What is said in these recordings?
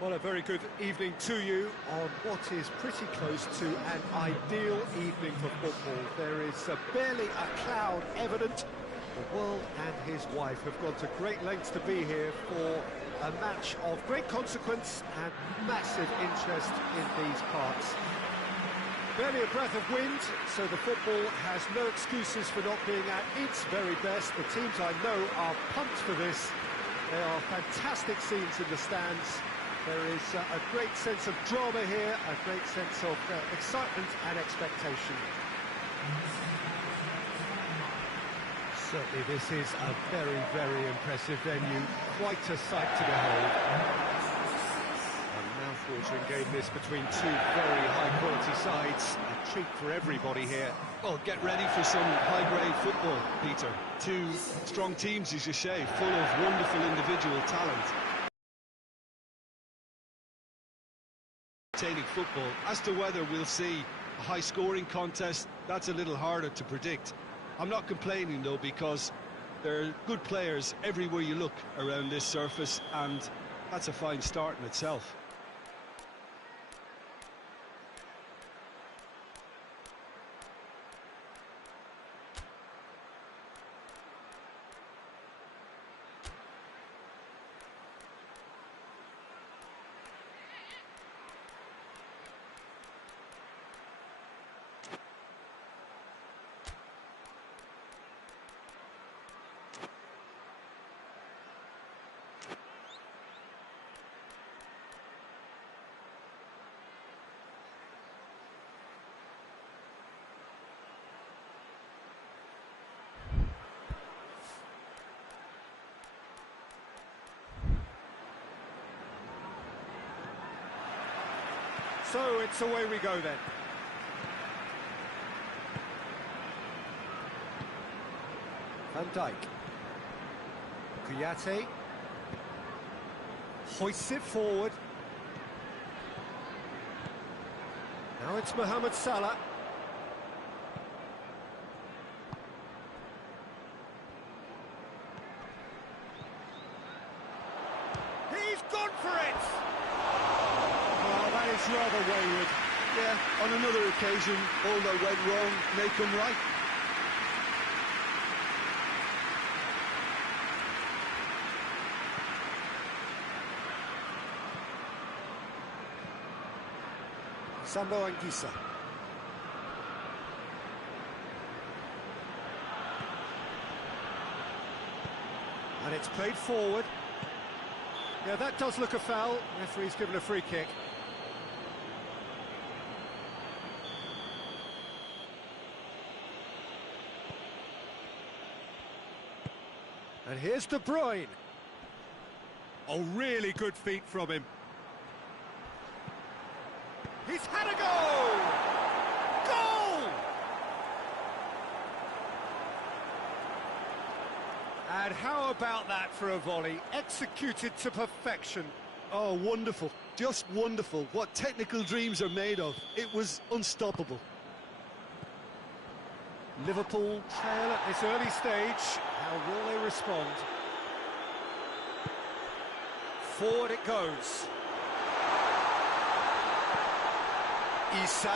Well, a very good evening to you on what is pretty close to an ideal evening for football. There is barely a cloud evident. The world and his wife have gone to great lengths to be here for a match of great consequence and massive interest in these parts. Barely a breath of wind, so the football has no excuses for not being at its very best. The teams I know are pumped for this. There are fantastic scenes in the stands. There is a great sense of drama here, a great sense of excitement and expectation. Certainly this is a very, very impressive venue, quite a sight to behold. A mouth-watering game this between two very high-quality sides, a treat for everybody here. Well, get ready for some high-grade football, Peter. Two strong teams, as you say, full of wonderful individual talent. Football. As to whether we'll see a high-scoring contest, that's a little harder to predict. I'm not complaining, though, because there are good players everywhere you look around this surface, and that's a fine start in itself. So it's away we go then. Van Dijk. Kouyaté. Hoists it forward. Now it's Mohamed Salah. He's gone for it! It's rather wayward. Yeah, on another occasion, all that went wrong may come right. Sambo Anguissa. And it's played forward. Yeah, that does look a foul. Referee's given a free kick. And here's De Bruyne. Oh, really good feet from him. He's had a goal! Goal! And how about that for a volley? Executed to perfection. Oh, wonderful. Just wonderful. What technical dreams are made of. It was unstoppable. Liverpool trail at this early stage. How will they respond? Forward it goes. Isak.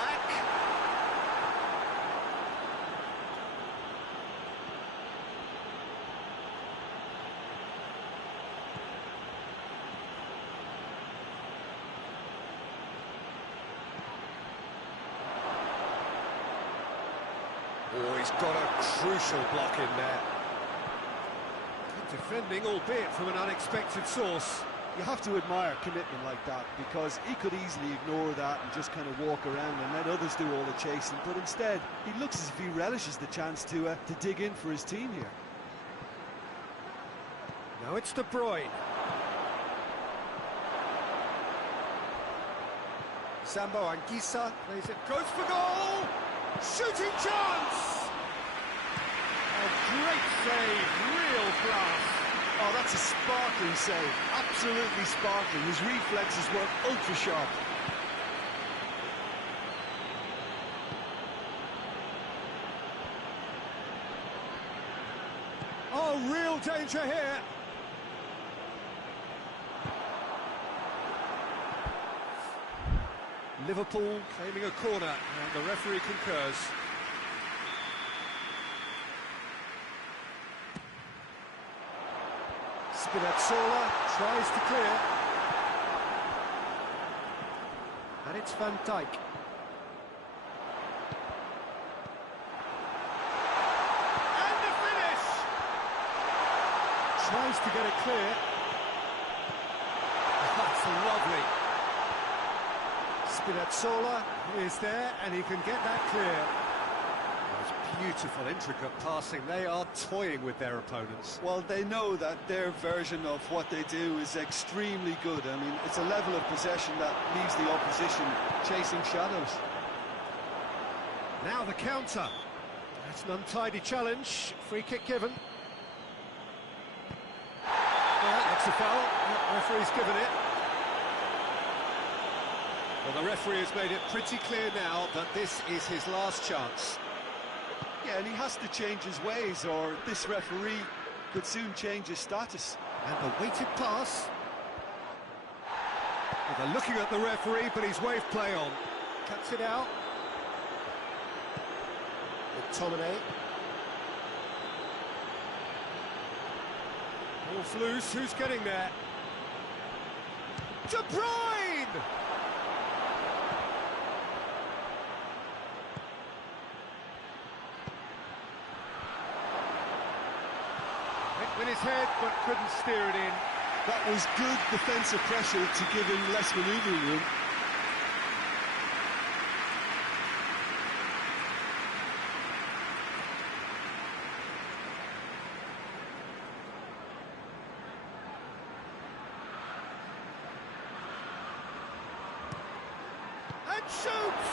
Oh, he's got a crucial block in there. Good defending, albeit from an unexpected source. You have to admire commitment like that, because he could easily ignore that and just kind of walk around and let others do all the chasing, but instead he looks as if he relishes the chance to dig in for his team here. Now it's De Bruyne. Sambo Anguissa plays it, goes for goal! Shooting chance! A great save, real class. Oh, that's a sparkling save, absolutely sparkling. His reflexes were ultra sharp. Oh, real danger here. Liverpool claiming a corner, and the referee concurs. Spinazzola tries to clear. And it's Van Dijk. And the finish! Tries to get it clear. That's lovely. Spinazzola is there, and he can get that clear. It's beautiful, intricate passing. They are toying with their opponents. Well, they know that their version of what they do is extremely good. I mean, it's a level of possession that leaves the opposition chasing shadows. Now the counter. That's an untidy challenge. Free kick given. Well, that's a foul. The referee's given it. Well, the referee has made it pretty clear now that this is his last chance. Yeah, and he has to change his ways, or this referee could soon change his status. And the weighted pass. Well, they're looking at the referee, but he's waved play on. Cuts it out. McTominay. Ball's loose, who's getting there? De Bruyne! Went with his head, but couldn't steer it in. That was good defensive pressure to give him less manoeuvring room. And shoots!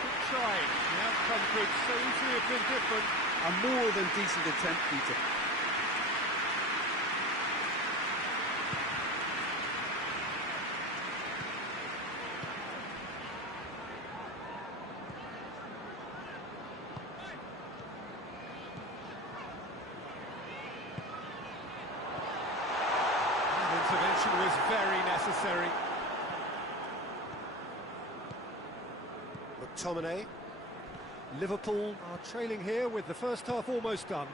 Good try. The outcome could so easily have been different. A more than decent attempt, Peter. That intervention was very necessary. McTominay. Liverpool are trailing here with the first half almost done.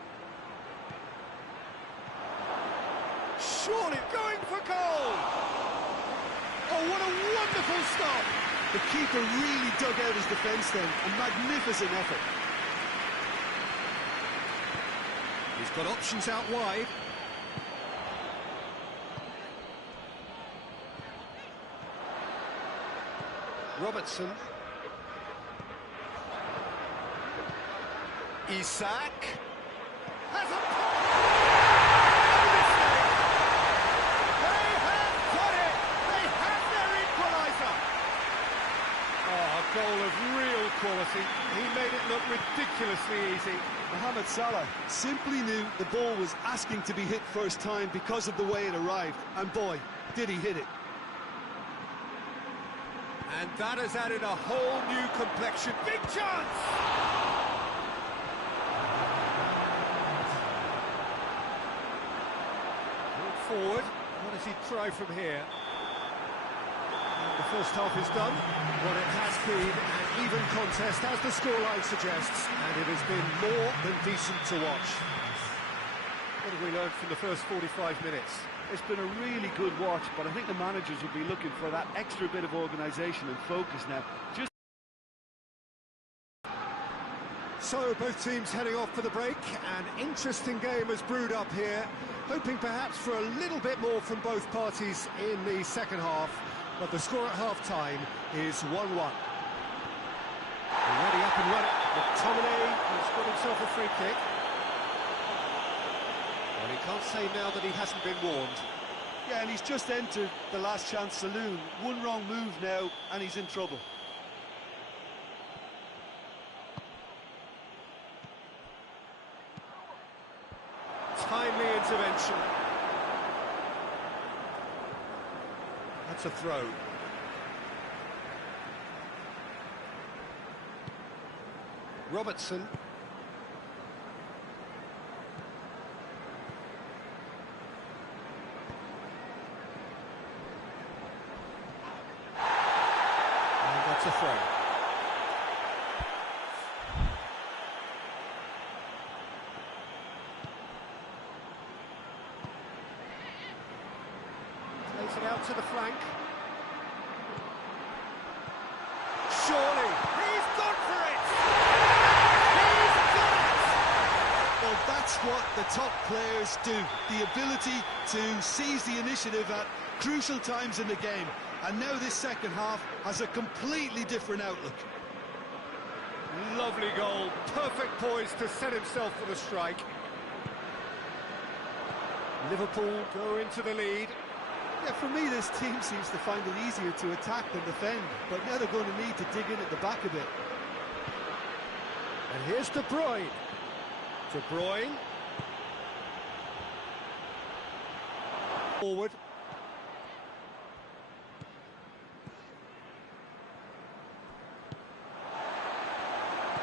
Surely going for goal! Oh, what a wonderful stop! The keeper really dug out his defence then. A magnificent effort. He's got options out wide. Robertson. Isak has a mistake. They have got it. They have their equaliser. Oh, a goal of real quality. He made it look ridiculously easy. Mohamed Salah simply knew the ball was asking to be hit first time because of the way it arrived. And boy, did he hit it. And that has added a whole new complexion. Big chance! Forward, what does he try from here? And the first half is done. Well, it has been an even contest, as the scoreline suggests, and it has been more than decent to watch. What have we learned from the first 45 minutes? It's been a really good watch, but I think the managers will be looking for that extra bit of organisation and focus now. So, both teams heading off for the break. An interesting game has brewed up here. Hoping perhaps for a little bit more from both parties in the second half, but the score at half-time is 1-1. Already up and running. McTominay has got himself a free kick. Well, he can't say now that he hasn't been warned. Yeah, and he's just entered the last chance saloon. One wrong move now, and he's in trouble. Timely intervention. That's a throw. Robertson. out to the flank. Surely, he's gone for it! He's done it! Well, that's what the top players do. The ability to seize the initiative at crucial times in the game. And now this second half has a completely different outlook. Lovely goal, perfect poise to set himself for the strike. Liverpool go into the lead. Yeah, for me, this team seems to find it easier to attack than defend, but now they're going to need to dig in at the back a bit. And here's De Bruyne. De Bruyne. Forward.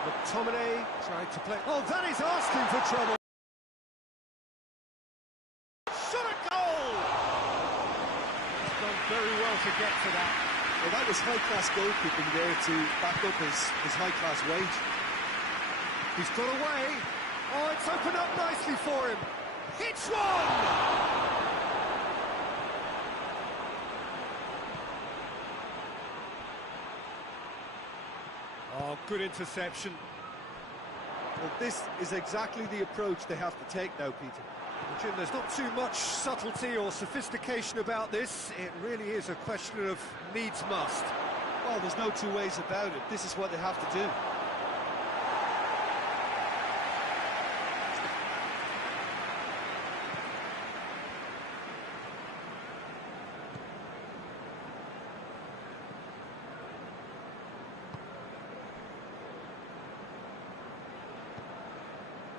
McTominay tried to play. Oh, that is asking for trouble. Shot a goal! He's done very well to get to that. Well, that was high-class goalkeeping there to back up his high-class wage. He's got away. Oh, it's opened up nicely for him. Hits one! Oh, good interception. Well, this is exactly the approach they have to take now, Peter. Well, Jim, there's not too much subtlety or sophistication about this. It really is a question of needs must. Well, there's no two ways about it. This is what they have to do.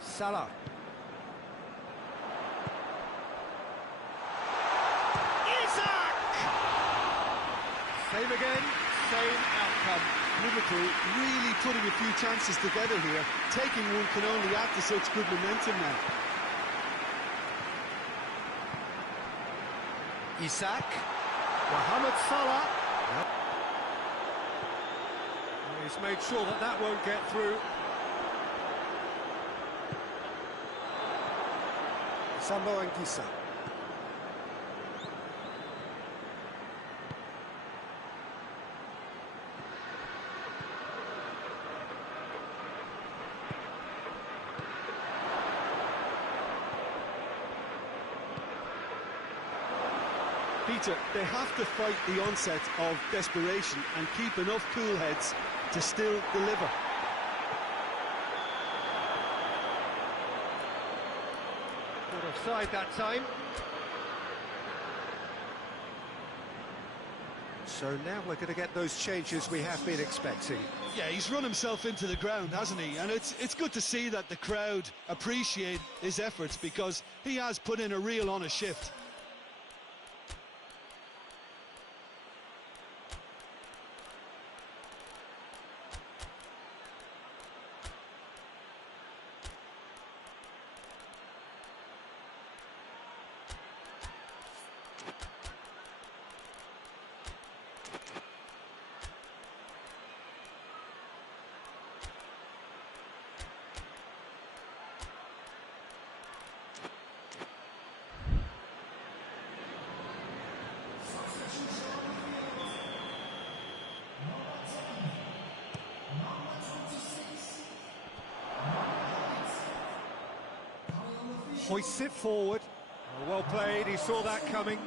Salah. Isaac! Same again, same outcome. Liverpool really putting a few chances together here. Taking one can only add to such good momentum now. Isaac. Mohamed Salah. Yep. He's made sure that that won't get through. Sambo and Gisa. Peter, they have to fight the onset of desperation and keep enough cool heads to still deliver. Offside that time. So now we're going to get those changes we have been expecting. Yeah, he's run himself into the ground, hasn't he? And it's good to see that the crowd appreciate his efforts, because he has put in a real honest shift. Hoists it forward. Well played, he saw that coming.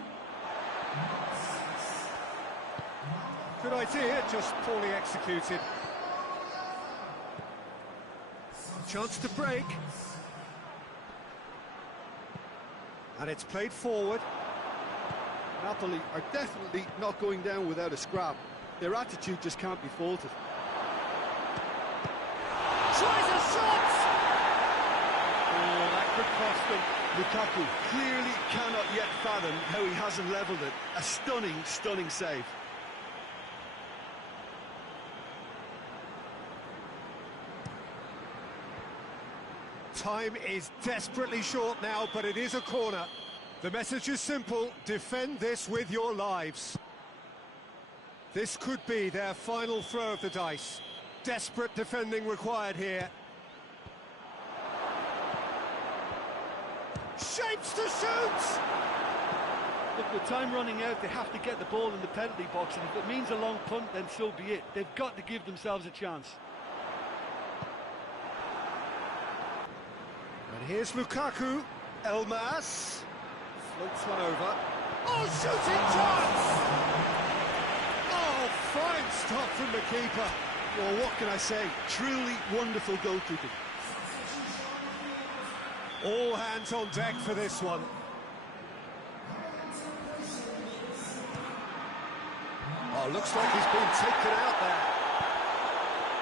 Good idea, just poorly executed. Chance to break. And it's played forward. Napoli are definitely not going down without a scrap. Their attitude just can't be faulted. Tries a shot! Oh, that could cost them. Lukaku clearly cannot yet fathom how he hasn't levelled it. A stunning, stunning save. Time is desperately short now, but it is a corner. The message is simple: defend this with your lives. This could be their final throw of the dice. Desperate defending required here. Shapes to shoot! Look, with time running out, they have to get the ball in the penalty box, and if it means a long punt, then so be it. They've got to give themselves a chance. And here's Lukaku. Elmas floats one over. Oh, shooting chance! Oh, fine stop from the keeper. Well, what can I say? Truly wonderful goalkeeping. All hands on deck for this one. Oh, looks like he's been taken out there.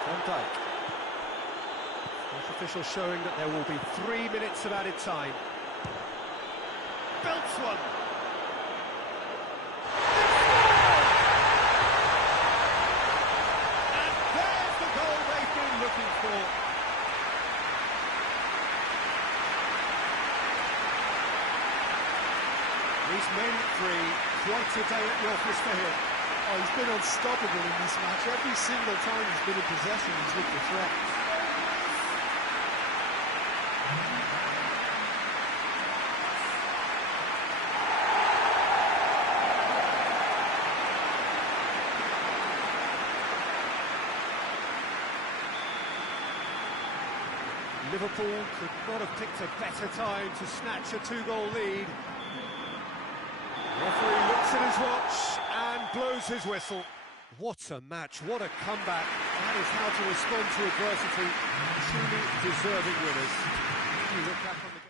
Van Dijk. Fourth official showing that there will be 3 minutes of added time. Belts one. And there's the goal they've been looking for. He's made it three. Quite a day at the office for him. Oh, he's been unstoppable in this match. Every single time he's been in possession, he's looked a threat. Liverpool could not have picked a better time to snatch a two-goal lead. Referee looks at his watch and blows his whistle. What a match, what a comeback. That is how to respond to adversity. Truly deserving winners. You look back on the game.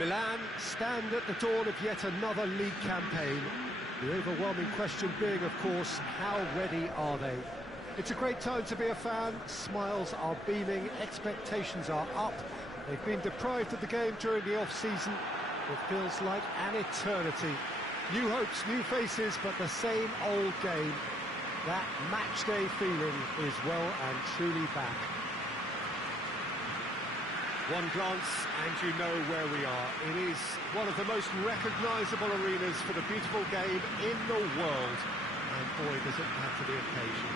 Milan stand at the dawn of yet another league campaign. The overwhelming question being, of course, how ready are they? It's a great time to be a fan. Smiles are beaming, expectations are up. They've been deprived of the game during the off-season. It feels like an eternity. New hopes, new faces, but the same old game. That match day feeling is well and truly back. One glance and you know where we are. It is one of the most recognisable arenas for the beautiful game in the world. And boy, does it add to the occasion.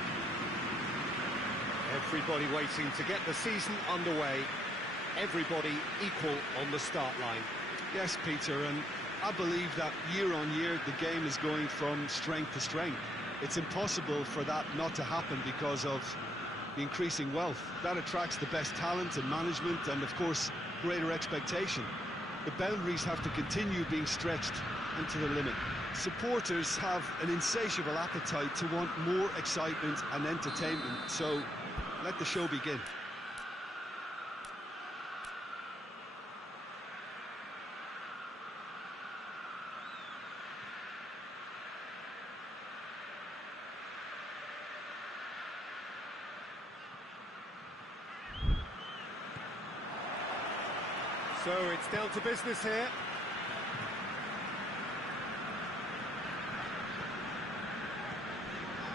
Everybody waiting to get the season underway. Everybody equal on the start line. Yes, Peter, and I believe that year on year the game is going from strength to strength. It's impossible for that not to happen because of the increasing wealth. That attracts the best talent and management and, of course, greater expectation. The boundaries have to continue being stretched and to the limit. Supporters have an insatiable appetite to want more excitement and entertainment, so let the show begin. So it's down to business here.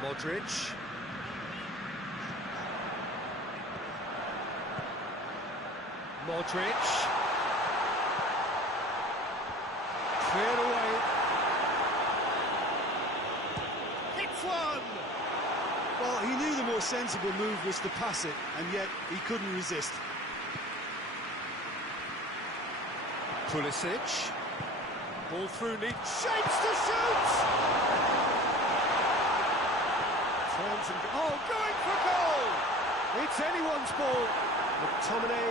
Modric. Modric. Cleared away. Hits one! Well, he knew the more sensible move was to pass it, and yet he couldn't resist. Pulisic. Ball through, needs shapes to shoot! Turns and... Oh, going for goal! It's anyone's ball. McTominay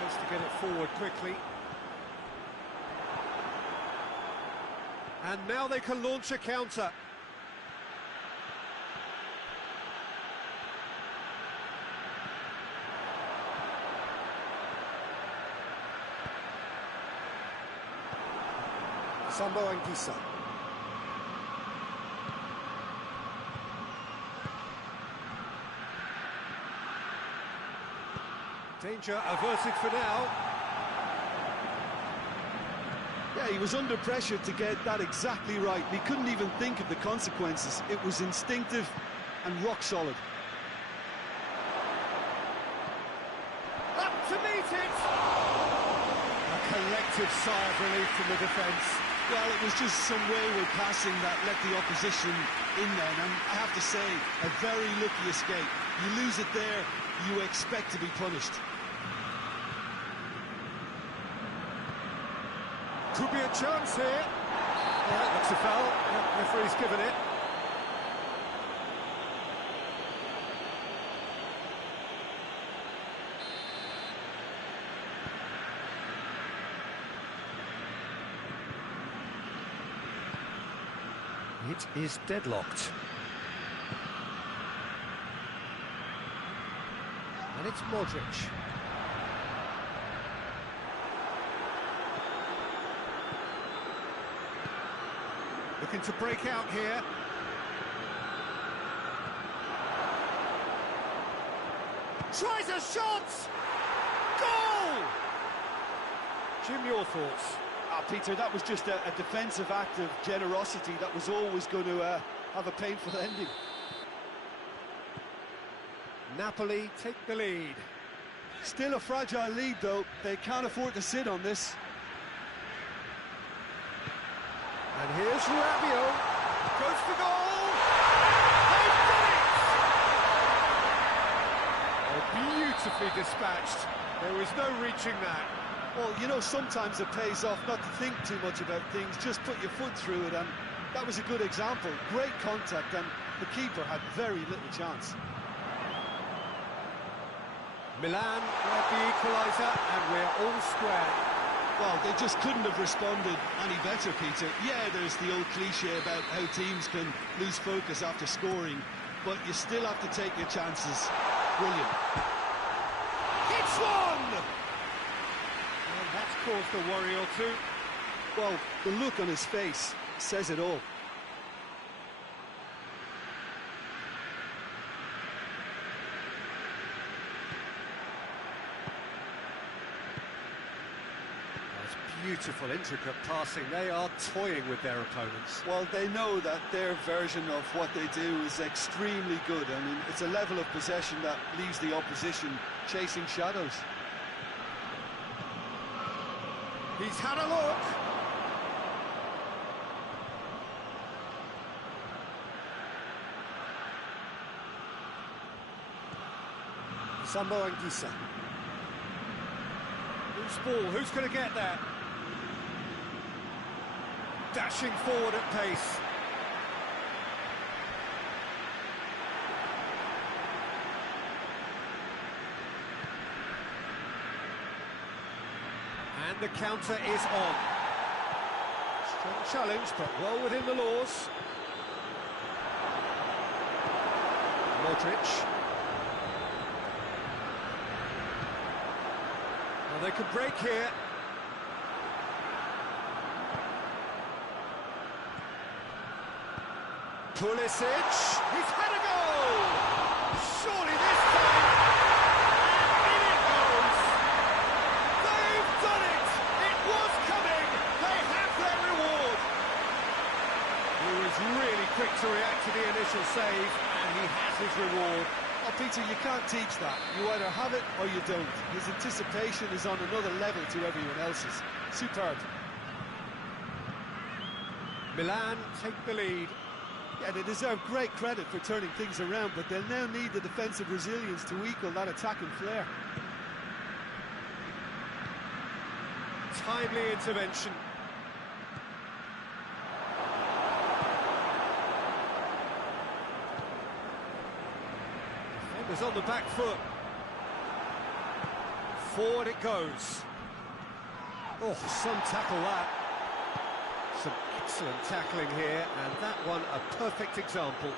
tries to get it forward quickly. And now they can launch a counter. Sambo and Gisa. Danger averted for now. Yeah, he was under pressure to get that exactly right. He couldn't even think of the consequences. It was instinctive and rock solid. Up to meet it! A collective sigh of relief from the defence. Well, it was just some wayward passing that let the opposition in then, and I have to say, a very lucky escape. You lose it there, you expect to be punished. Could be a chance here. Yeah, that looks a foul. Yeah, referee's given it. It is deadlocked. And it's Modric. Looking to break out here. Tries a shot! Goal! Jim, your thoughts? Peter, that was just a defensive act of generosity that was always going to have a painful ending. Napoli take the lead. Still a fragile lead, though. They can't afford to sit on this. And here's Rabiot. Goes for goal! They've done it! Oh, beautifully dispatched. There was no reaching that. Well, you know, sometimes it pays off not to think too much about things, just put your foot through it, and that was a good example. Great contact, and the keeper had very little chance. Milan grab the equaliser, and we're all square. Well, they just couldn't have responded any better, Peter. Yeah, there's the old cliche about how teams can lose focus after scoring, but you still have to take your chances. Brilliant. Hits one! And that's caused a worry or two. Well, the look on his face says it all. Beautiful, intricate passing. They are toying with their opponents. Well, they know that their version of what they do is extremely good. I mean, it's a level of possession that leaves the opposition chasing shadows. He's had a look. Sambo Anguissa. Loose ball, who's going to get that? Dashing forward at pace. And the counter is on. Strong challenge, but well within the laws. Modric. Well, they could break here. Pulisic. He's had a goal! Surely this time. And in it goes. They've done it! It was coming! They have their reward! He was really quick to react to the initial save, and he has his reward. Oh, Peter, you can't teach that. You either have it or you don't. His anticipation is on another level to everyone else's. Superb. Milan take the lead. Yeah, they deserve great credit for turning things around, but they'll now need the defensive resilience to equal that attacking flair. Timely intervention. Defenders on the back foot. Forward it goes. Oh, some tackle that. Some excellent tackling here, and that one a perfect example.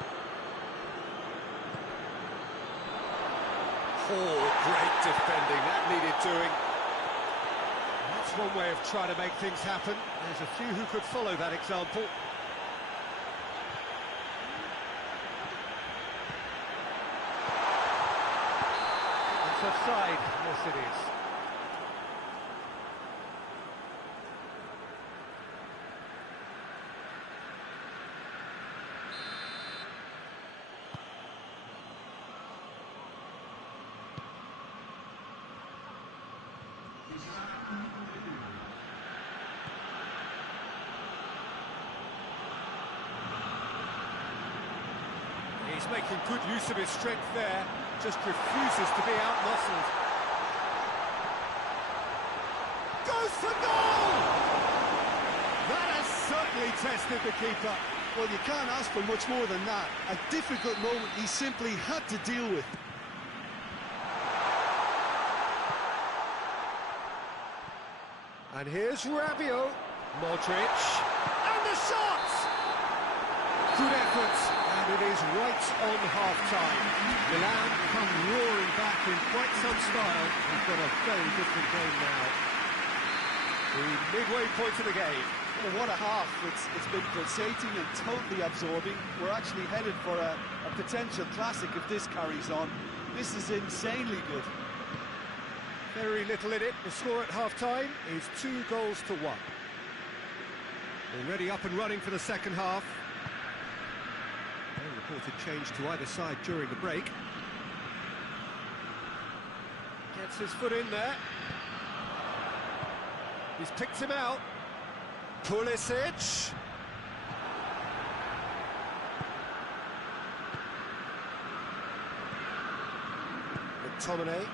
Oh, great defending, that needed doing. That's one way of trying to make things happen. There's a few who could follow that example. It's offside. Yes, it is. He's making good use of his strength there, just refuses to be out-muscled. Goes for goal! That has certainly tested the keeper. Well, you can't ask for much more than that. A difficult moment he simply had to deal with. And here's Rabiot. Modric. And the shot! Good effort, and it is right on half-time. Milan come roaring back in quite some style. We've got a very different game now. The midway point of the game. Well, what a half. It's been pulsating and totally absorbing. We're actually headed for a potential classic if this carries on. This is insanely good. Very little in it. The score at half-time is 2-1. Already up and running for the second half. No reported change to either side during the break. Gets his foot in there. He's picked him out. Pulisic. McTominay.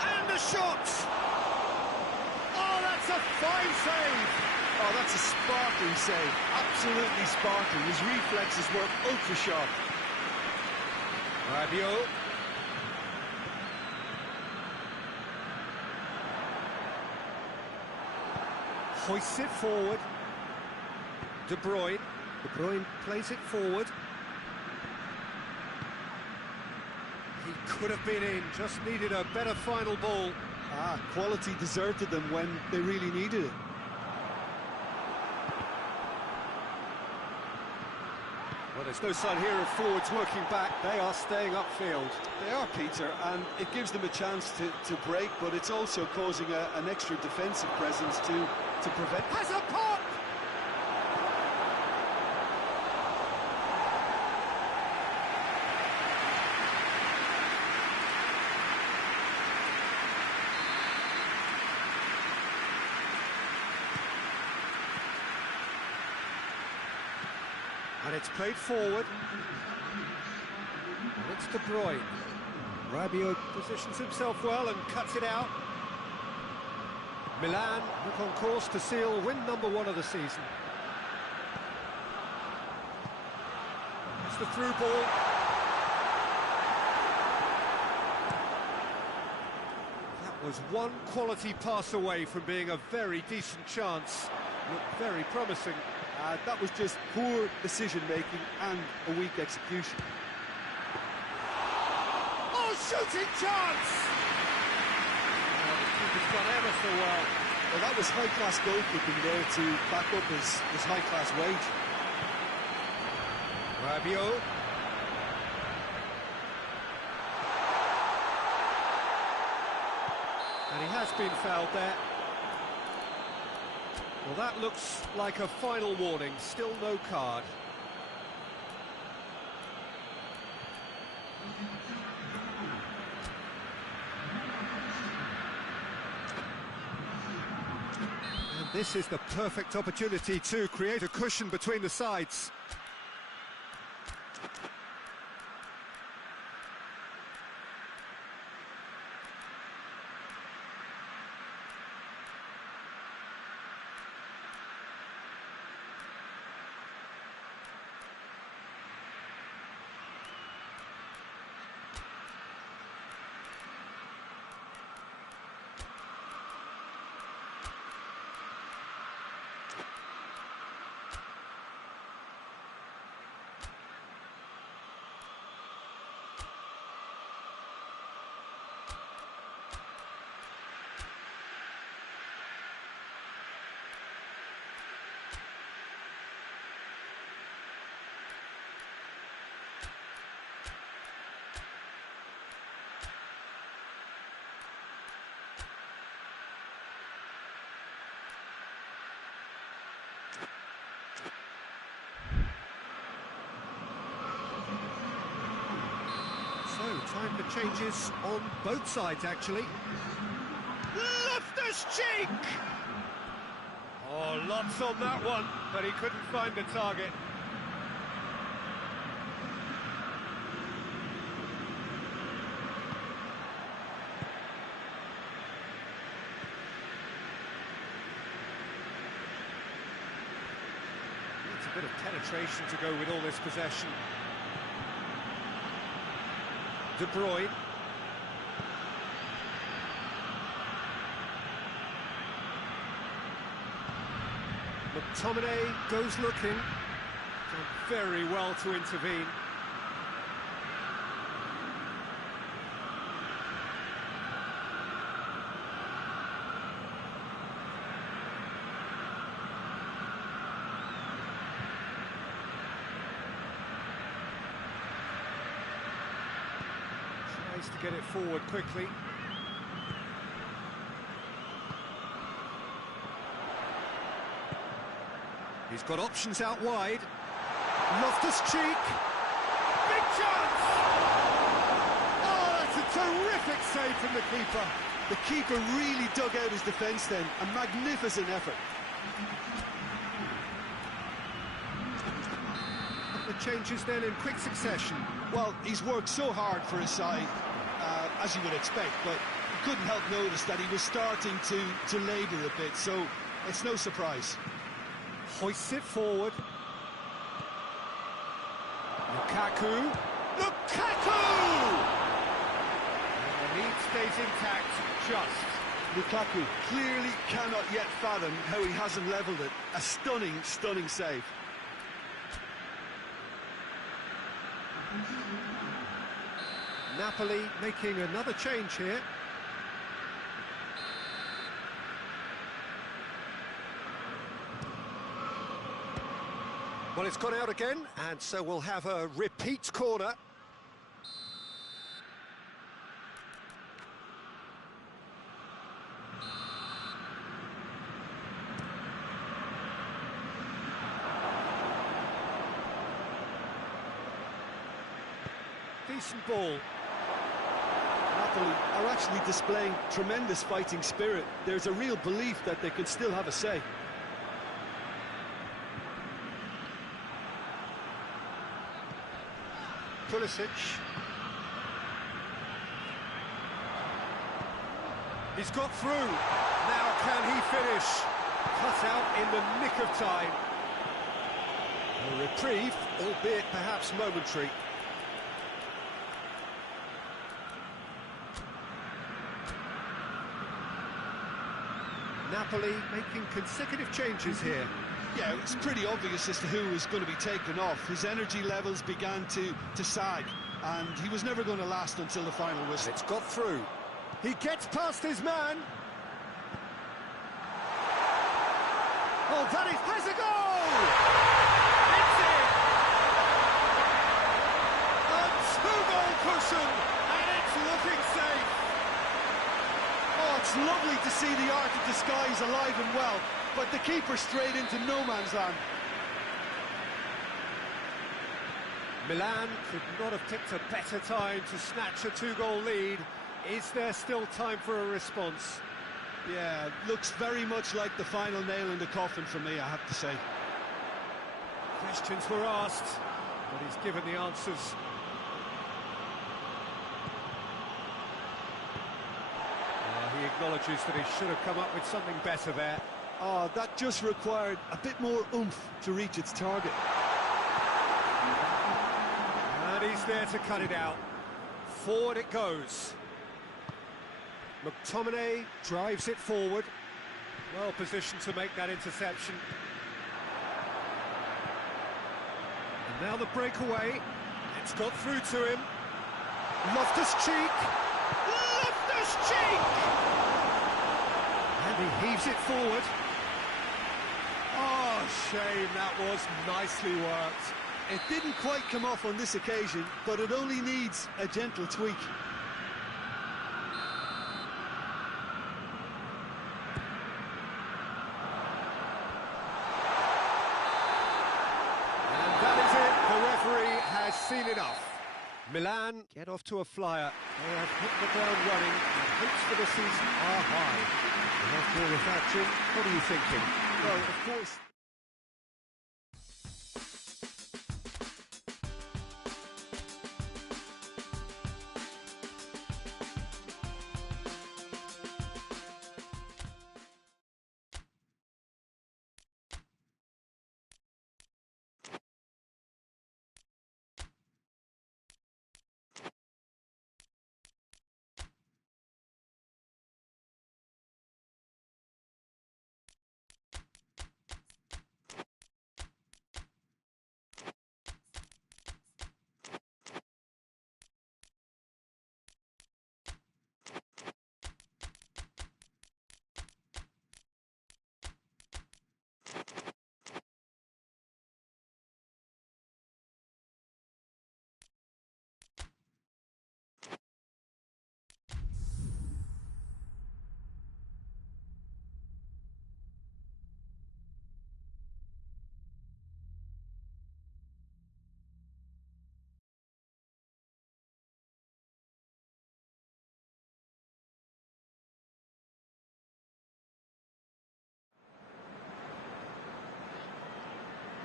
And the shot! Oh, that's a fine save! Oh, that's a sparkling save. Absolutely sparkling. His reflexes were ultra sharp. Rabiot. Hoists it forward. De Bruyne. De Bruyne plays it forward. He could have been in, just needed a better final ball. Quality deserted them when they really needed it. Well, there's no sign here of forwards working back. They are staying upfield. They are, Peter, and it gives them a chance to break, but it's also causing an extra defensive presence to prevent... Has a pop! And it's played forward. And it's De Bruyne. Rabiot positions himself well and cuts it out. Milan look on course to seal win number 1 of the season. It's the through ball. That was one quality pass away from being a very decent chance. Looked very promising. That was just poor decision-making and a weak execution. Oh, shooting chance! Oh, the keeper's done ever so well. Well, that was high-class goalkeeping there to back up his high-class wage. Rabiot. And he has been fouled there. Well, that looks like a final warning. Still no card. And this is the perfect opportunity to create a cushion between the sides. So, time for changes on both sides, actually. Loftus-Cheek! Oh, lots on that one, but he couldn't find the target. Needs a bit of penetration to go with all this possession. De Bruyne. McTominay goes looking. Done very well to intervene. Tries to get it forward quickly. He's got options out wide. Loftus-Cheek. Big chance! Oh, that's a terrific save from the keeper. The keeper really dug out his defence then. A magnificent effort. The changes then in quick succession. Well, he's worked so hard for his side, as you would expect, but you couldn't help notice that he was starting to labour a bit, so it's no surprise. Hoists it forward. Lukaku. Lukaku! And the lead stays intact, just. Lukaku clearly cannot yet fathom how he hasn't levelled it. A stunning, stunning save. Napoli making another change here. Well, it's gone out again, and so we'll have a repeat corner. Decent ball. Napoli are actually displaying tremendous fighting spirit. There's a real belief that they can still have a say. Pulisic. He's got through. Now can he finish? Cut out in the nick of time. A reprieve, albeit perhaps momentary. Napoli making consecutive changes here. Yeah, it's pretty obvious as to who was going to be taken off. His energy levels began to sag, and he was never going to last until the final whistle. It's got through. He gets past his man. Oh, that has a goal! It's in! A two-goal cushion, and it's looking safe. Oh, it's lovely to see the art of disguise alive and well, but the keeper straight into no man's land. Milan could not have picked a better time to snatch a two-goal lead. Is there still time for a response? Yeah, looks very much like the final nail in the coffin for me, I have to say. Questions were asked, but he's given the answers. He acknowledges that he should have come up with something better there. Oh, that just required a bit more oomph to reach its target. And he's there to cut it out. Forward it goes. McTominay drives it forward. Well positioned to make that interception. And now the breakaway. It's got through to him. Loftus-Cheek. Loftus-Cheek! And he heaves it forward. Oh, shame, that was nicely worked. It didn't quite come off on this occasion, but it only needs a gentle tweak. Seen enough. Milan get off to a flyer. They have hit the ground running and hopes for the season are high. And after all of that, Jim, what are you thinking? Well, of course.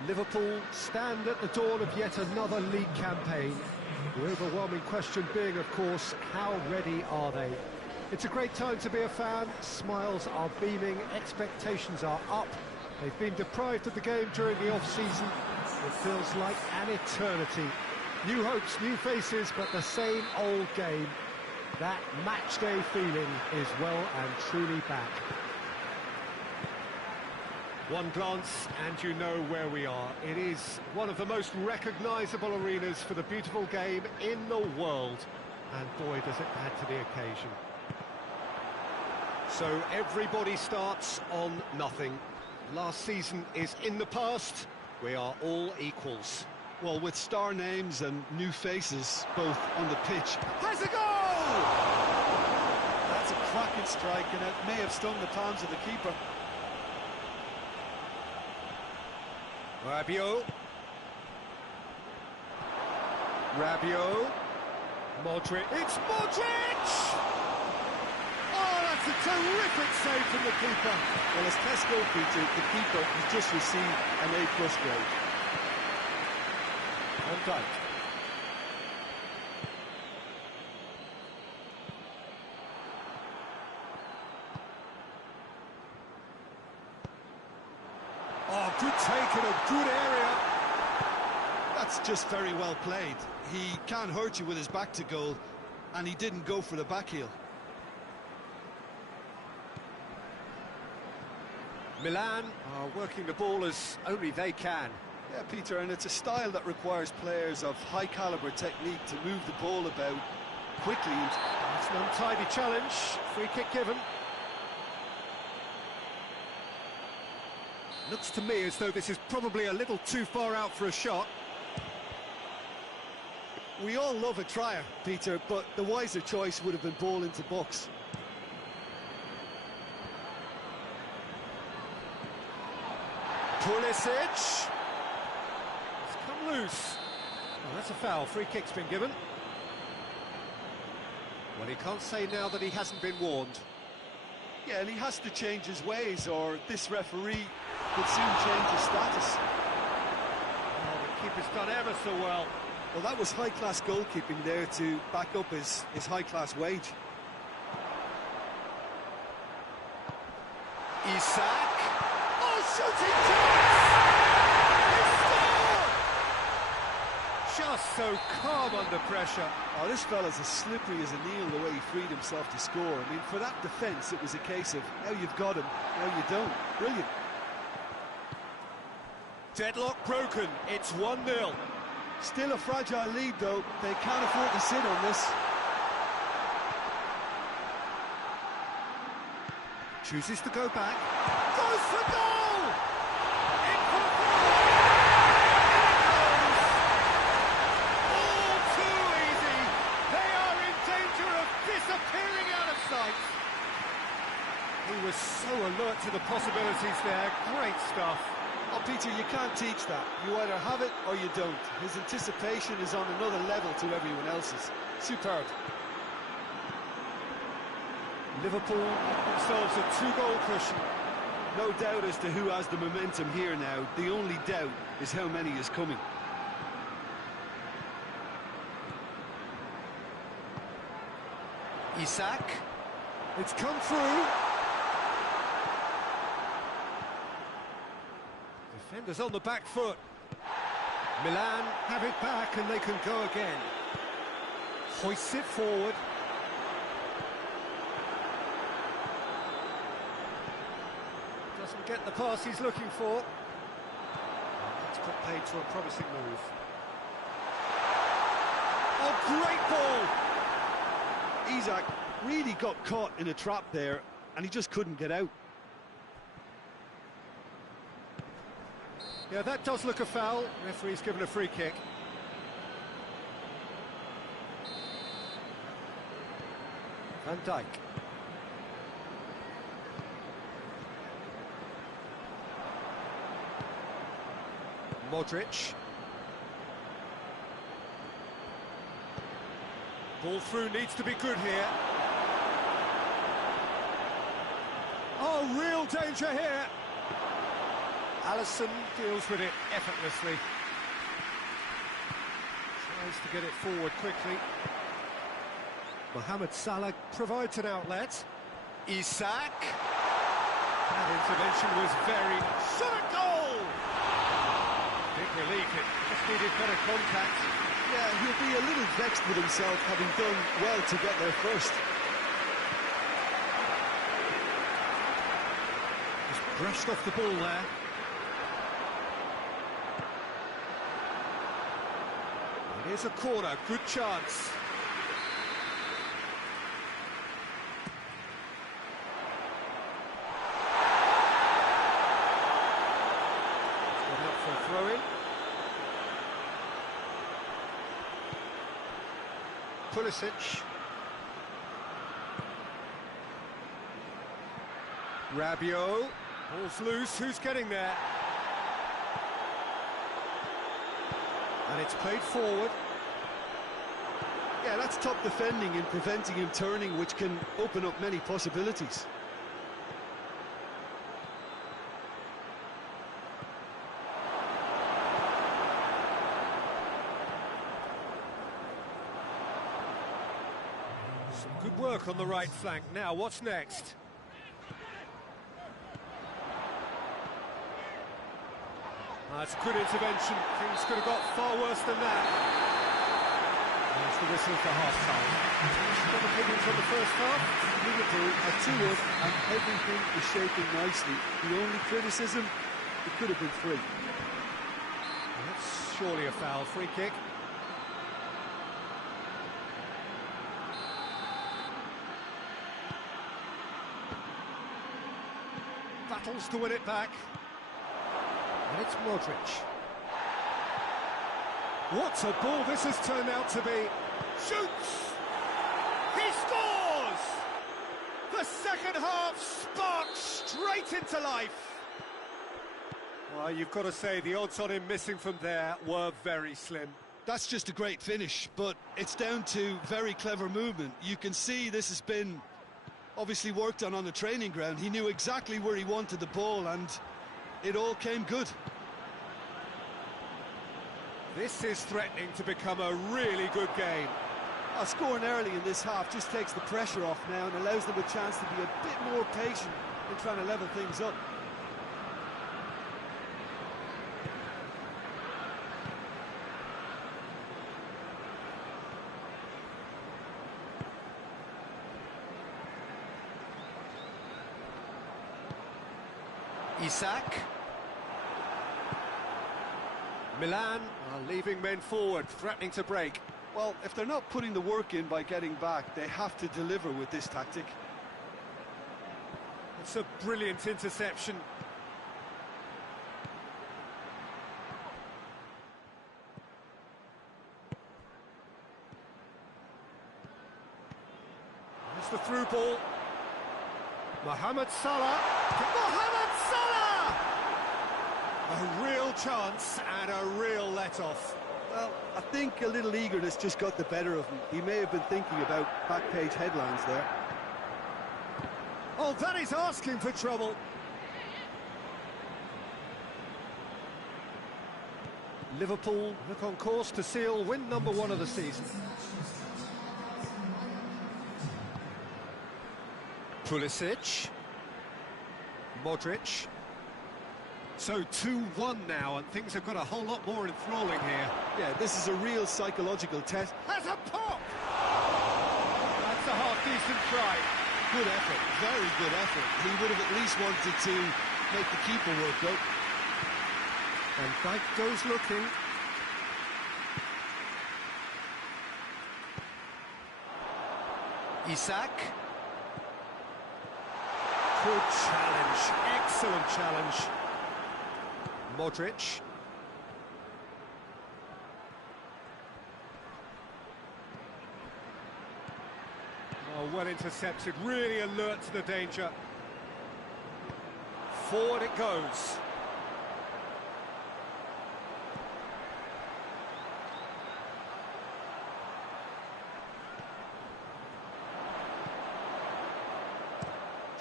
Liverpool stand at the dawn of yet another league campaign. The overwhelming question being, of course, how ready are they? It's a great time to be a fan. Smiles are beaming, expectations are up. They've been deprived of the game during the off-season. It feels like an eternity. New hopes, new faces, but the same old game. That match-day feeling is well and truly back. One glance and you know where we are. It is one of the most recognisable arenas for the beautiful game in the world. And boy, does it add to the occasion. So everybody starts on nothing. Last season is in the past. We are all equals. Well, with star names and new faces, both on the pitch. Has a goal! That's a cracking strike, and it may have stung the palms of the keeper. Rabiot. Modric. It's Modric! Oh, that's a terrific save from the keeper. Well, as Tesco featured, the keeper has just received an A+ grade. Van Dijk. in a good area. That's just very well played. He can't hurt you with his back to goal, and he didn't go for the back heel. Milan are working the ball as only they can. Yeah, Peter, and it's a style that requires players of high caliber technique to move the ball about quickly. It's an untidy challenge. Free kick given. Looks to me as though this is probably a little too far out for a shot. We all love a trier, Peter, but the wiser choice would have been ball into box. Pulisic. It's come loose. Oh, that's a foul. Free kick's been given. Well, he can't say now that he hasn't been warned. Yeah, and he has to change his ways, or this referee could soon change his status. Oh, the keeper's done ever so well. Well, that was high-class goalkeeping there to back up his high-class wage. Isak. Oh, shooting chance! He scored! Just so calm under pressure. Oh, this fella's as slippery as a nail the way he freed himself to score. I mean, for that defence, it was a case of, now you've got him, now you don't. Brilliant. Deadlock broken. It's 1-0. Still a fragile lead, though. They can't afford to sit on this. Chooses to go back. Goes for goal! In for the goal! All too easy. They are in danger of disappearing out of sight. He was so alert to the possibilities there. Great stuff. Oh, Peter, you can't teach that. You either have it or you don't. His anticipation is on another level to everyone else's. Superb. Liverpool themselves a 2-goal cushion. No doubt as to who has the momentum here now. The only doubt is how many is coming. Isak. It's come through. Defenders on the back foot. Milan have it back and they can go again. Hoists it forward. Doesn't get the pass he's looking for. That's put paid to a promising move. Oh, great ball! Isak really got caught in a trap there, and he just couldn't get out. Yeah, that does look a foul. Referee's given a free kick. Van Dijk. Modric. Ball through needs to be good here. Oh, real danger here. Alisson deals with it effortlessly. Tries to get it forward quickly. Mohamed Salah provides an outlet. Isak. That intervention was very... Shot a goal! Big relief, it just needed better contact. Yeah, he'll be a little vexed with himself, having done well to get there first. Just brushed off the ball there. Here's a corner, good chance. It's gone out for a throw-in. Pulisic. Rabiot. Ball's loose, who's getting there? And it's played forward. Yeah, that's top defending and preventing him turning, which can open up many possibilities. Some good work on the right flank. Now, what's next? That's a good intervention. Things could have got far worse than that. There's the whistle for half-time. What opinions on the first half? Liverpool are 2 up and everything is shaping nicely. The only criticism, it could have been 3. That's surely a foul. Free kick. Battles to win it back. And it's Modric. What a ball this has turned out to be. Shoots! He scores! The second half sparks straight into life. Well, you've got to say the odds on him missing from there were very slim. That's just a great finish, but it's down to very clever movement. You can see this has been obviously worked on the training ground. He knew exactly where he wanted the ball and it all came good. This is threatening to become a really good game. Scoring early in this half just takes the pressure off now and allows them a chance to be a bit more patient in trying to level things up. Isak. Milan are leaving men forward, threatening to break. Well, if they're not putting the work in by getting back, they have to deliver with this tactic. It's a brilliant interception. There's the through ball. Mohamed Salah. Mohamed Salah! A real chance and a real let-off. Well, I think a little eagerness just got the better of him. He may have been thinking about back-page headlines there. Oh, that is asking for trouble. Liverpool look on course to seal win number 1 of the season. Pulisic. Modric. So 2-1 now, and things have got a whole lot more enthralling here. Yeah, this is a real psychological test. Has a pop! That's a half-decent try. Good effort, very good effort. He would have at least wanted to make the keeper work, though. And Dijk goes looking. Isak. Good challenge, excellent challenge. Modric. Oh, well intercepted, really alert to the danger. Forward it goes.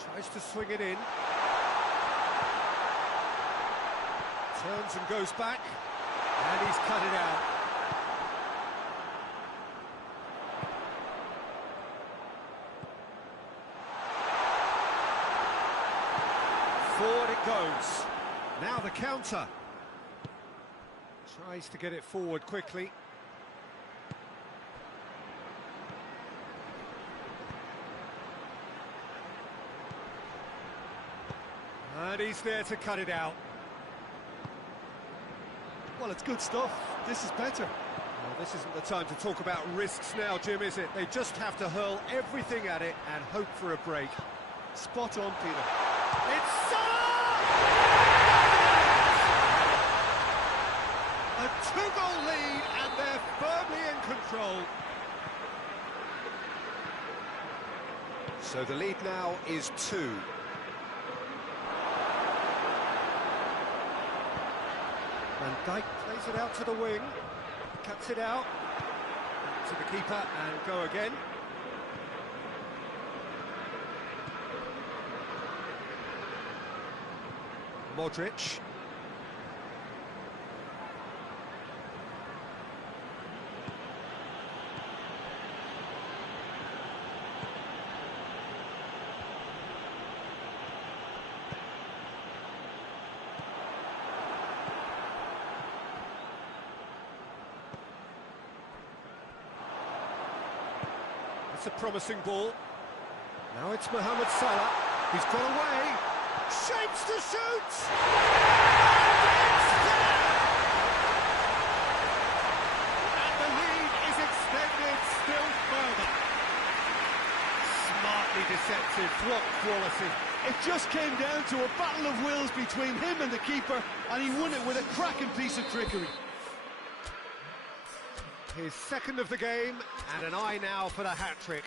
Tries to swing it in. Turns and goes back, and he's cut it out. Forward it goes. Now the counter. Tries to get it forward quickly. And he's there to cut it out. Well, it's good stuff. This is better. Well, this isn't the time to talk about risks now, Jim, is it? They just have to hurl everything at it and hope for a break. Spot on, Peter. It's Salah! A 2-goal lead, and they're firmly in control. So the lead now is 2. And Dijk plays it out to the wing, cuts it out, to the keeper and go again. Modric. It's a promising ball. Now it's Mohamed Salah. He's got away. Shapes to shoot! And the lead is extended still further. Smartly deceptive, what quality. It just came down to a battle of wills between him and the keeper, and he won it with a cracking piece of trickery. His second of the game, and an eye now for the hat-trick.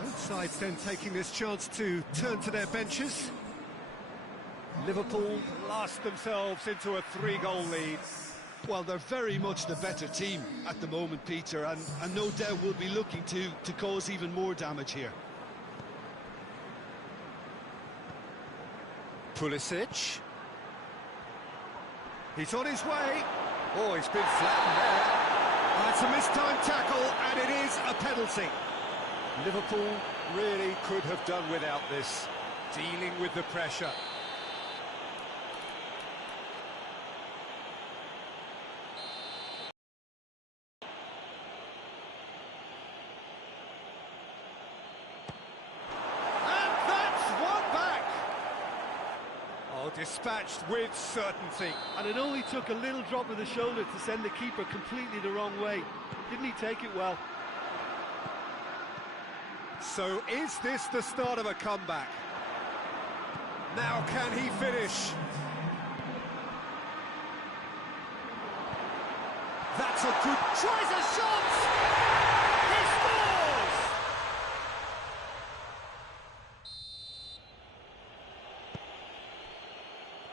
Both sides then taking this chance to turn to their benches. Liverpool blast themselves into a 3-goal lead. Well, they're very much the better team at the moment, Peter, and no doubt will be looking to cause even more damage here. Pulisic. He's on his way. Oh, he's been flattened there. It's a mistimed tackle, and it is a penalty. Liverpool really could have done without this, dealing with the pressure. Dispatched with certainty. And it only took a little drop of the shoulder to send the keeper completely the wrong way. Didn't he take it well? So is this the start of a comeback? Now can he finish? That's a good... Tries a shot! He scores!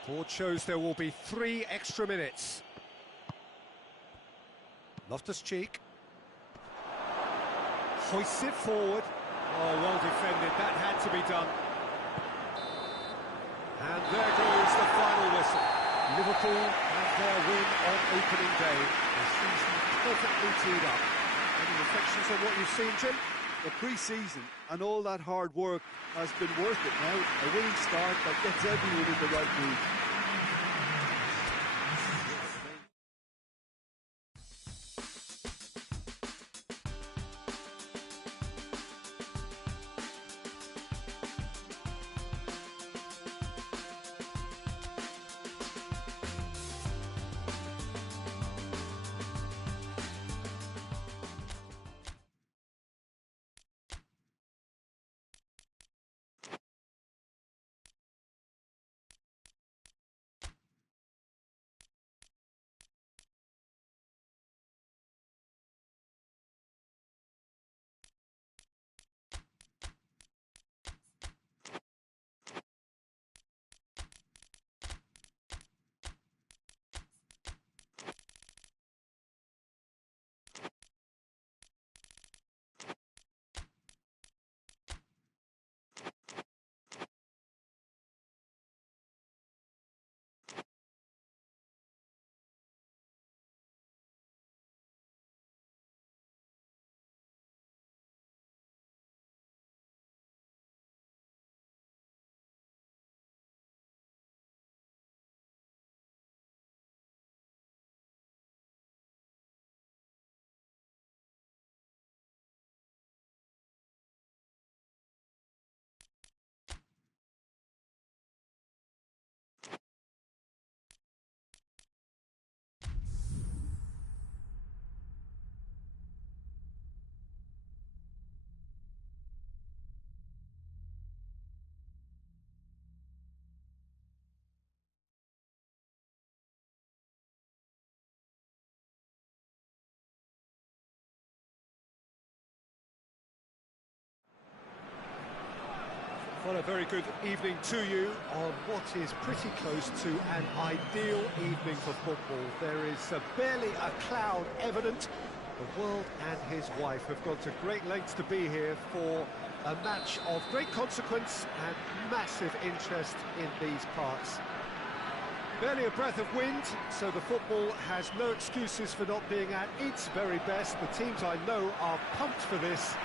Board shows there will be 3 extra minutes. Loftus-Cheek. Hoists it forward. Oh, well defended. That had to be done. And there goes the final whistle. Liverpool have their win on opening day. The season perfectly teed up. Any reflections on what you've seen, Jim? The pre-season and all that hard work has been worth it now. A winning start that gets everyone in the right mood. Well, a very good evening to you on what is pretty close to an ideal evening for football. There is barely a cloud evident. The world and his wife have gone to great lengths to be here for a match of great consequence and massive interest in these parts. Barely a breath of wind, so the football has no excuses for not being at its very best. The teams I know are pumped for this.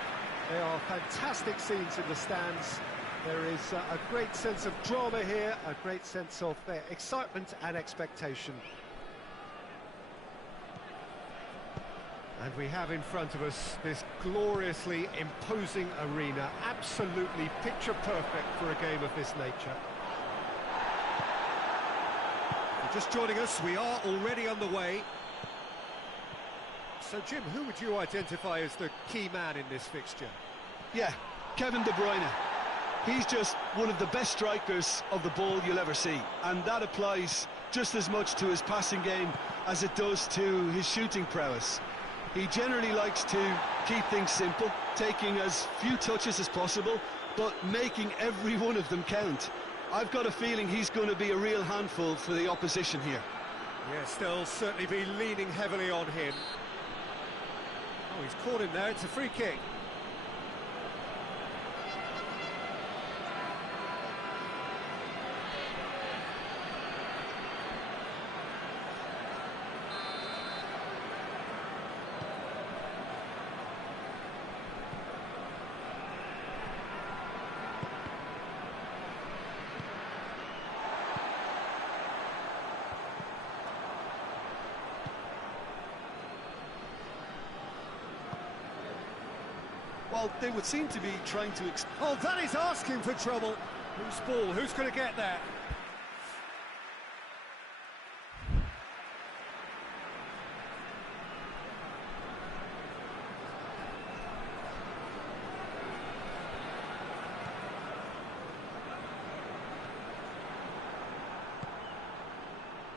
There are fantastic scenes in the stands. There is a great sense of drama here, a great sense of excitement and expectation. And we have in front of us this gloriously imposing arena, absolutely picture perfect for a game of this nature. Just joining us, we are already underway. So, Jim, who would you identify as the key man in this fixture? Yeah, Kevin De Bruyne. He's just one of the best strikers of the ball you'll ever see, and that applies just as much to his passing game as it does to his shooting prowess. He generally likes to keep things simple, taking as few touches as possible, but making every one of them count. I've got a feeling he's going to be a real handful for the opposition here. Yes, they'll certainly be leaning heavily on him. Oh, he's caught him there, it's a free kick. Well, they would seem to be trying to... Oh, that is asking for trouble. Whose ball? Who's going to get there?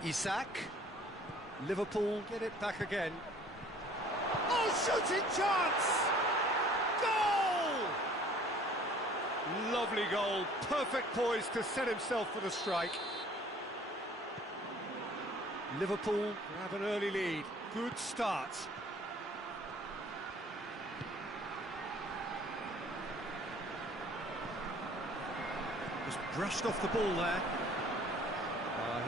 Isak. Liverpool get it back again. Oh, shooting chance! Goal! Lovely goal, perfect poise to set himself for the strike. Liverpool grab an early lead, good start. Just brushed off the ball there.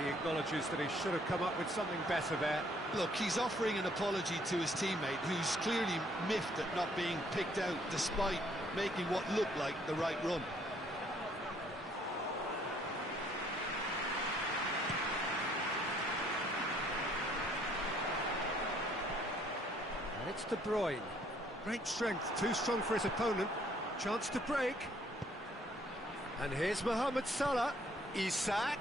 He acknowledges that he should have come up with something better there. Look, he's offering an apology to his teammate, who's clearly miffed at not being picked out despite making what looked like the right run. And it's De Bruyne. Great strength, too strong for his opponent. Chance to break. And here's Mohamed Salah. Isak.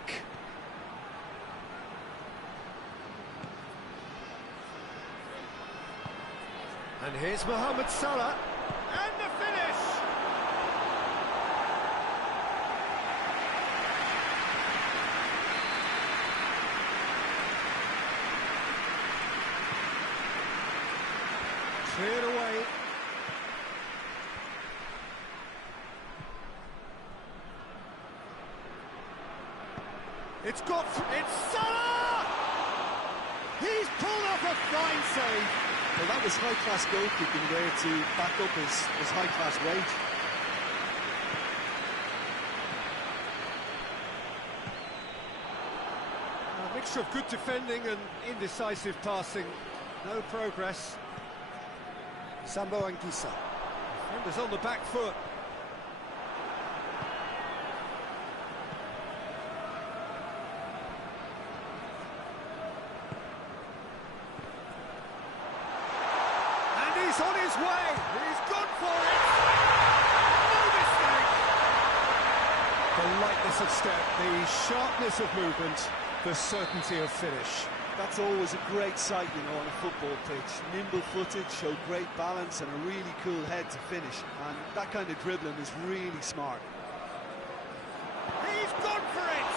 And here's Mohamed Salah, and the finish! Cleared away. It's Salah! He's pulled off a fine save. Well, that was high-class goalkeeping there to back up his high-class rage. A mixture of good defending and indecisive passing. No progress. Sambo Anguissa. Defenders on the back foot. He's on his way, he's gone for it! No mistake! The lightness of step, the sharpness of movement, the certainty of finish. That's always a great sight, you know, on a football pitch. Nimble-footed, show great balance and a really cool head to finish. And that kind of dribbling is really smart. He's gone for it!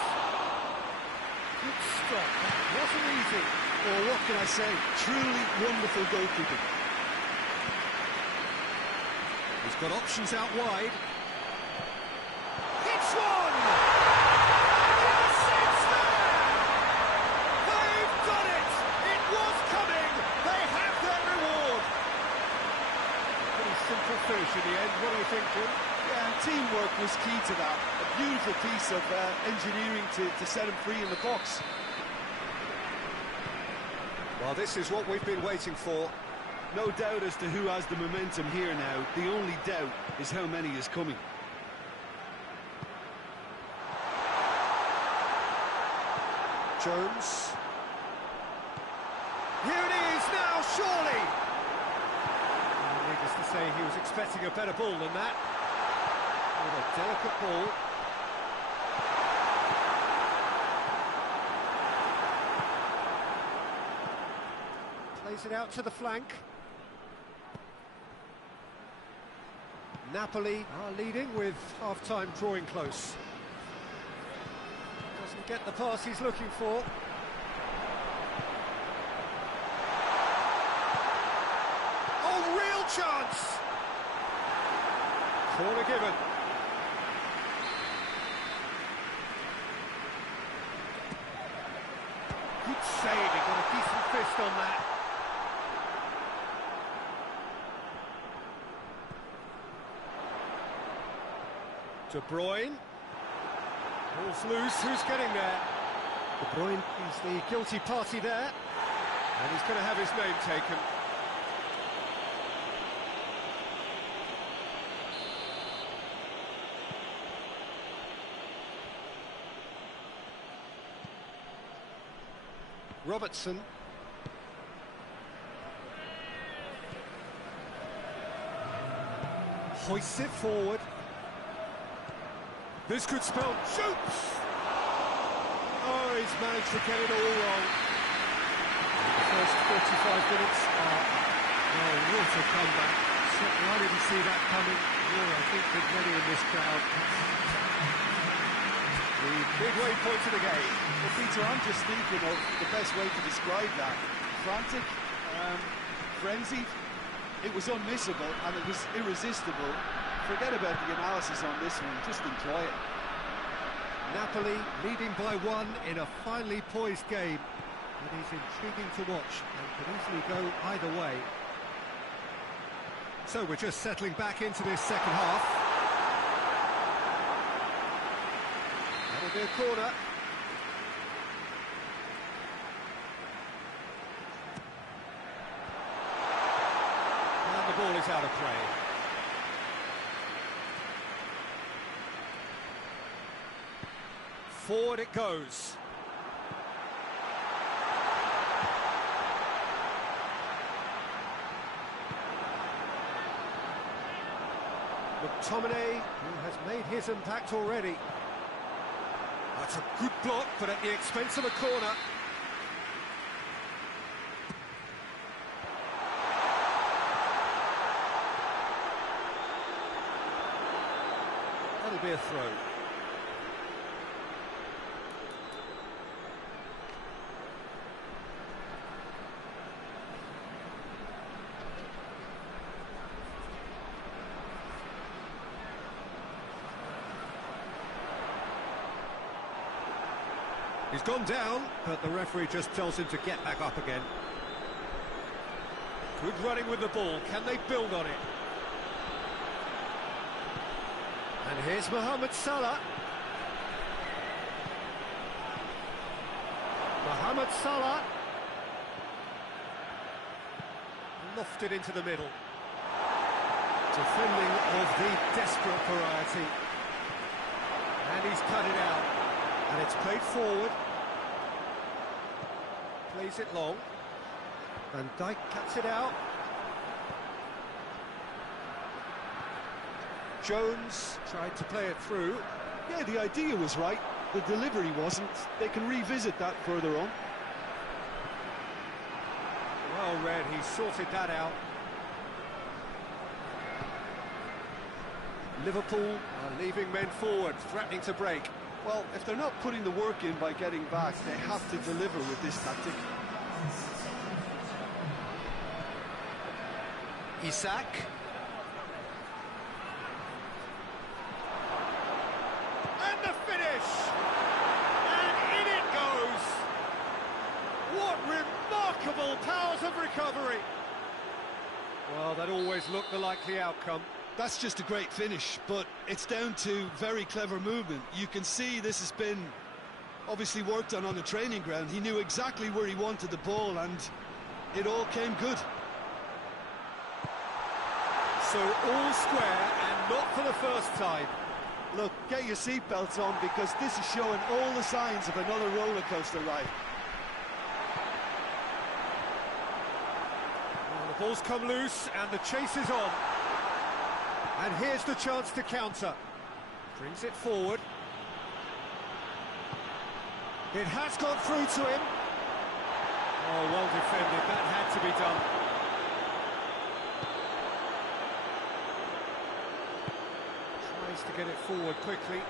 Good stop, that wasn't easy. Well, what can I say? Truly wonderful goalkeeping. He's got options out wide. Hits one! Yes, it's there! They've done it! It was coming! They have their reward! Pretty simple finish in the end. What do you think, Jim? Yeah, teamwork was key to that. A beautiful piece of engineering to set him free in the box. Well, this is what we've been waiting for. No doubt as to who has the momentum here now. The only doubt is how many is coming. Jones. Here it is now, surely! Needless to say, he was expecting a better ball than that. With a delicate ball. Plays it out to the flank. Napoli are leading with half-time drawing close. Doesn't get the pass he's looking for. Oh, real chance! Corner given. Good save, he got a decent fist on that. De Bruyne. Ball's loose, who's getting there? De Bruyne is the guilty party there. And he's going to have his name taken. Robertson. Hoists it forward. This could spell shoots! Oh, he's managed to get it all wrong. The first 45 minutes are, well, what a comeback. Certainly I didn't see that coming. Nor I think with many in this crowd. The midway point of the game. Well, Peter, I'm just thinking of the best way to describe that. Frantic, frenzied. It was unmissable and it was irresistible. Forget about the analysis on this one, just enjoy it. Napoli leading by one in a finely poised game. It is intriguing to watch and could easily go either way. So we're just settling back into this second half. That'll be a corner. And the ball is out of play. Forward it goes. McTominay, who has made his impact already. That's a good block, but at the expense of a corner. That'll be a throw. He's gone down, but the referee just tells him to get back up again. Good running with the ball. Can they build on it? And here's Mohamed Salah. Mohamed Salah. Lofted into the middle. Defending of the desperate variety. And he's cut it out. And it's played forward. Plays it long. Van Dijk cuts it out. Jones tried to play it through. Yeah, the idea was right. The delivery wasn't. They can revisit that further on. Well read, he sorted that out. Liverpool are leaving men forward, threatening to break. Well, if they're not putting the work in by getting back, they have to deliver with this tactic. Isak. And the finish! And in it goes! What remarkable powers of recovery! Well, that always looked the likely outcome. That's just a great finish, but it's down to very clever movement. You can see this has been obviously worked on the training ground. He knew exactly where he wanted the ball, and it all came good. So all square, and not for the first time. Look, get your seatbelts on, because this is showing all the signs of another roller coaster ride. Well, the ball's come loose, and the chase is on. And here's the chance to counter. Brings it forward. It has gone through to him. Oh, well defended. That had to be done. Tries to get it forward quickly.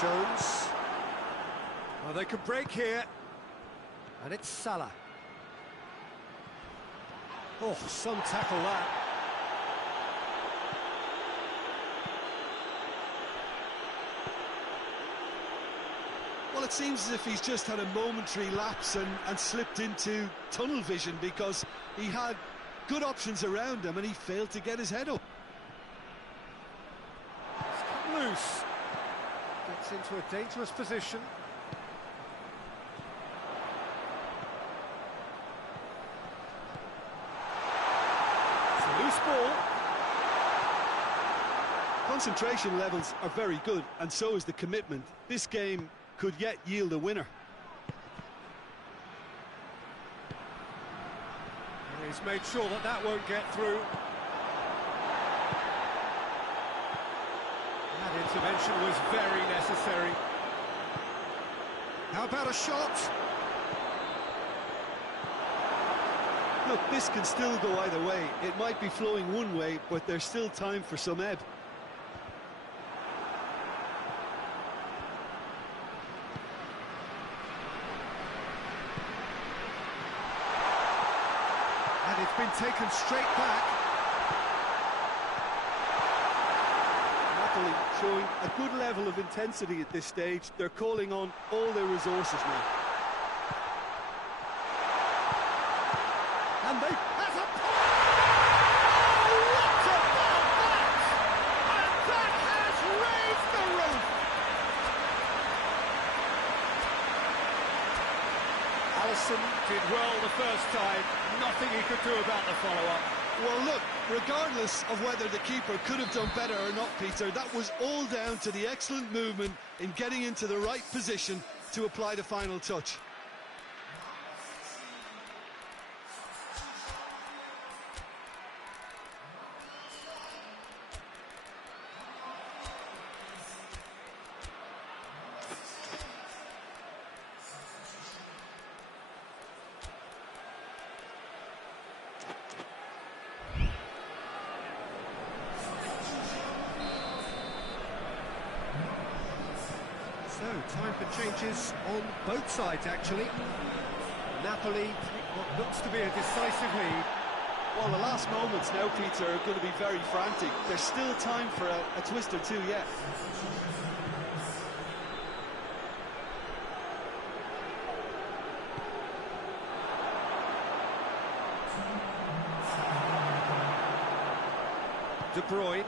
Jones. Oh, they could break here. And it's Salah. Oh, some tackle that. Well, it seems as if he's just had a momentary lapse and slipped into tunnel vision, because he had good options around him and he failed to get his head up. It's come loose. Gets into a dangerous position. It's a loose ball. Concentration levels are very good, and so is the commitment. This game could yet yield a winner. And he's made sure that that won't get through. That intervention was very necessary. How about a shot? Look, this can still go either way. It might be flowing one way, but there's still time for some ebb. And it's been taken straight back. Napoli showing a good level of intensity at this stage. They're calling on all their resources now. And they has a oh, what about that? And that has raised the roof. Alisson did well the first time. Nothing he could do about the follow-up. Well, look, regardless of whether the keeper could have done better or not, Peter, that was all down to the excellent movement in getting into the right position to apply the final touch. So, time for changes on both sides, actually. Napoli take what looks to be a decisive lead. Well, the last moments now, Peter, are going to be very frantic. There's still time for a twist or two yet. De Bruyne.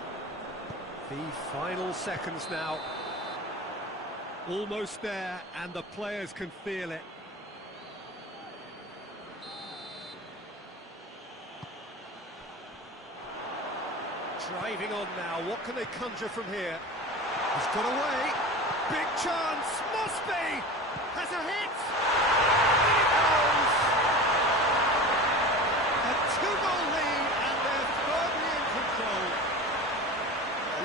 The final seconds now. Almost there, and the players can feel it. Driving on now, what can they conjure from here? He's got away, big chance, must be! Has a hit! In it goes! A two-goal lead, and they're firmly in control.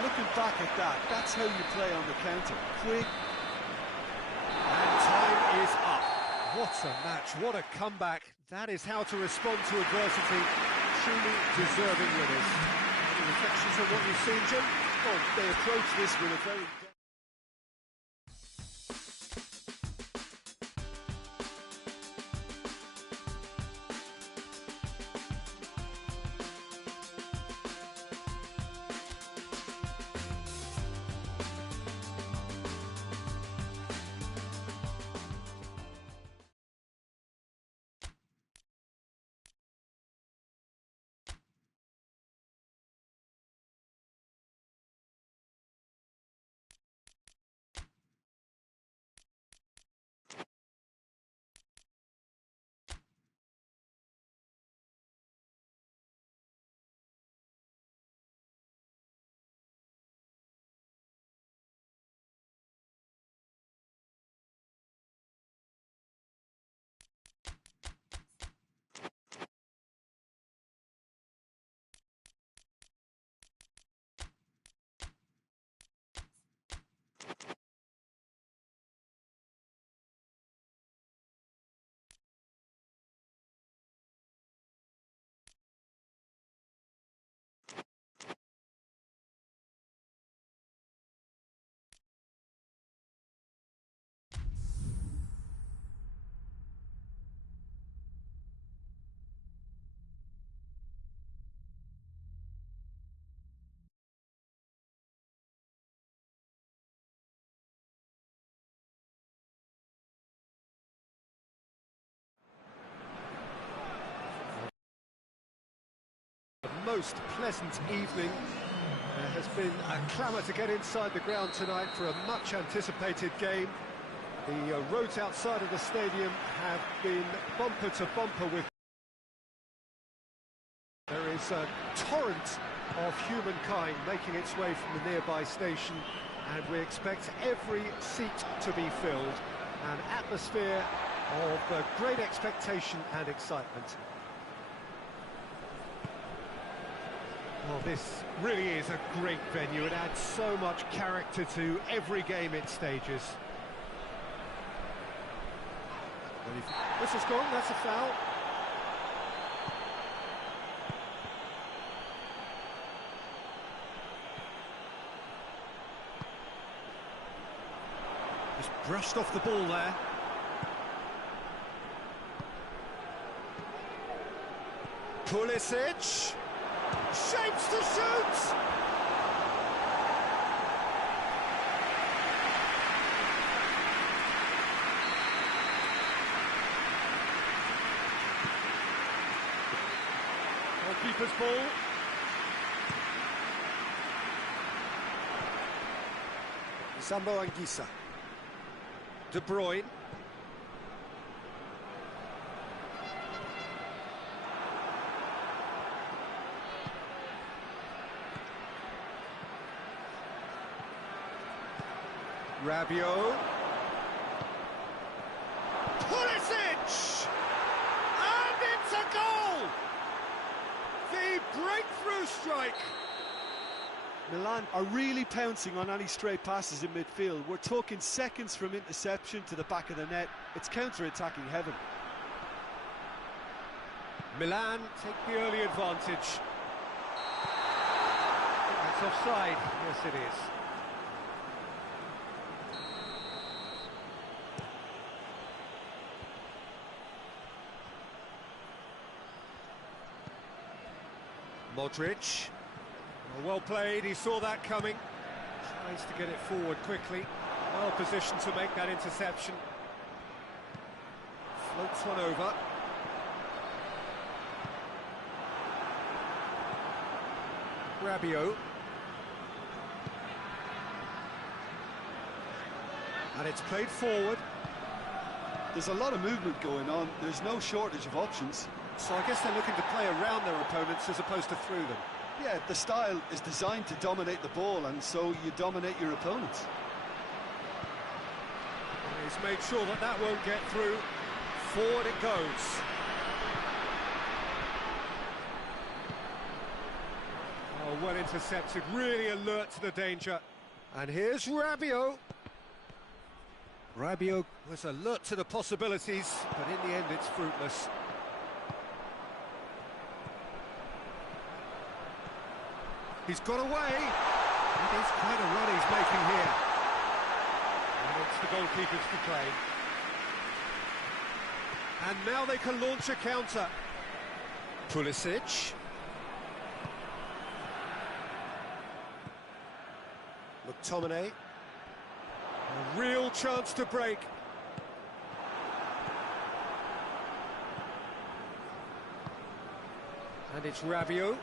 Looking back at that, that's how you play on the counter. Quick. And time is up. What a match, what a comeback. That is how to respond to adversity. Truly deserving winners. Any reflections on what you've seen, Jim? Well, they approach this with a very... most pleasant evening. There has been a clamour to get inside the ground tonight for a much-anticipated game. The roads outside of the stadium have been bumper to bumper with... There is a torrent of humankind making its way from the nearby station, and we expect every seat to be filled. An atmosphere of great expectation and excitement. Well, this really is a great venue. It adds so much character to every game it stages. Whistle's gone, that's a foul. Just brushed off the ball there. Pulisic, shapes to shoot! Goalkeeper's ball. Sambo Anguissa. De Bruyne. Rabiot. Pulisic! And it's a goal! The breakthrough strike! Milan are really pouncing on any stray passes in midfield. We're talking seconds from interception to the back of the net. It's counter-attacking heaven. Milan take the early advantage. That's offside. Yes, it is. Modric. Well played, he saw that coming. Tries to get it forward quickly. Well positioned to make that interception. Floats one over. Rabiot. And it's played forward. There's a lot of movement going on. There's no shortage of options. So I guess they're looking to play around their opponents as opposed to through them. Yeah, the style is designed to dominate the ball, and so you dominate your opponents. And he's made sure that that won't get through. Forward it goes. Oh, well intercepted, really alert to the danger. And here's Rabiot. Rabiot was alert to the possibilities, but in the end it's fruitless. He's got away. It is quite a run he's making here. And it's the goalkeepers to play. And now they can launch a counter. Pulisic. McTominay. A real chance to break. And it's Rabiot.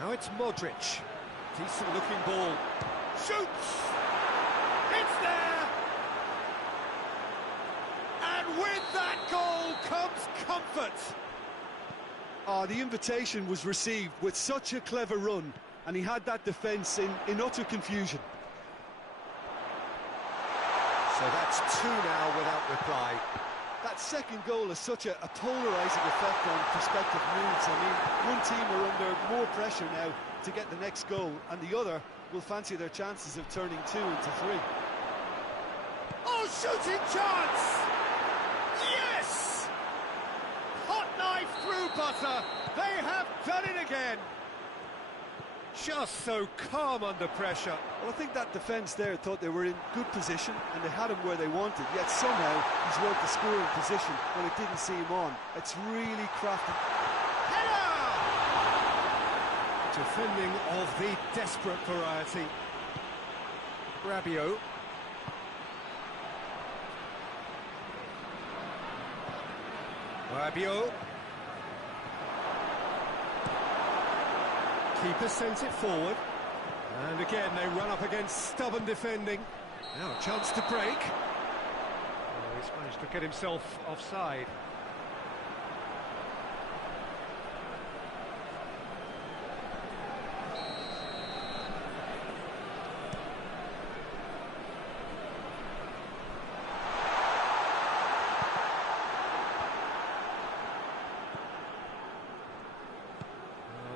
Now it's Modric. Decent looking ball. Shoots! It's there! And with that goal comes comfort. The invitation was received with such a clever run, and he had that defence in utter confusion. So that's two now without reply. That second goal has such a polarising effect on prospective moods. I mean, one team are under more pressure now to get the next goal, and the other will fancy their chances of turning 2 into 3. Oh, shooting chance! Yes! Hot knife through butter. They have done it again. Just so calm under pressure. Well, I think that defence there thought they were in good position and they had him where they wanted, yet somehow he's worked the scoring position when it didn't see him on. It's really crafty. Header! Defending of the desperate variety. Rabiot. Rabiot. Keeper sends it forward. And again, they run up against stubborn defending. Now a chance to break. Oh, he's managed to get himself offside.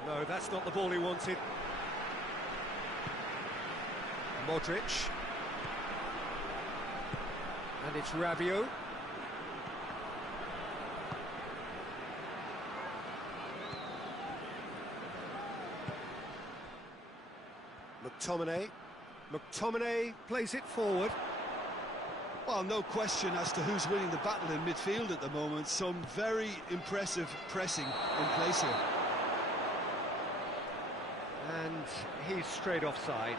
Oh, no, that's not the ball he wanted. Modric. And it's Rabiot. McTominay plays it forward. Well, no question as to who's winning the battle in midfield at the moment. Some very impressive pressing in place here. And he's straight offside.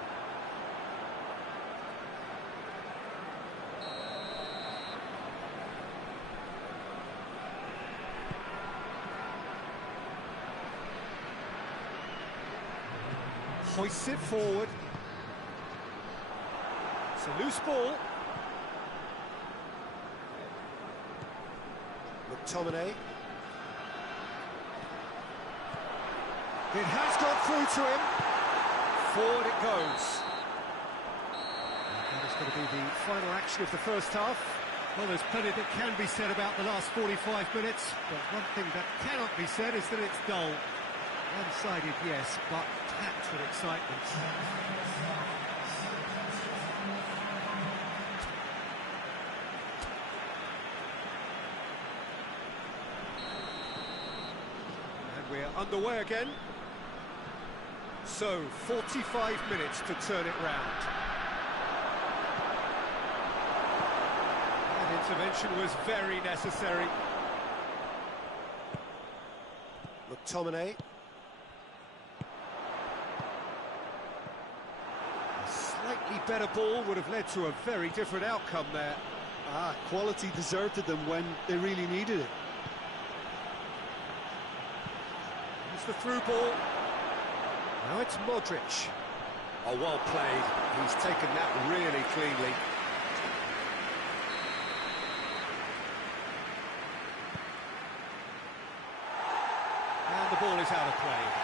Hoists it forward. It's a loose ball. McTominay. It has got through to him. Forward it goes. That is going to be the final action of the first half. Well, there's plenty that can be said about the last 45 minutes, but one thing that cannot be said is that it's dull. One-sided, yes, but packed with excitement. And we're underway again. So, 45 minutes to turn it round. That intervention was very necessary. McTominay. Slightly better ball would have led to a very different outcome there. Quality deserted them when they really needed it. It's the through ball. Now it's Modric. Oh, well played. He's taken that really cleanly. And the ball is out of play.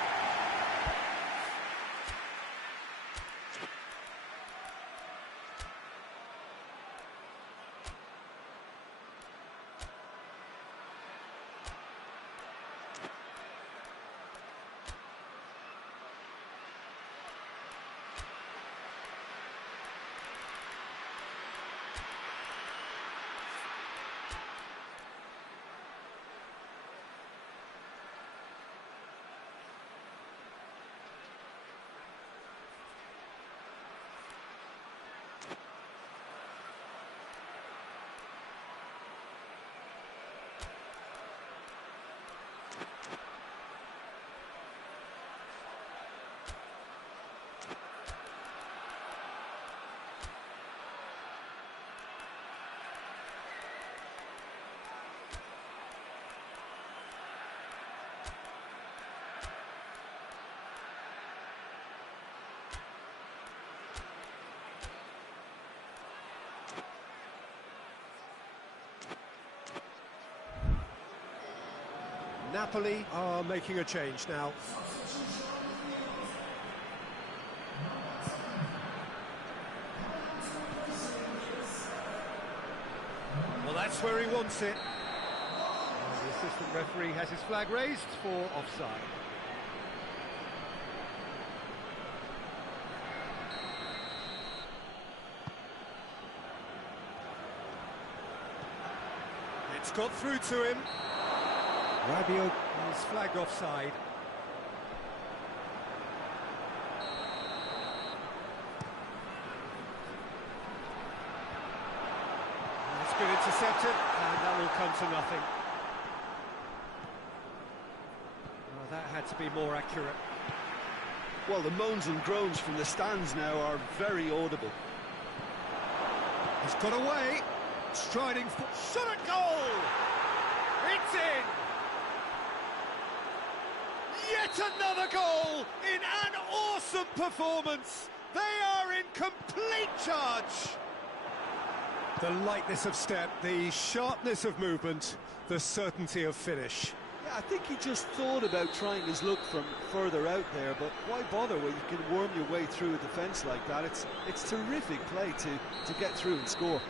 Napoli are making a change now. Well, that's where he wants it. And the assistant referee has his flag raised for offside. It's got through to him. Rabiot is flagged offside. It's been intercepted, and that will come to nothing. Oh, that had to be more accurate. Well, the moans and groans from the stands now are very audible. He's got away, striding for shot at goal! It's in! Yet Yet another goal in an awesome performance. They are in complete charge. The lightness of step, the sharpness of movement, the certainty of finish. Yeah, I think he just thought about trying his luck from further out there, but why bother when you can worm your way through a defence like that? It's terrific play to get through and score.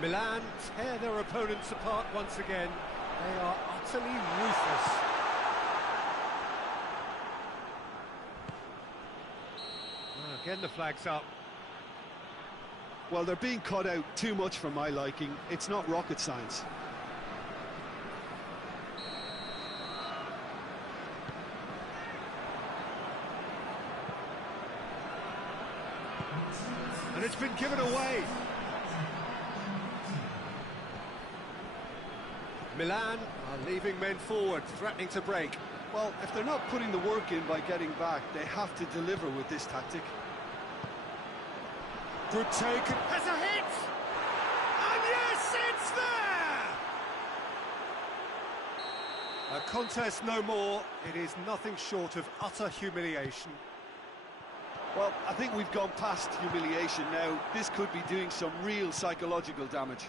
Milan tear their opponents apart once again. They are utterly ruthless. Again the flag's up. Well, they're being cut out too much for my liking. It's not rocket science. And it's been given away. Milan are leaving men forward, threatening to break. Well, if they're not putting the work in by getting back, they have to deliver with this tactic. Good take. Has a hit! And yes, it's there! A contest no more. It is nothing short of utter humiliation. Well, I think we've gone past humiliation now. This could be doing some real psychological damage.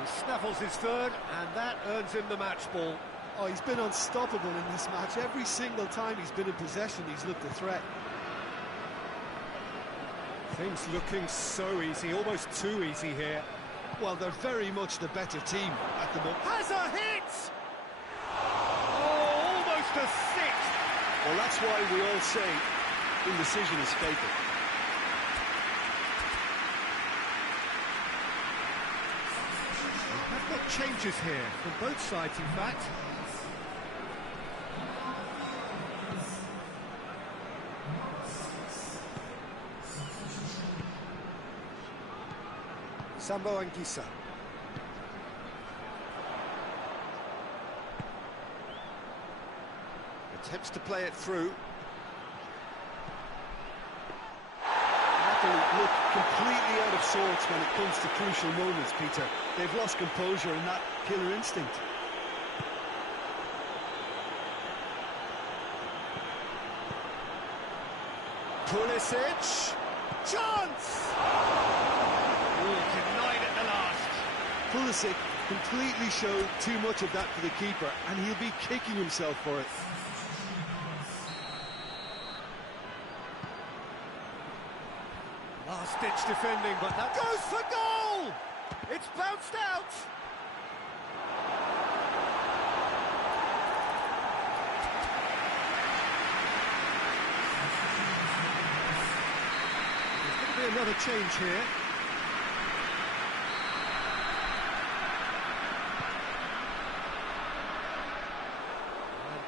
He snaffles his third, and that earns him the match ball. Oh, he's been unstoppable in this match. Every single time he's been in possession, he's looked a threat. Things looking so easy, almost too easy here. Well, they're very much the better team at the moment. Has a hit! Oh, almost a six! Well, that's why we all say indecision is fatal. We've got changes here, from both sides in fact. Sambo Anguissa. Attempts to play it through. Napoli look completely out of sorts when it comes to crucial moments, Peter. They've lost composure and that killer instinct. Pulisic. Chance! Denied at the last. Pulisic completely showed too much of that to the keeper, and he'll be kicking himself for it. Last-ditch defending, but that goes for goal! It's bounced out! There's going to be another change here.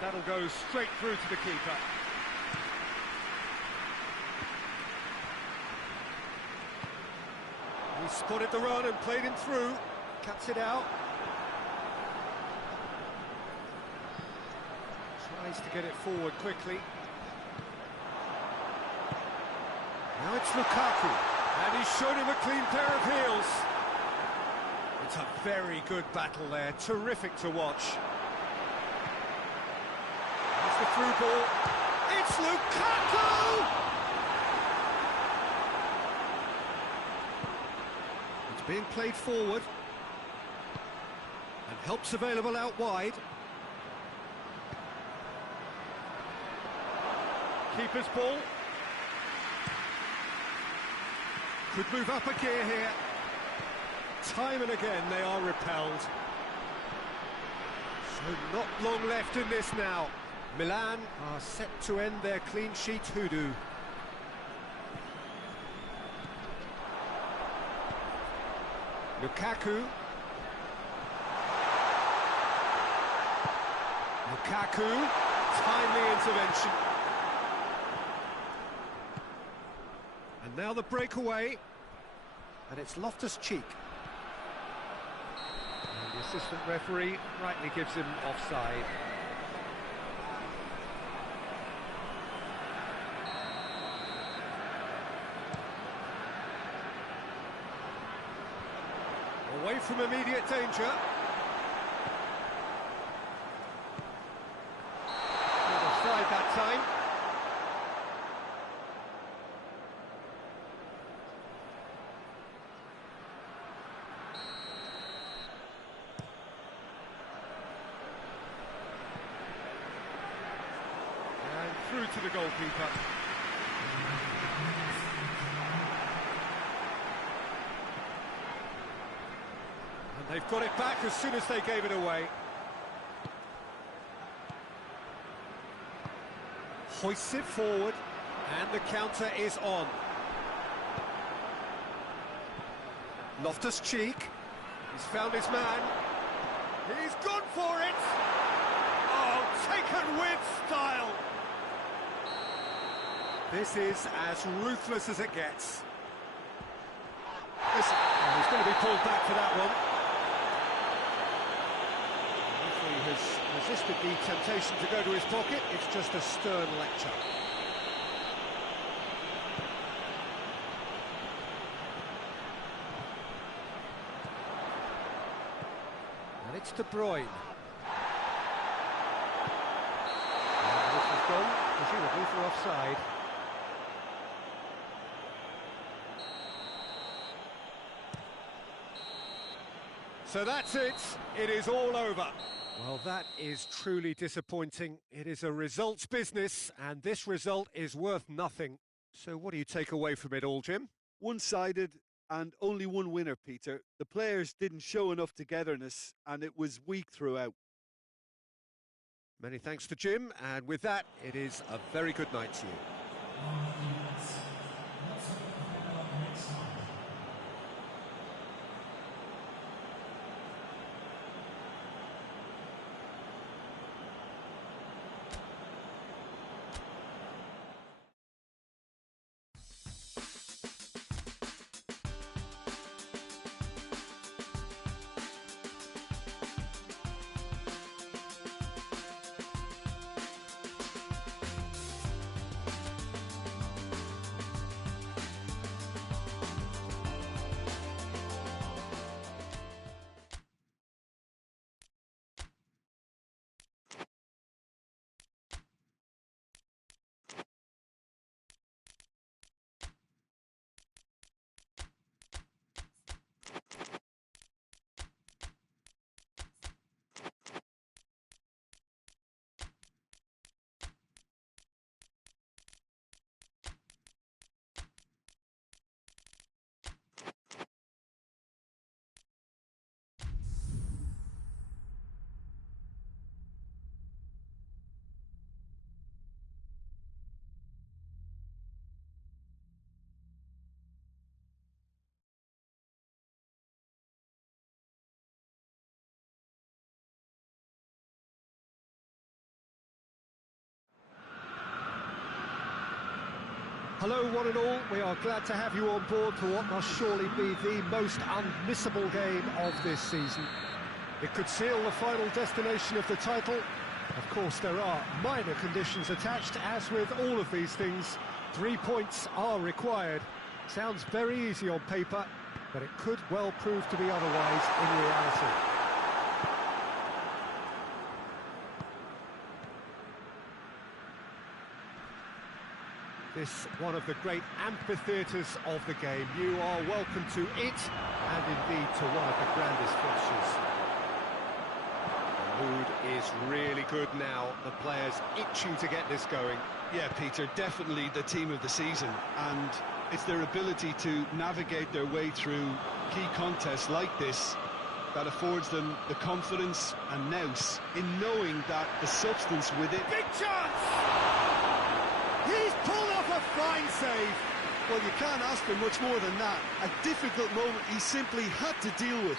That'll go straight through to the keeper. He spotted the run and played him through. Cuts it out. Tries to get it forward quickly. Now it's Lukaku. And he's shown him a clean pair of heels. It's a very good battle there. Terrific to watch. The through ball, it's Lukaku! It's being played forward, and help's available out wide. Keeper's ball. Could move up a gear here. Time and again they are repelled. So not long left in this now. Milan are set to end their clean sheet hoodoo. Lukaku. Lukaku. Timely intervention. And now the breakaway. And it's Loftus-Cheek. And the assistant referee rightly gives him offside. Away from immediate danger. to the goalkeeper. And they've got it back as soon as they gave it away. Hoists it forward, and the counter is on. Loftus-Cheek, he's found his man. He's gone for it! Oh, taken with style! This is as ruthless as it gets. Listen, oh, he's going to be pulled back for that one. Referee has resisted the temptation to go to his pocket. It's just a stern lecture. And it's De Bruyne. And this has gone, presumably for offside. So that's it. It is all over. Well, that is truly disappointing. It is a results business, and this result is worth nothing. So what do you take away from it all, Jim? One-sided and only one winner, Peter. The players didn't show enough togetherness, and it was weak throughout. Many thanks to Jim, and with that, it is a very good night to you. Hello one and all, we are glad to have you on board for what must surely be the most unmissable game of this season. It could seal the final destination of the title. Of course there are minor conditions attached, as with all of these things. 3 points are required. Sounds very easy on paper, but it could well prove to be otherwise in reality. This one of the great amphitheatres of the game. You are welcome to it, and indeed to one of the grandest fixtures. The mood is really good now. The players itching to get this going. Yeah, Peter, definitely the team of the season, and it's their ability to navigate their way through key contests like this that affords them the confidence and nous in knowing that the substance within... Big chance! He's pulled off a fine save. Well, you can't ask for much more than that. A difficult moment he simply had to deal with.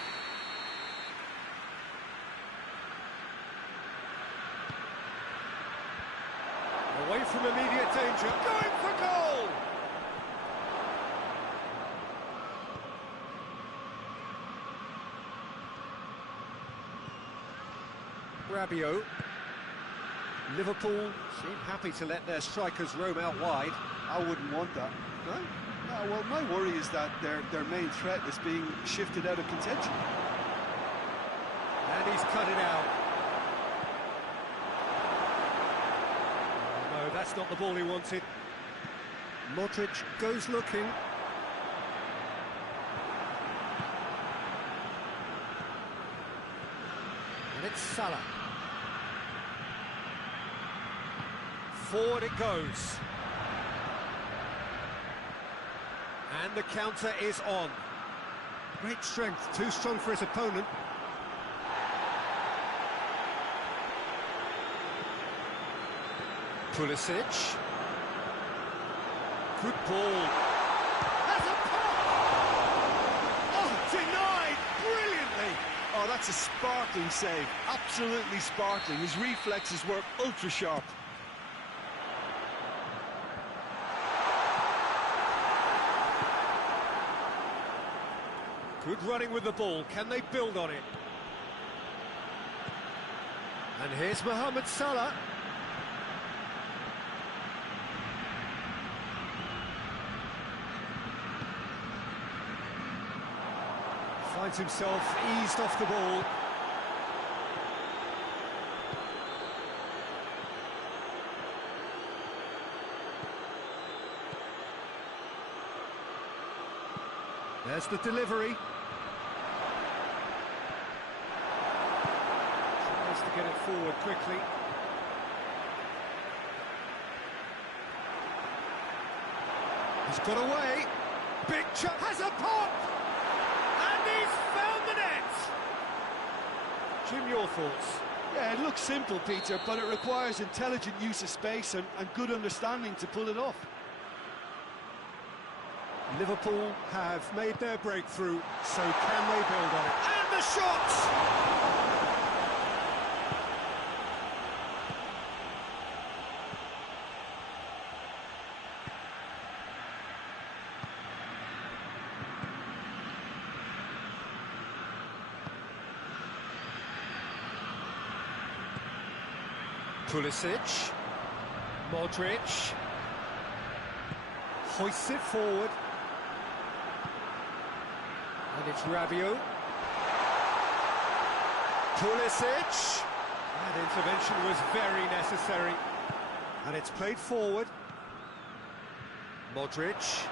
Away from immediate danger, going for goal! Rabiot. Liverpool seem happy to let their strikers roam out wide. I wouldn't want that. No, well, my worry is that their main threat is being shifted out of contention. And he's cut it out. Oh, no, that's not the ball he wanted. Modric goes looking. And it's Salah. Forward it goes. And the counter is on. Great strength, too strong for his opponent. Pulisic. Good ball. Has a pop! Oh, denied brilliantly! Oh, that's a sparkling save. Absolutely sparkling. His reflexes were ultra sharp. Good running with the ball. Can they build on it? And here's Mohamed Salah. Finds himself eased off the ball. There's the delivery. Tries to get it forward quickly. He's got away. Big chance. Has a pop! And he's found the net! Jim, your thoughts? Yeah, it looks simple, Peter, but it requires intelligent use of space and good understanding to pull it off. Liverpool have made their breakthrough, so can they build on it? And the shot! Pulisic. Modric. Hoists it forward. And it's Rabiot. Pulisic. That intervention was very necessary. And it's played forward. Modric.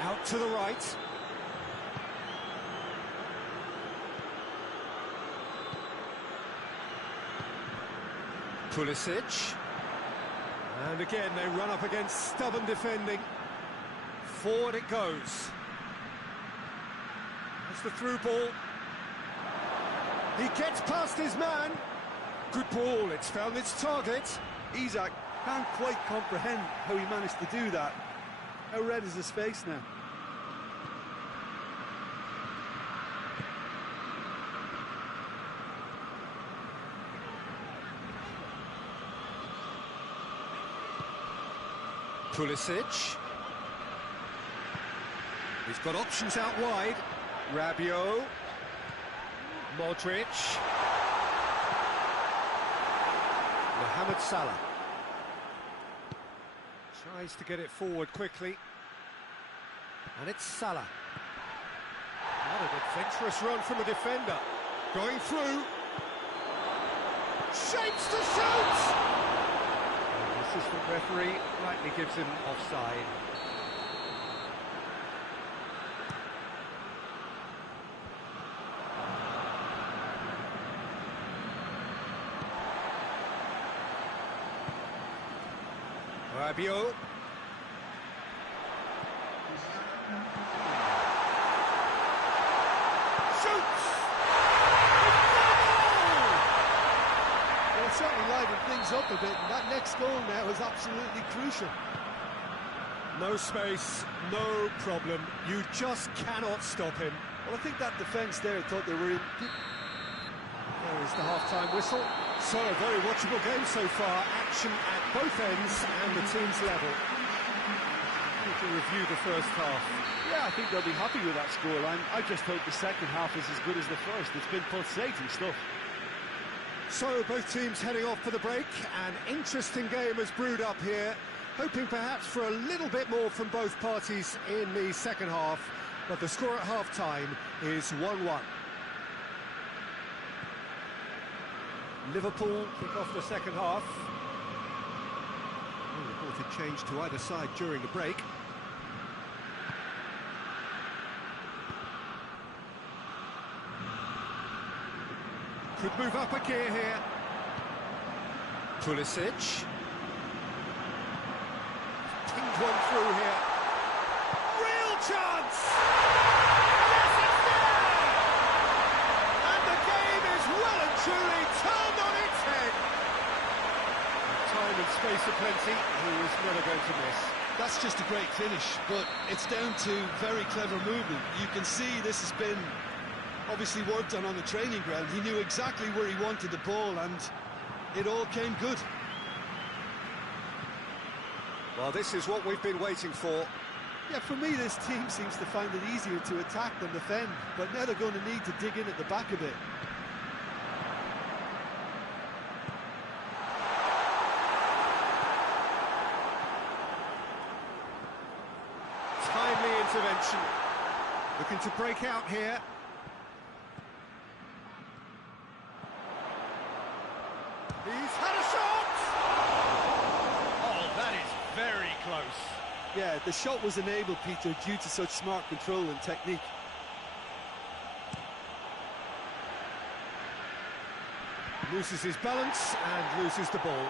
Out to the right. Pulisic. And again, they run up against stubborn defending. Forward it goes. That's the through ball. He gets past his man. Good ball, it's found its target. Isaac can't quite comprehend how he managed to do that. How red is his face now? Pulisic. He's got options out wide. Rabiot. Modric. Mohamed Salah. Tries to get it forward quickly. And it's Salah. What an adventurous run from a defender. Going through. Shapes to shoot! The assistant referee rightly gives him offside. Rabiot. Shoots! Well, it certainly livened things up a bit, and that next goal now is absolutely crucial. No space, no problem. You just cannot stop him. Well, I think that defence there thought they were in... There is the half-time whistle. So, a very watchable game so far. Action at both ends and the team's level. To review the first half. Yeah, I think they'll be happy with that scoreline. I just hope the second half is as good as the first. It's been pulsating stuff. So, both teams heading off for the break. An interesting game has brewed up here. Hoping perhaps for a little bit more from both parties in the second half. But the score at half-time is 1-1. Liverpool kick off the second half. No reported change to either side during the break. Could move up a gear here. Pulisic. Pinged one through here. Real chance! Yes, it's there! And the game is well and truly turned on its head. Time and space aplenty, he was never going to miss. That's just a great finish, but it's down to very clever movement. You can see this has been obviously worked on the training ground. He knew exactly where he wanted the ball, and it all came good. Well, this is what we've been waiting for. Yeah, for me, this team seems to find it easier to attack than defend, but now they're going to need to dig in at the back a bit. Timely intervention. Looking to break out here. He's had a shot! Oh, that is very close. Yeah, the shot was enabled, Peter, due to such smart control and technique. Loses his balance and loses the ball.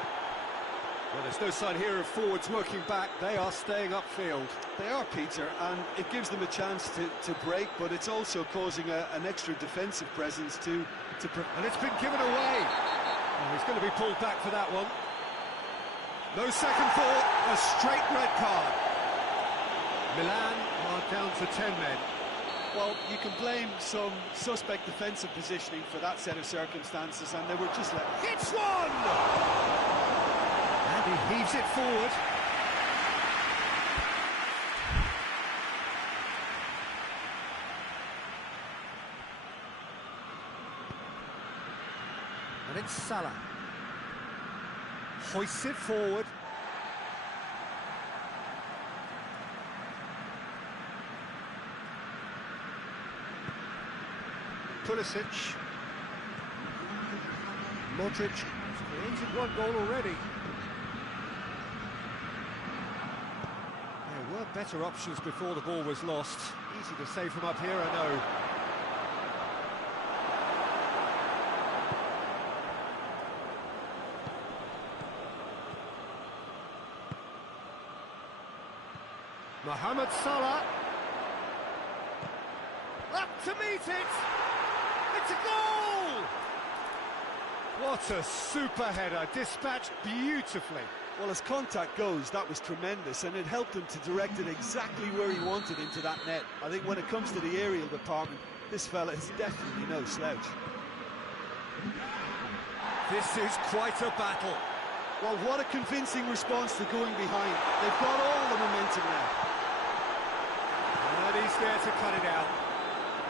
Well, there's no sign here of forwards working back. They are staying upfield. They are, Peter, and it gives them a chance to break, but it's also causing an extra defensive presence to and it's been given away. Oh, he's going to be pulled back for that one. No second thought, a straight red card. Milan are down to 10 men. Well, you can blame some suspect defensive positioning for that set of circumstances, and they were just let... Hits one! And he heaves it forward. And it's Salah. Hoists it forward. Pulisic. Modric has created one goal already. There were better options before the ball was lost. Easy to say from up here, I know. Mohamed Salah. Up to meet it. It's a goal! What a super header, dispatched beautifully. Well, as contact goes, that was tremendous, and it helped him to direct it exactly where he wanted into that net. I think when it comes to the aerial department, this fella is definitely no slouch. This is quite a battle. Well, what a convincing response to going behind. They've got all the momentum now. And he's there to cut it out.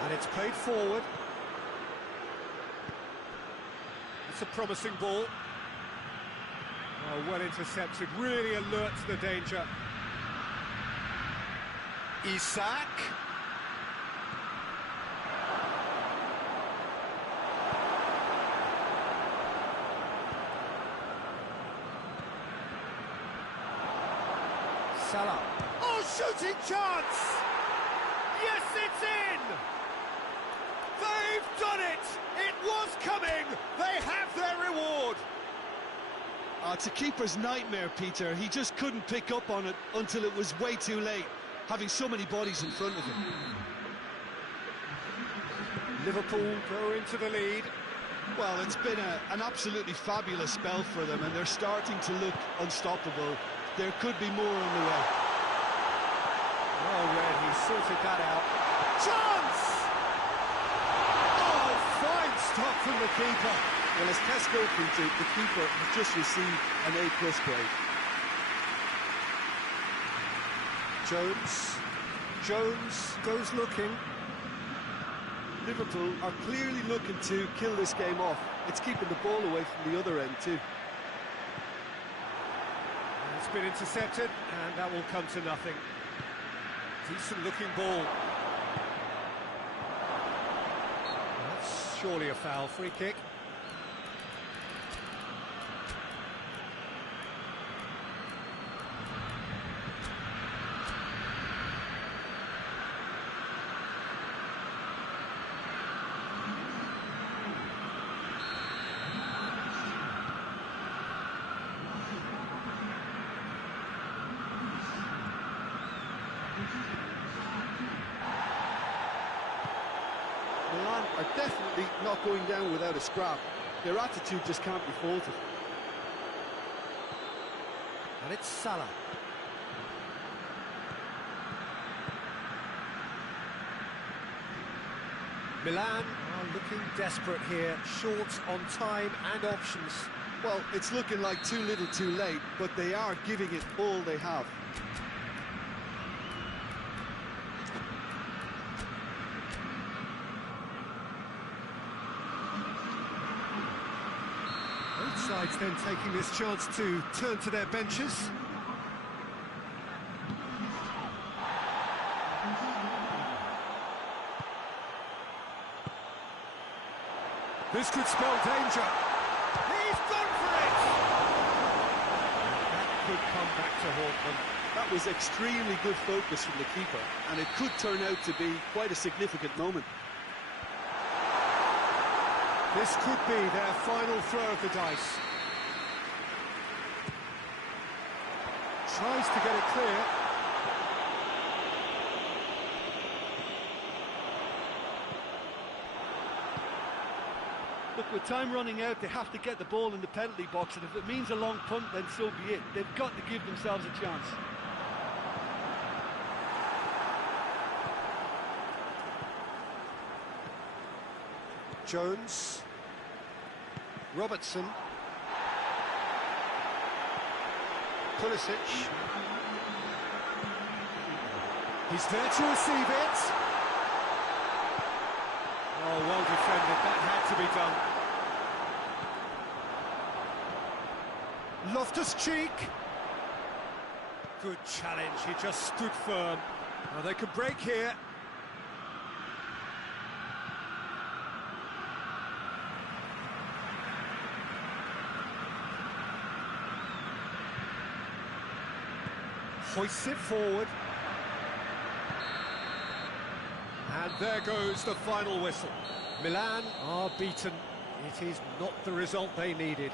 And it's played forward. It's a promising ball. Oh, well intercepted, really alert to the danger. Isak. Salah. Oh, shooting chance! Yes, it's in! They've done it! It was coming! They have their reward! It's a keeper's nightmare, Peter. He just couldn't pick up on it until it was way too late, having so many bodies in front of him. Liverpool go into the lead. Well, it's been an absolutely fabulous spell for them, and they're starting to look unstoppable. There could be more on the way. Oh, Red, he sorted that out. Chance! Oh, fine stop from the keeper. Well, as tests go, Peter, the keeper has just received an A+ grade. Jones goes looking. Liverpool are clearly looking to kill this game off. It's keeping the ball away from the other end too. It's been intercepted, and that will come to nothing. Decent looking ball. That's surely a foul. Free kick. are definitely not going down without a scrap. Their attitude just can't be faulted. And it's Salah. Milan are looking desperate here, short on time and options. Well, it's looking like too little too late, but they are giving it all they have. Both sides then taking this chance to turn to their benches. This could spell danger. He's gone for it! That could come back to haunt them. That was extremely good focus from the keeper, and it could turn out to be quite a significant moment. This could be their final throw of the dice. Tries to get it clear. Look, with time running out, they have to get the ball in the penalty box, and if it means a long punt, then so be it. They've got to give themselves a chance. Jones. Robertson. Pulisic. He's there to receive it. Oh, well defended. That had to be done. Loftus-Cheek. Good challenge. He just stood firm. Now they could break here. Hoists it forward. And there goes the final whistle. Milan are beaten. It is not the result they needed.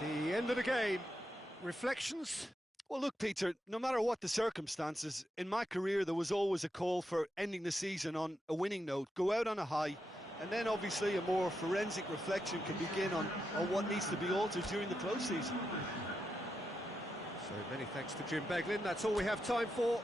The end of the game. Reflections? Well, look, Peter, no matter what the circumstances, in my career there was always a call for ending the season on a winning note, go out on a high, and then obviously a more forensic reflection can begin on what needs to be altered during the close season. So many thanks to Jim Beglin. That's all we have time for.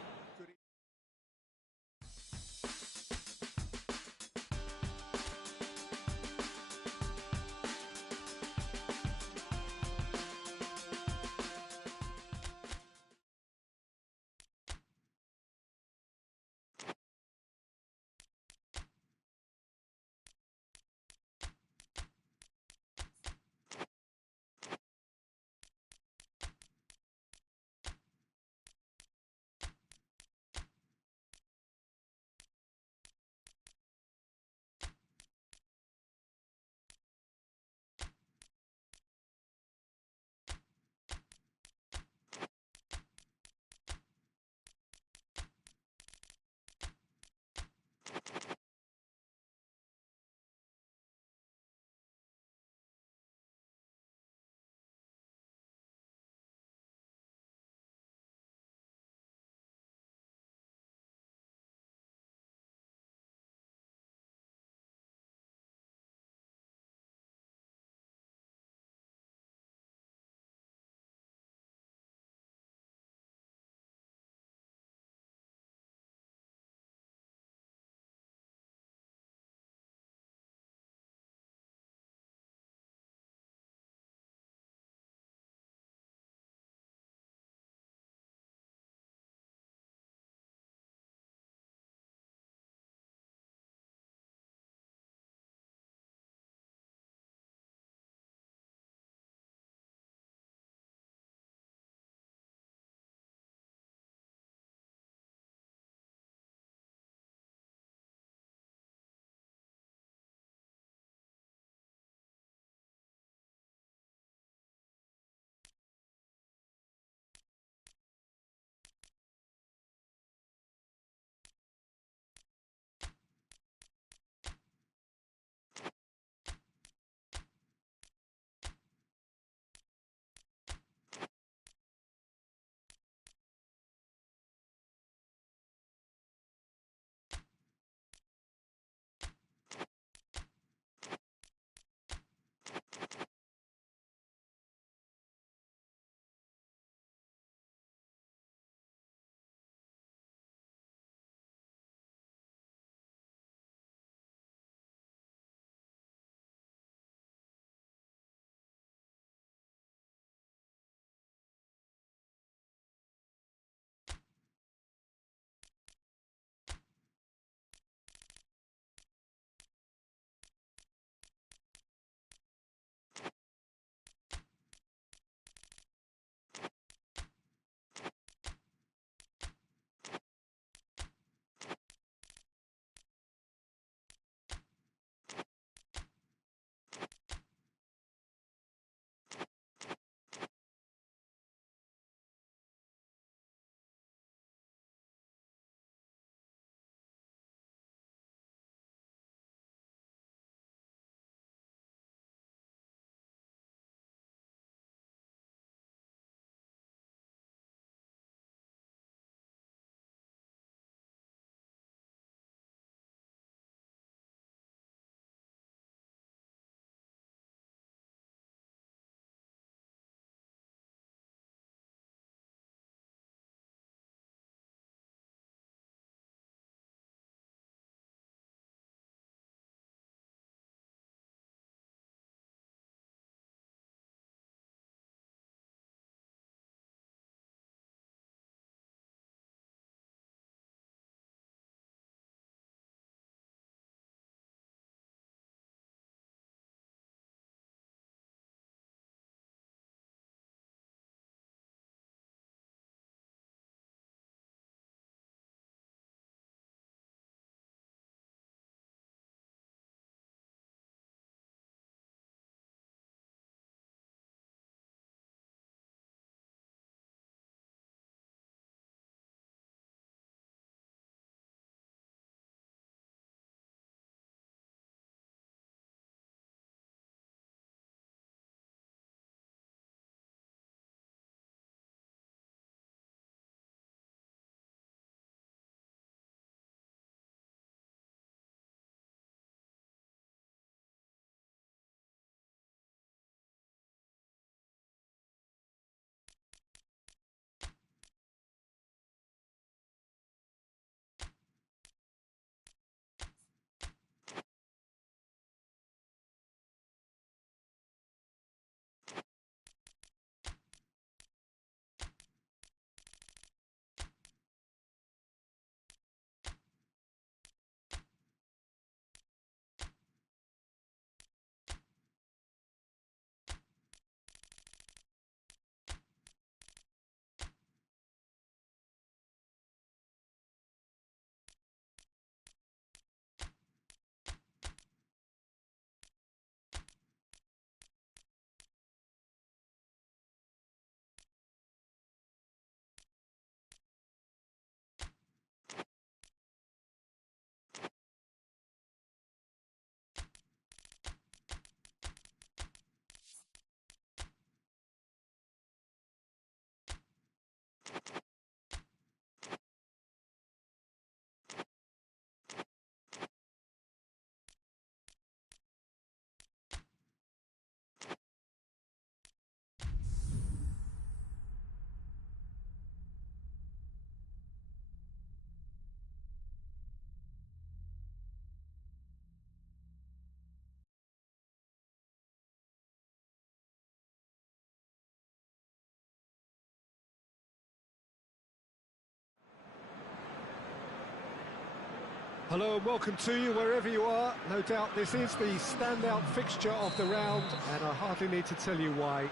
Hello and welcome to you wherever you are. No doubt this is the standout fixture of the round, and I hardly need to tell you why.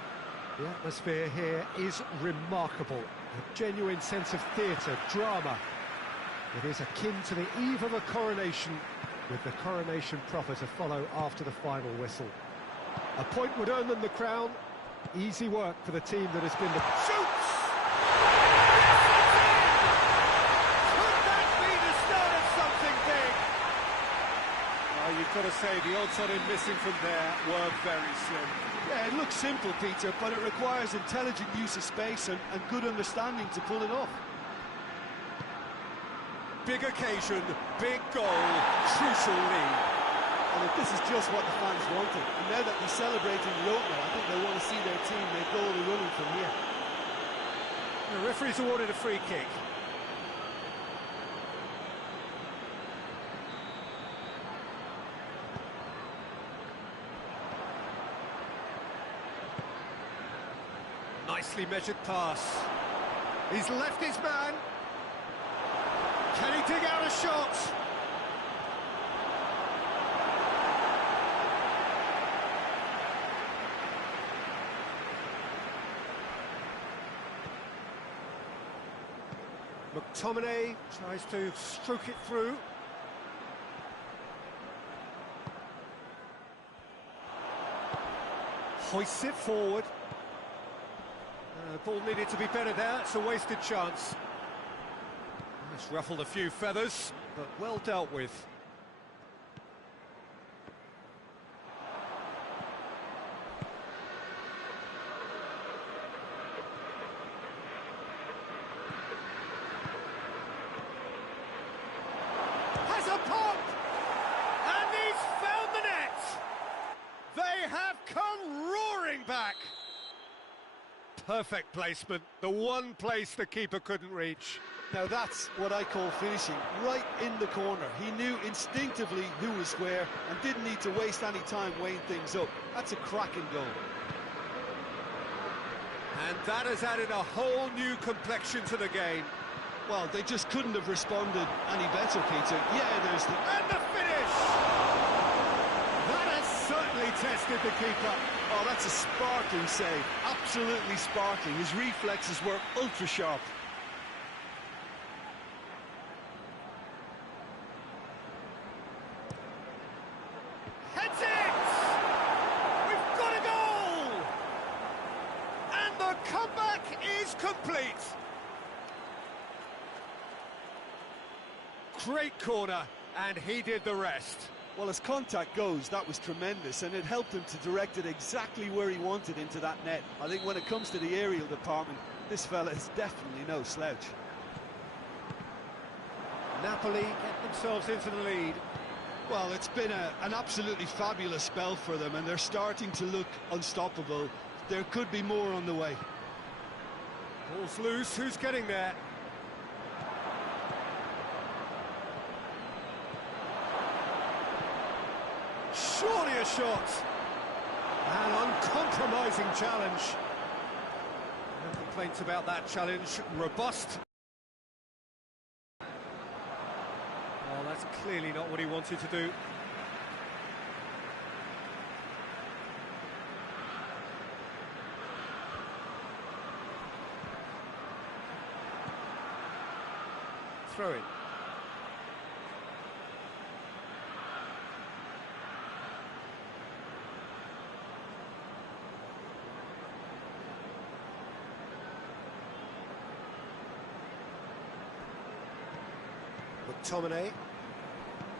The atmosphere here is remarkable. A genuine sense of theatre, drama. It is akin to the eve of a coronation, with the coronation proper to follow after the final whistle. A point would earn them the crown. Easy work for the team that has been the... Shoots! Could that be the start of something big? Well, you've got to say the odds on him missing from there were very slim. Yeah, it looks simple, Peter, but it requires intelligent use of space and good understanding to pull it off. Big occasion, big goal, crucial lead. And if this is just what the fans wanted, and now that they're celebrating the opener, I think they want to see their team make all the running from here. The referee's awarded a free kick. Nicely measured pass. He's left his man. Can he dig out a shot? McTominay tries to stroke it through. Hoists it forward. Ball needed to be better there, it's a wasted chance. It's ruffled a few feathers, but well dealt with. Has a pop! And he's found the net! They have come roaring back! Perfect placement, the one place the keeper couldn't reach. Now that's what I call finishing, right in the corner. He knew instinctively who was square and didn't need to waste any time weighing things up. That's a cracking goal. And that has added a whole new complexion to the game. Well, they just couldn't have responded any better, Peter. Yeah, there's the... And the finish! That has certainly tested the keeper. Oh, that's a sparkling save. Absolutely sparkling. His reflexes were ultra-sharp. Heads it! We've got a goal! And the comeback is complete. Great corner, and he did the rest. Well, as contact goes, that was tremendous, and it helped him to direct it exactly where he wanted into that net. I think when it comes to the aerial department, this fella is definitely no slouch. Napoli get themselves into the lead. Well, it's been an absolutely fabulous spell for them, and they're starting to look unstoppable. There could be more on the way. Ball's loose, who's getting there? Surely a shot. An uncompromising challenge. No complaints about that challenge. Robust. Oh, that's clearly not what he wanted to do. Throw in. McTominay.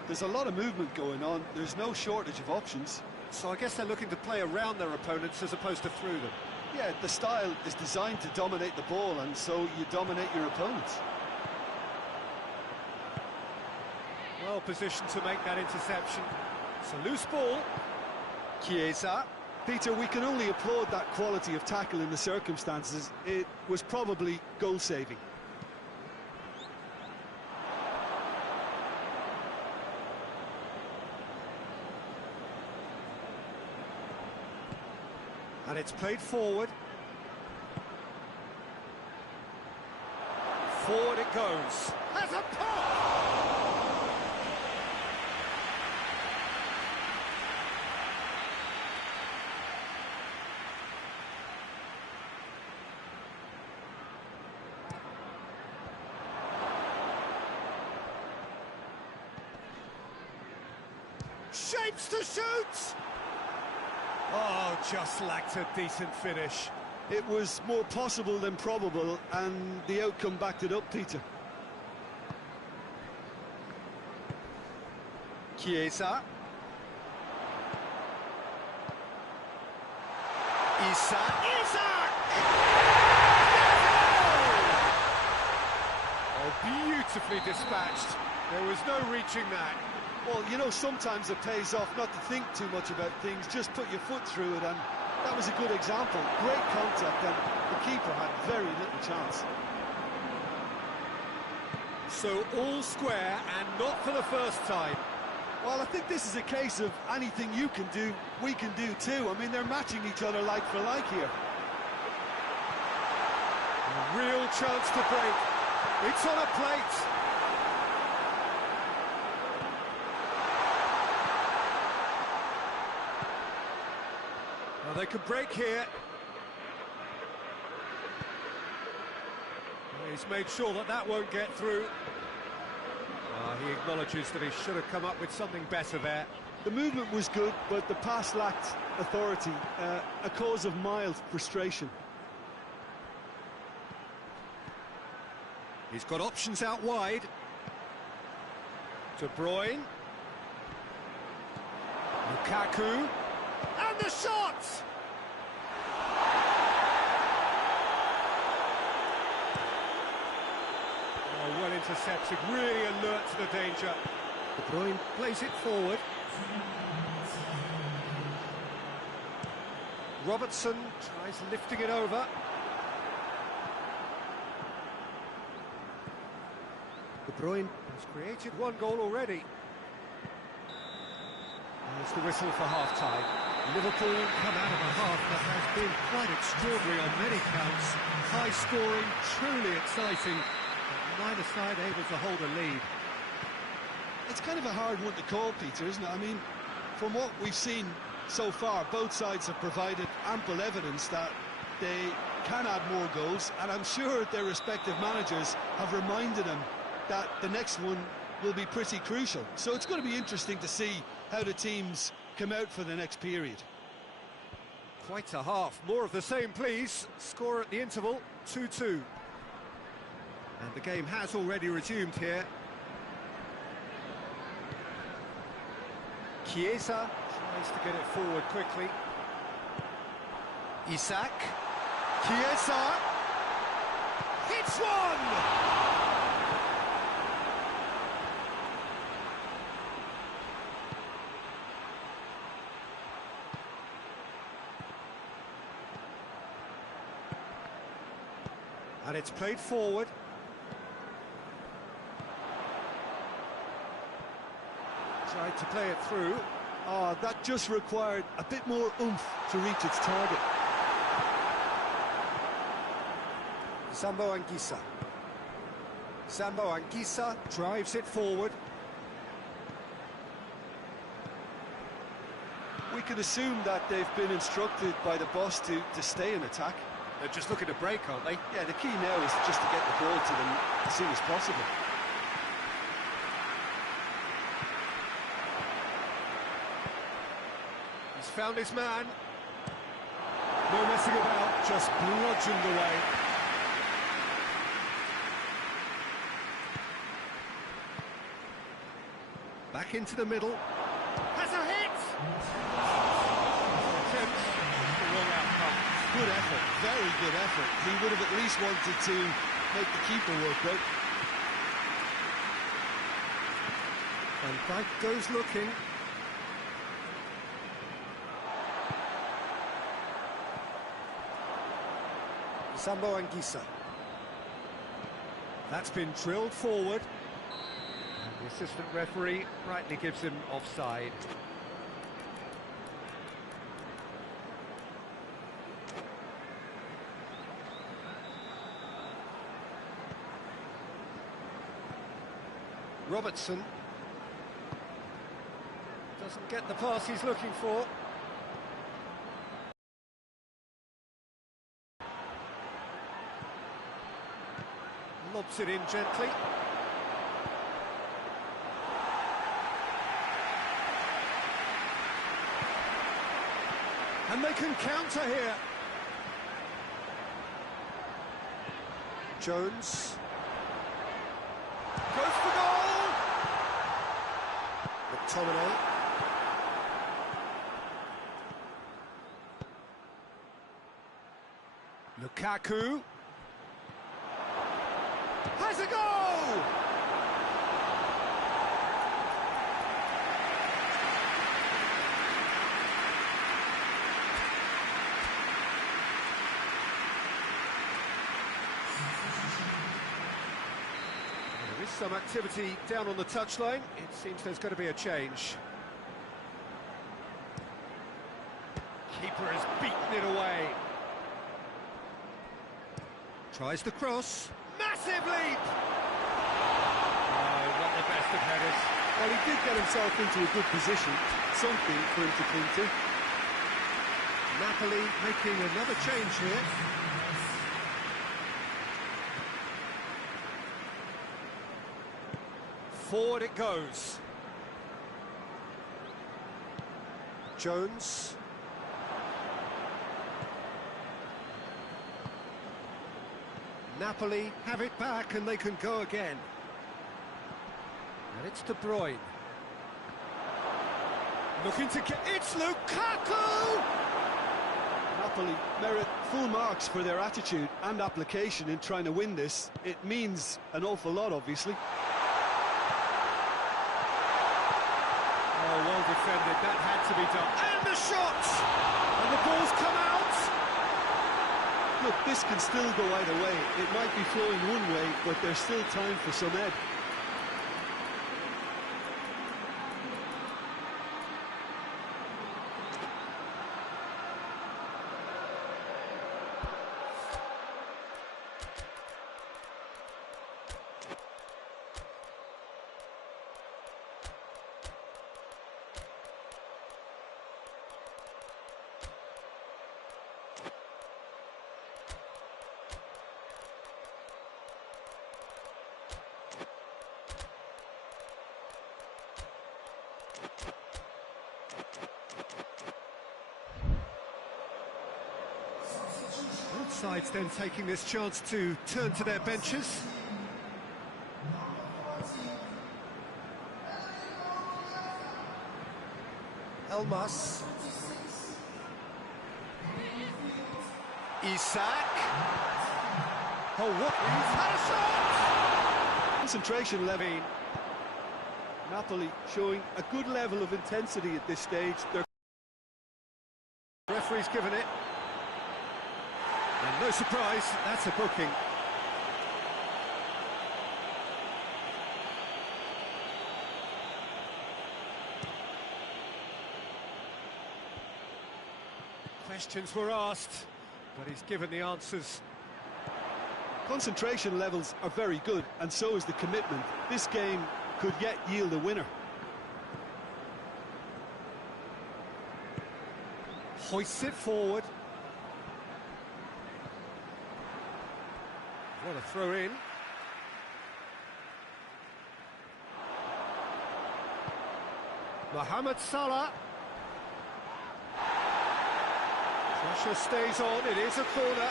There's a lot of movement going on. There's no shortage of options. So I guess they're looking to play around their opponents as opposed to through them. Yeah, the style is designed to dominate the ball, and so you dominate your opponents. Well positioned to make that interception. It's a loose ball. Chiesa. Peter, we can only applaud that quality of tackle in the circumstances. It was probably goal-saving. And it's played forward. Forward it goes. Has a pop! shapes to shoot! Oh, just lacked a decent finish. It was more possible than probable, and the outcome backed it up, Peter. Chiesa. Isak! Oh, beautifully dispatched. There was no reaching that. Well, you know, sometimes it pays off not to think too much about things, just put your foot through it, and that was a good example. Great contact, and the keeper had very little chance. So all square, and not for the first time. Well, I think this is a case of anything you can do, we can do too. I mean, they're matching each other like for like here. A real chance to break. It's on a plate. Well, they could break here. Well, he's made sure that that won't get through. He acknowledges that he should have come up with something better there. The movement was good, but the pass lacked authority, a cause of mild frustration. He's got options out wide. De Bruyne. Lukaku. And the shot! Oh, well intercepted, really alert to the danger. De Bruyne plays it forward. Robertson tries lifting it over. De Bruyne has created one goal already. There's the whistle for half-time. Liverpool come out of a half that has been quite extraordinary on many counts. High-scoring, truly exciting, but neither side able to hold a lead. It's kind of a hard one to call, Peter, isn't it? I mean, from what we've seen so far, both sides have provided ample evidence that they can add more goals, and I'm sure their respective managers have reminded them that the next one will be pretty crucial. So it's going to be interesting to see how the teams come out for the next period. Quite a half. More of the same, please. Score at the interval, 2-2. And the game has already resumed here. Chiesa tries to get it forward quickly. Isak. Chiesa. Hits one! And it's played forward. Tried to play it through. Oh, that just required a bit more oomph to reach its target. Sambo Anguissa. Sambo Anguissa drives it forward. We can assume that they've been instructed by the boss to stay in attack. They're just looking to break, aren't they? Yeah, the key now is just to get the ball to them as soon as possible. He's found his man. No messing about, just bludgeoned away. Back into the middle. Has a hit! Attempts, the wrong outcome. Good effort, very good effort. He would have at least wanted to make the keeper work out. And back goes looking. Sambo Anguissa. That's been drilled forward. And the assistant referee rightly gives him offside. Robertson doesn't get the pass he's looking for. Lobs it in gently. And they can counter here. Jones. Goes for goal! McTominay. Lukaku. Has a goal! There is some activity down on the touchline. It seems there's going to be a change. Keeper has beaten it away. Tries the cross. Massive leap! Oh, not the best of headers. Well, he did get himself into a good position, something for him to cling to. Napoli making another change here. Forward it goes. Jones. Napoli have it back and they can go again. And it's De Bruyne. Looking to get... It's Lukaku! Napoli merit full marks for their attitude and application in trying to win this. It means an awful lot, obviously. Oh, well defended. That had to be done. And the shot! And the ball's come out! Look, this can still go either way. It might be flowing one way, but there's still time for some ebb. Both sides then taking this chance to turn to their benches. Elmas. Isak. Oh, what? He's had a shot! Concentration level. Napoli showing a good level of intensity at this stage. They're Referee's given it. And no surprise, that's a booking. Questions were asked, but he's given the answers. Concentration levels are very good, and so is the commitment. This game could yet yield a winner. Hoists it forward. What a throw in. Mohamed Salah. Pressure stays on, it is a corner.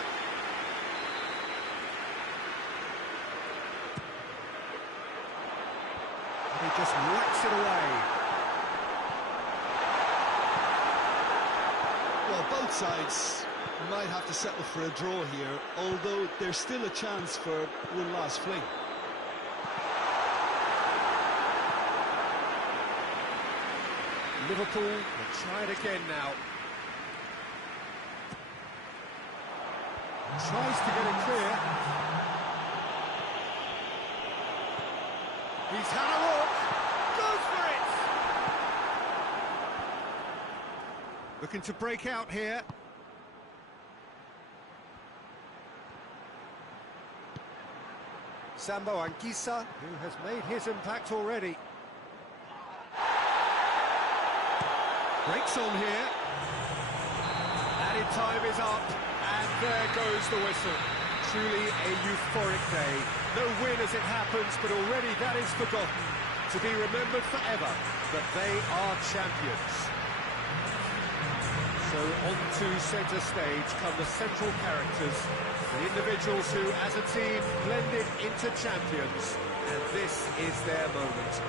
And he just whacks it away. Well, both sides might have to settle for a draw here, although there's still a chance for one last fling. Liverpool will try it again now. Tries to get it clear. He's had a look. Goes for it. Looking to break out here. Sambo Anguissa, who has made his impact already. Breaks on here. Added time is up, and there goes the whistle. Truly a euphoric day. No win as it happens, but already that is forgotten. To be remembered forever, that they are champions. So onto centre stage come the central characters, the individuals who, as a team, blended into champions, and this is their moment.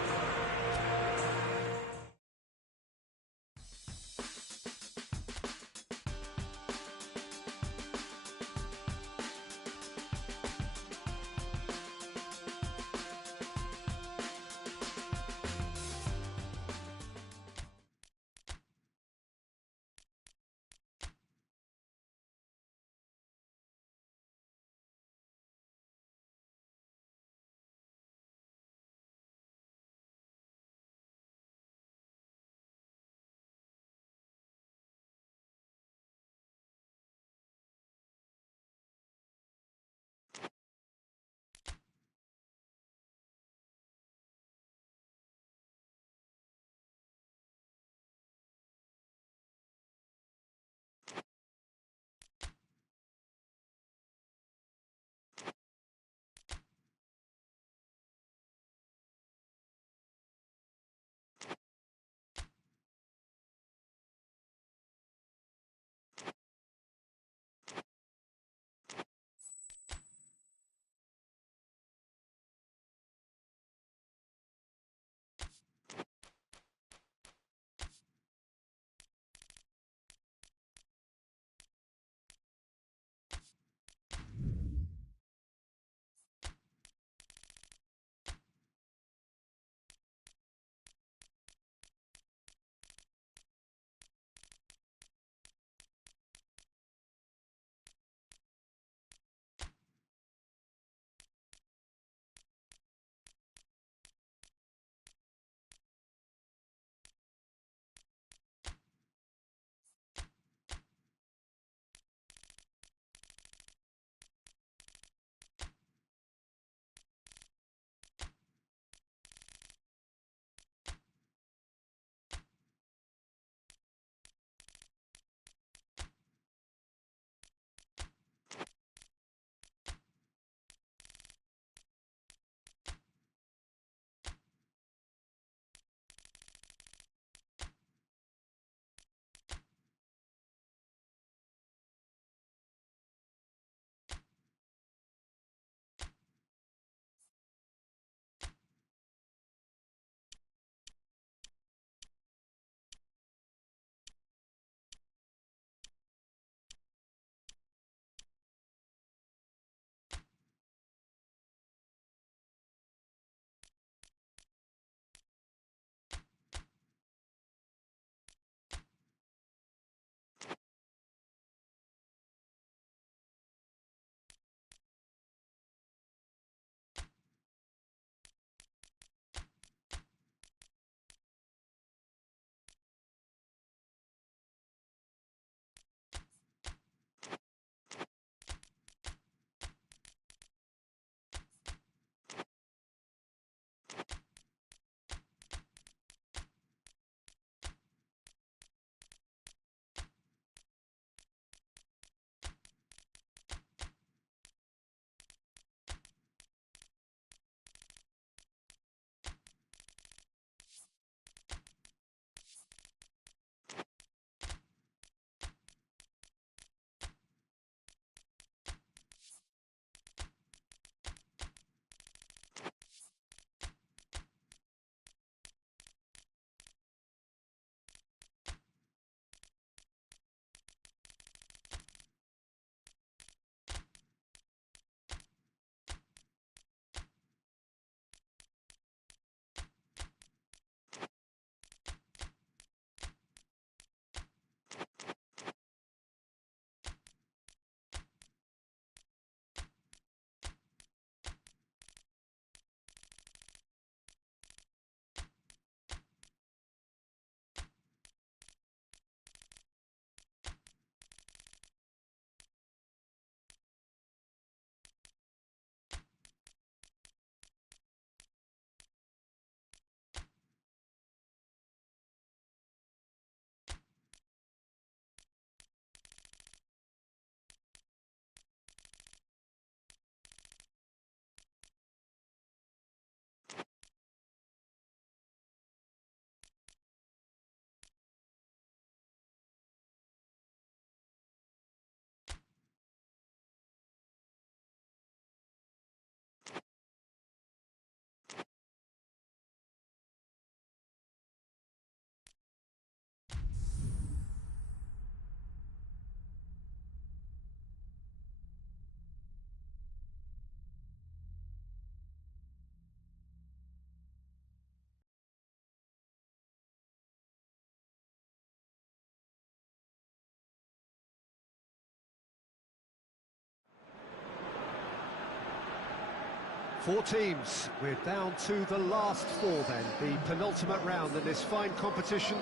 Four teams. We're down to the last four then, the penultimate round in this fine competition.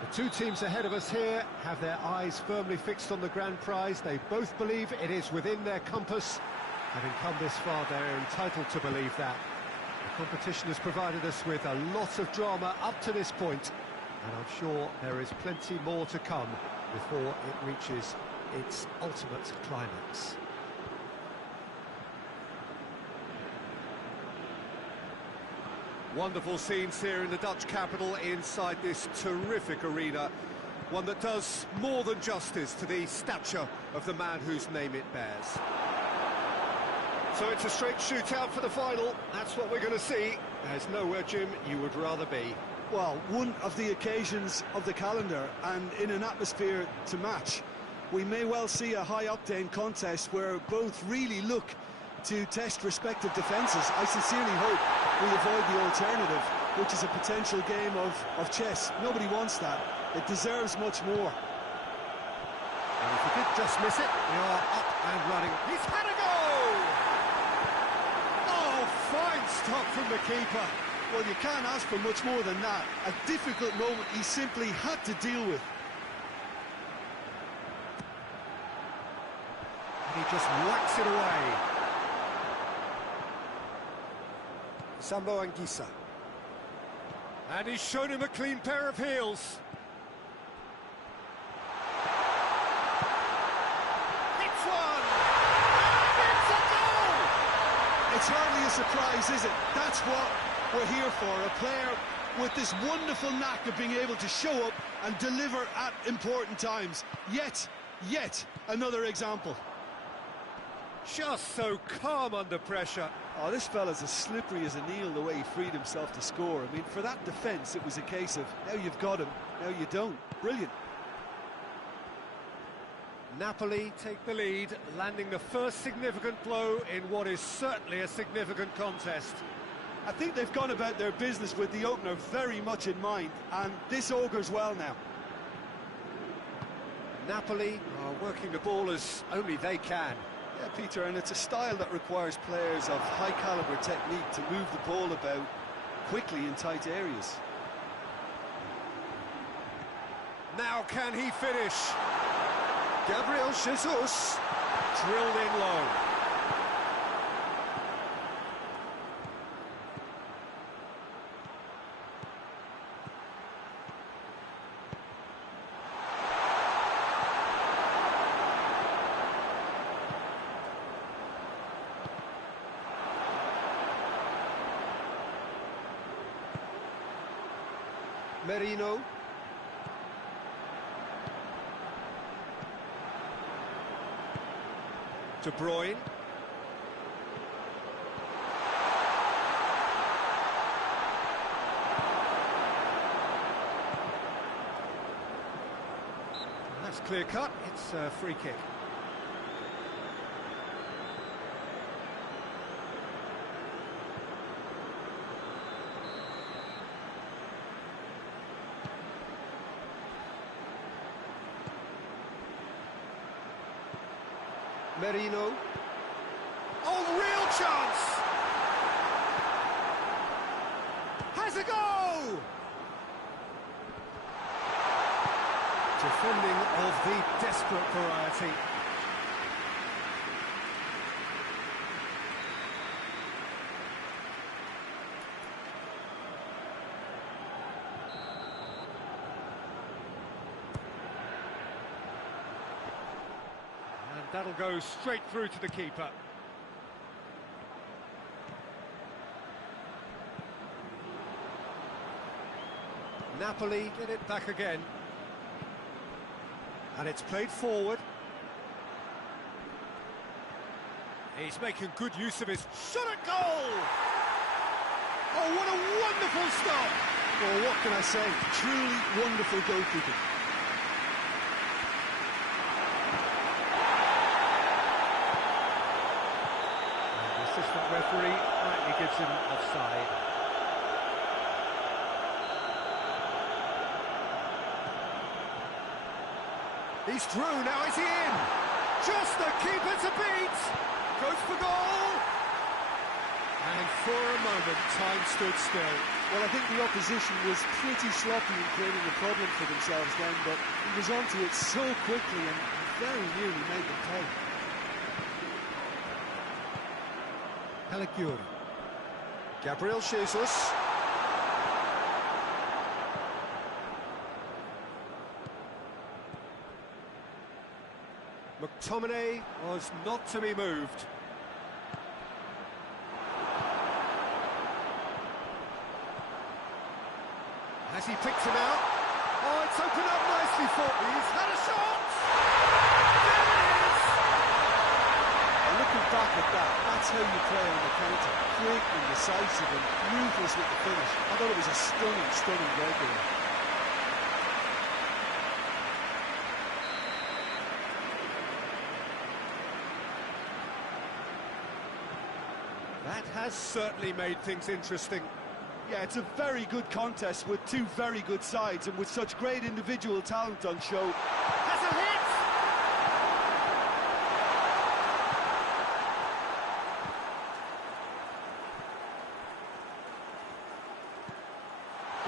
The two teams ahead of us here have their eyes firmly fixed on the grand prize. They both believe it is within their compass. Having come this far, they're entitled to believe that. The competition has provided us with a lot of drama up to this point, and I'm sure there is plenty more to come before it reaches its ultimate climax. Wonderful scenes here in the Dutch capital inside this terrific arena. One that does more than justice to the stature of the man whose name it bears. So it's a straight shootout for the final. That's what we're going to see. There's nowhere, Jim, you would rather be. Well, one of the occasions of the calendar, and in an atmosphere to match. We may well see a high-octane contest where both really look to test respective defences. I sincerely hope we avoid the alternative, which is a potential game of chess. Nobody wants that. It deserves much more. And if he did just miss it, we are up and running. He's had a go! Oh, fine stop from the keeper. Well, you can't ask for much more than that. A difficult moment he simply had to deal with. And he just whacks it away. Sambo Anguissa. And he's shown him a clean pair of heels. It's one! And it's a goal! It's hardly a surprise, is it? That's what we're here for. A player with this wonderful knack of being able to show up and deliver at important times. Yet another example. Just so calm under pressure. Oh, this fella's as slippery as an eel, the way he freed himself to score. I mean, for that defence, it was a case of, now you've got him, now you don't. Brilliant. Napoli take the lead, landing the first significant blow in what is certainly a significant contest. I think they've gone about their business with the opener very much in mind, and this augurs well now. Napoli are working the ball as only they can. Yeah, Peter, and it's a style that requires players of high-caliber technique to move the ball about quickly in tight areas. Now can he finish? Gabriel Jesus drilled in low. Merino. De Bruyne. That's clear cut. It's a free kick. Merino. Oh, real chance! Has a go! Defending of the desperate variety. That'll go straight through to the keeper. Napoli get it back again. And it's played forward. He's making good use of his shot at goal! Oh, what a wonderful stop! Well, what can I say? Truly wonderful goalkeeping. Assistant referee rightly gives him offside. He's through, now is he in? Just the keeper to beat! Goes for goal! And for a moment, time stood still. Well, I think the opposition was pretty sloppy in creating a problem for themselves then, but he was onto it so quickly and very nearly made them pay. Caligiuri. Gabriel Jesus. McTominay was not to be moved. Has he picked him out? Oh, it's opened up nicely for him. He's had a shot! There it is! And looking back at that, that's how you play on the counter. Quick and decisive and ruthless with the finish. I thought it was a stunning, stunning breakaway. That has certainly made things interesting. Yeah, it's a very good contest with two very good sides and with such great individual talent on show. Has a hit!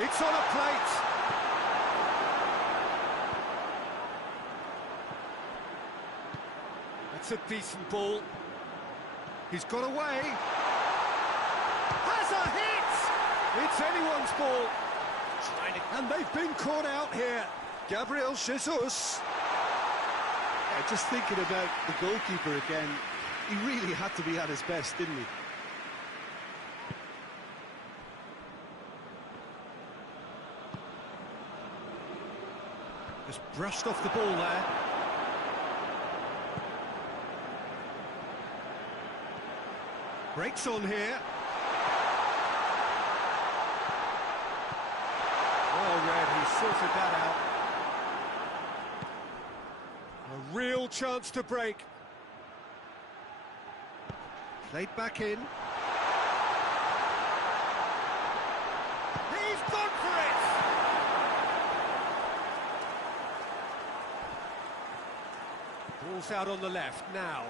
It's on a plate! That's a decent ball. He's got away. Has a hit! It's anyone's ball. And they've been caught out here. Gabriel Jesus. Yeah, just thinking about the goalkeeper again, he really had to be at his best, didn't he? Just brushed off the ball there. Breaks on here. Well read, he sorted that out. A real chance to break. Played back in. He's gone for it! Ball's out on the left now.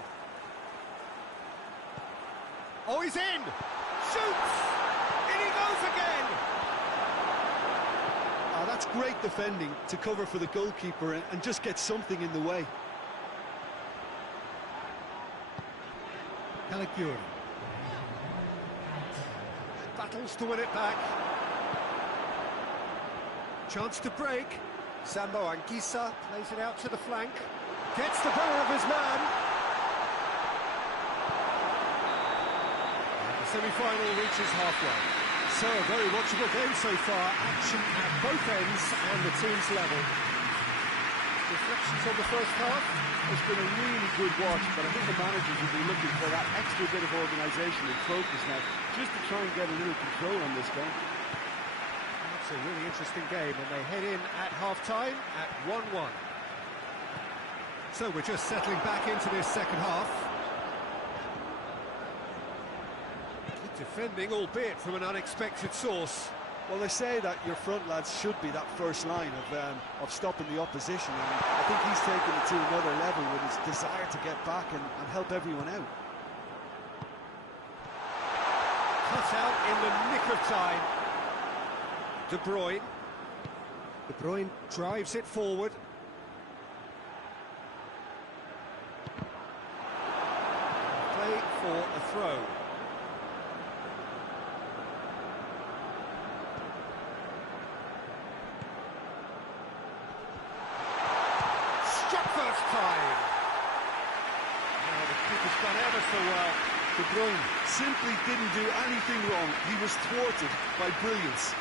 Oh, he's in! Shoots! In he goes again! Oh, that's great defending to cover for the goalkeeper and just get something in the way. Caligiuri. Battles to win it back. Chance to break. Sambo Anguissa plays it out to the flank. Gets the better of his man. Semi-final reaches halfway. So, a very watchable game so far. Action at both ends and the team's level. Reflections on the first half? It's been a really good watch, but I think the managers will be looking for that extra bit of organisation and focus now, just to try and get a little control on this game. That's a really interesting game, and they head in at half-time at 1-1. So, we're just settling back into this second half. Defending, albeit from an unexpected source. Well, they say that your front lads should be that first line of stopping the opposition, and I think he's taken it to another level with his desire to get back and help everyone out. Cut out in the nick of time. De Bruyne. De Bruyne drives it forward. Play for a throw. First time. Oh, the keeper's done ever so well. De Bruyne simply didn't do anything wrong. He was thwarted by brilliance.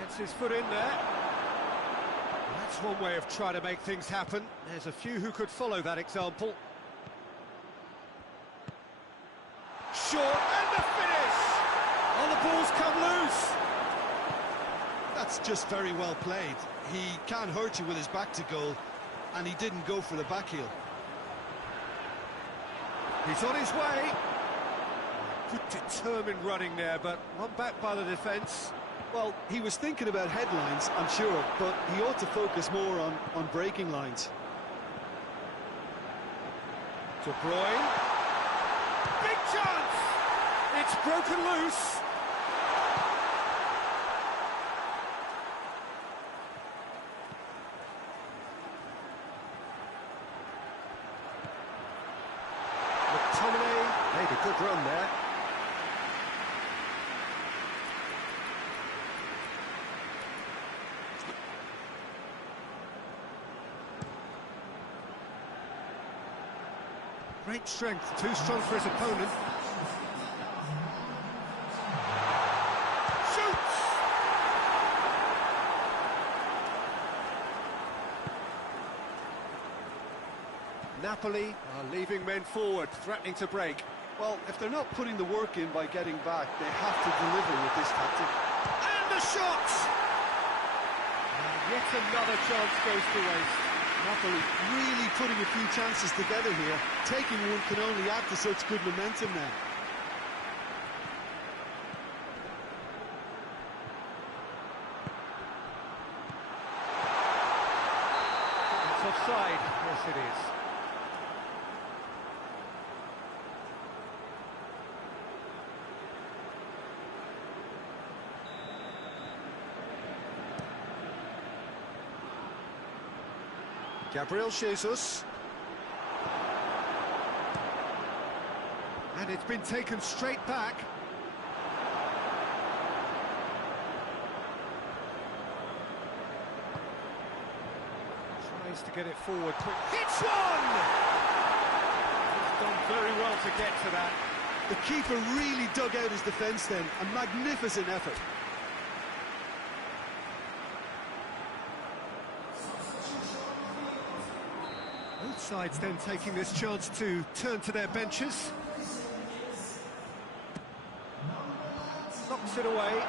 Gets his foot in there. That's one way of trying to make things happen. There's a few who could follow that example. Short, and the finish! Oh, the ball's come loose. That's just very well played. He can't hurt you with his back to goal, and he didn't go for the back heel. He's on his way. Good determined running there, but run back by the defence. Well, he was thinking about headlines, I'm sure, but he ought to focus more on breaking lines. De Bruyne. Big chance! It's broken loose. McTominay made a good run there. Great strength, too strong for his opponent. Shoots! Napoli are leaving men forward, threatening to break. Well, if they're not putting the work in by getting back, they have to deliver with this tactic. And the shot! Yet another chance goes to waste. Napoli really putting a few chances together here. Taking one can only add to such good momentum now. It's offside. Yes, it is. Gabriel Jesus. And it's been taken straight back. Tries to get it forward quick. Hits one! He's done very well to get to that. The keeper really dug out his defence then. A magnificent effort. Both sides then taking this chance to turn to their benches. Knocks it away.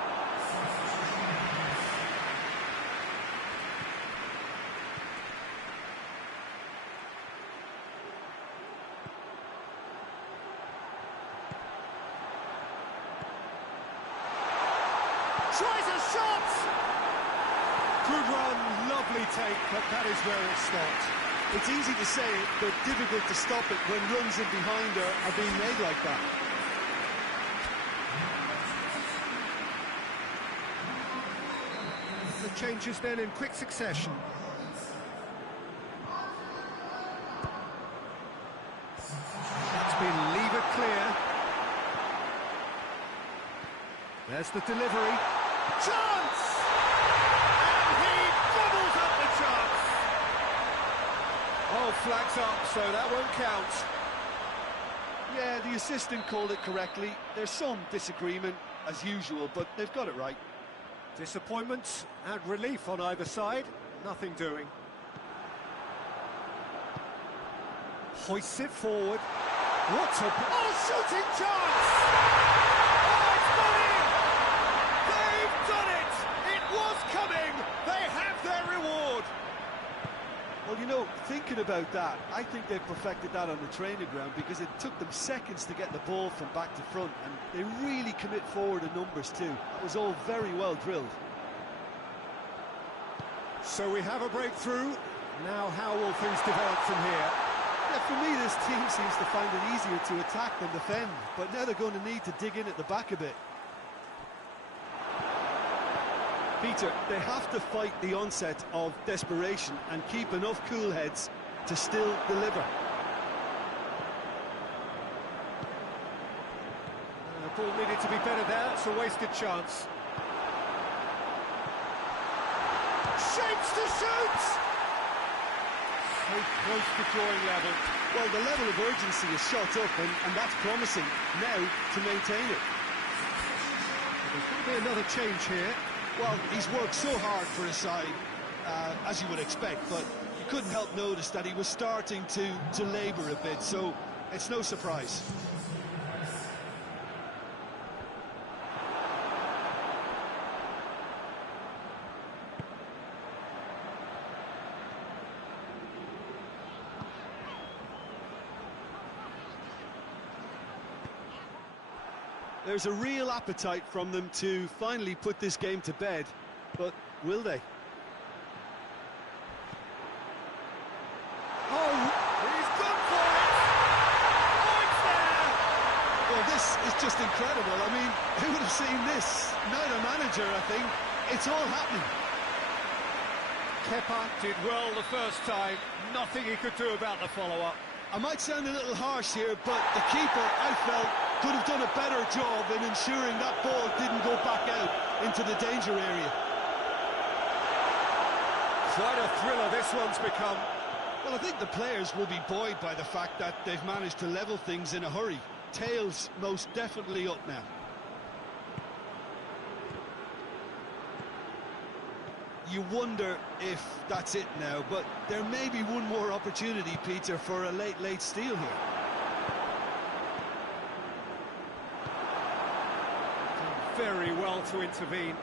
Tries a shot! Good run, lovely take, but that is where it stopped. It's easy to say it, but difficult to stop it when runs in behind are being made like that. The changes then in quick succession. That's been levered clear. There's the delivery. Chance! And he doubles up the chance! Oh, flags up, so that won't count. Yeah, the assistant called it correctly. There's some disagreement, as usual, but they've got it right. Disappointment and relief on either side. Nothing doing. Hoists it forward. What a... Oh, shooting chance! Oh, it's gone in! They've done it! It was coming! They have their reward! Well, you know, thinking about that, I think they've perfected that on the training ground because it took them seconds to get the ball from back to front, and they really commit forward in numbers too. It was all very well drilled. So we have a breakthrough. Now how will things develop from here? Yeah, for me, this team seems to find it easier to attack than defend, but now they're going to need to dig in at the back a bit. Peter, they have to fight the onset of desperation and keep enough cool heads to still deliver. The ball needed to be better there. It's a wasted chance. Shapes to shoot! So close to drawing level. Well, the level of urgency is shot up, and that's promising now to maintain it. There's going to be another change here. Well, he's worked so hard for his side, as you would expect, but you couldn't help notice that he was starting to labour a bit, so it's no surprise. There's a real appetite from them to finally put this game to bed, but will they? Oh, he's gone for it! is just incredible. I mean, who would have seen this? Neither manager, I think. It's all happening. Kepa did well the first time. Nothing he could do about the follow-up. I might sound a little harsh here, but the keeper, I felt, could have done a better job in ensuring that ball didn't go back out into the danger area. Quite a thriller this one's become. Well, I think the players will be buoyed by the fact that they've managed to level things in a hurry. Tails most definitely up now. You wonder if that's it now, but there may be one more opportunity, Peter, for a late steal here. Very well to intervene.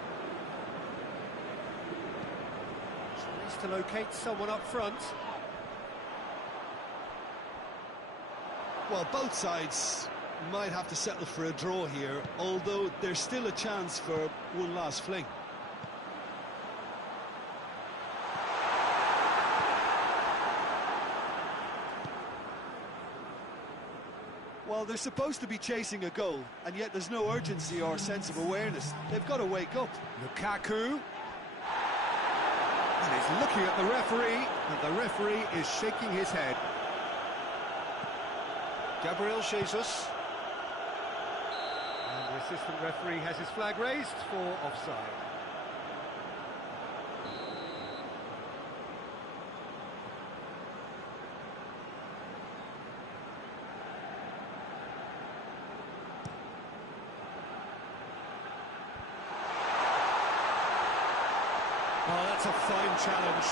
Tries to locate someone up front. Well, both sides might have to settle for a draw here, although there's still a chance for one last fling. Well, they're supposed to be chasing a goal, and yet there's no urgency or sense of awareness. They've got to wake up. Lukaku. And he's looking at the referee, and the referee is shaking his head. Gabriel Jesus. And the assistant referee has his flag raised for offside. Oh, that's a fine challenge.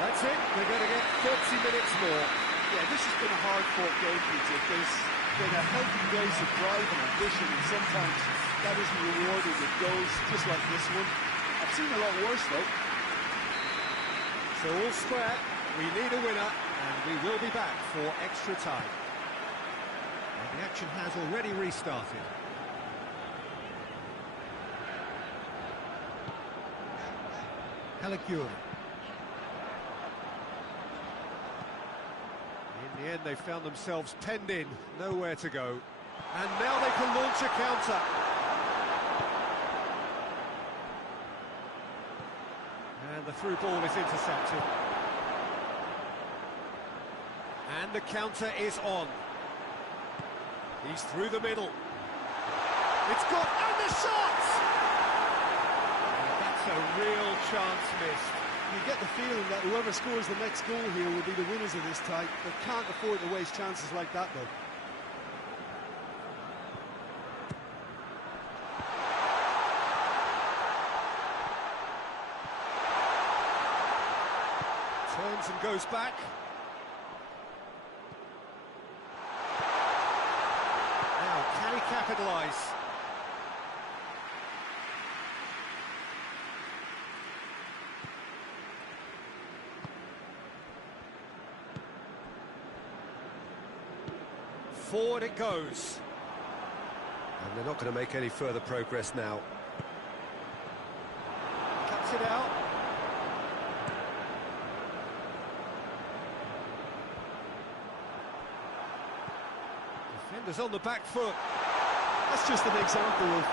That's it, they're going to get 30 minutes more. Yeah, this has been a hard-fought game, Peter. There's been a healthy dose of drive and ambition, and sometimes that isn't rewarded with goals just like this one. I've seen a lot worse, though. So all square, we need a winner, and we will be back for extra time. And the action has already restarted. Hiburan. In the end, they found themselves penned in, nowhere to go. And now they can launch a counter. And the through ball is intercepted. And the counter is on. He's through the middle. It's got, and the shot! That's a real chance missed. You get the feeling that whoever scores the next goal here will be the winners of this tie. They can't afford to waste chances like that, though. Turns and goes back. Now, can he capitalise? Forward it goes. And they're not going to make any further progress now. Cuts it out. Defenders on the back foot. That's just an example of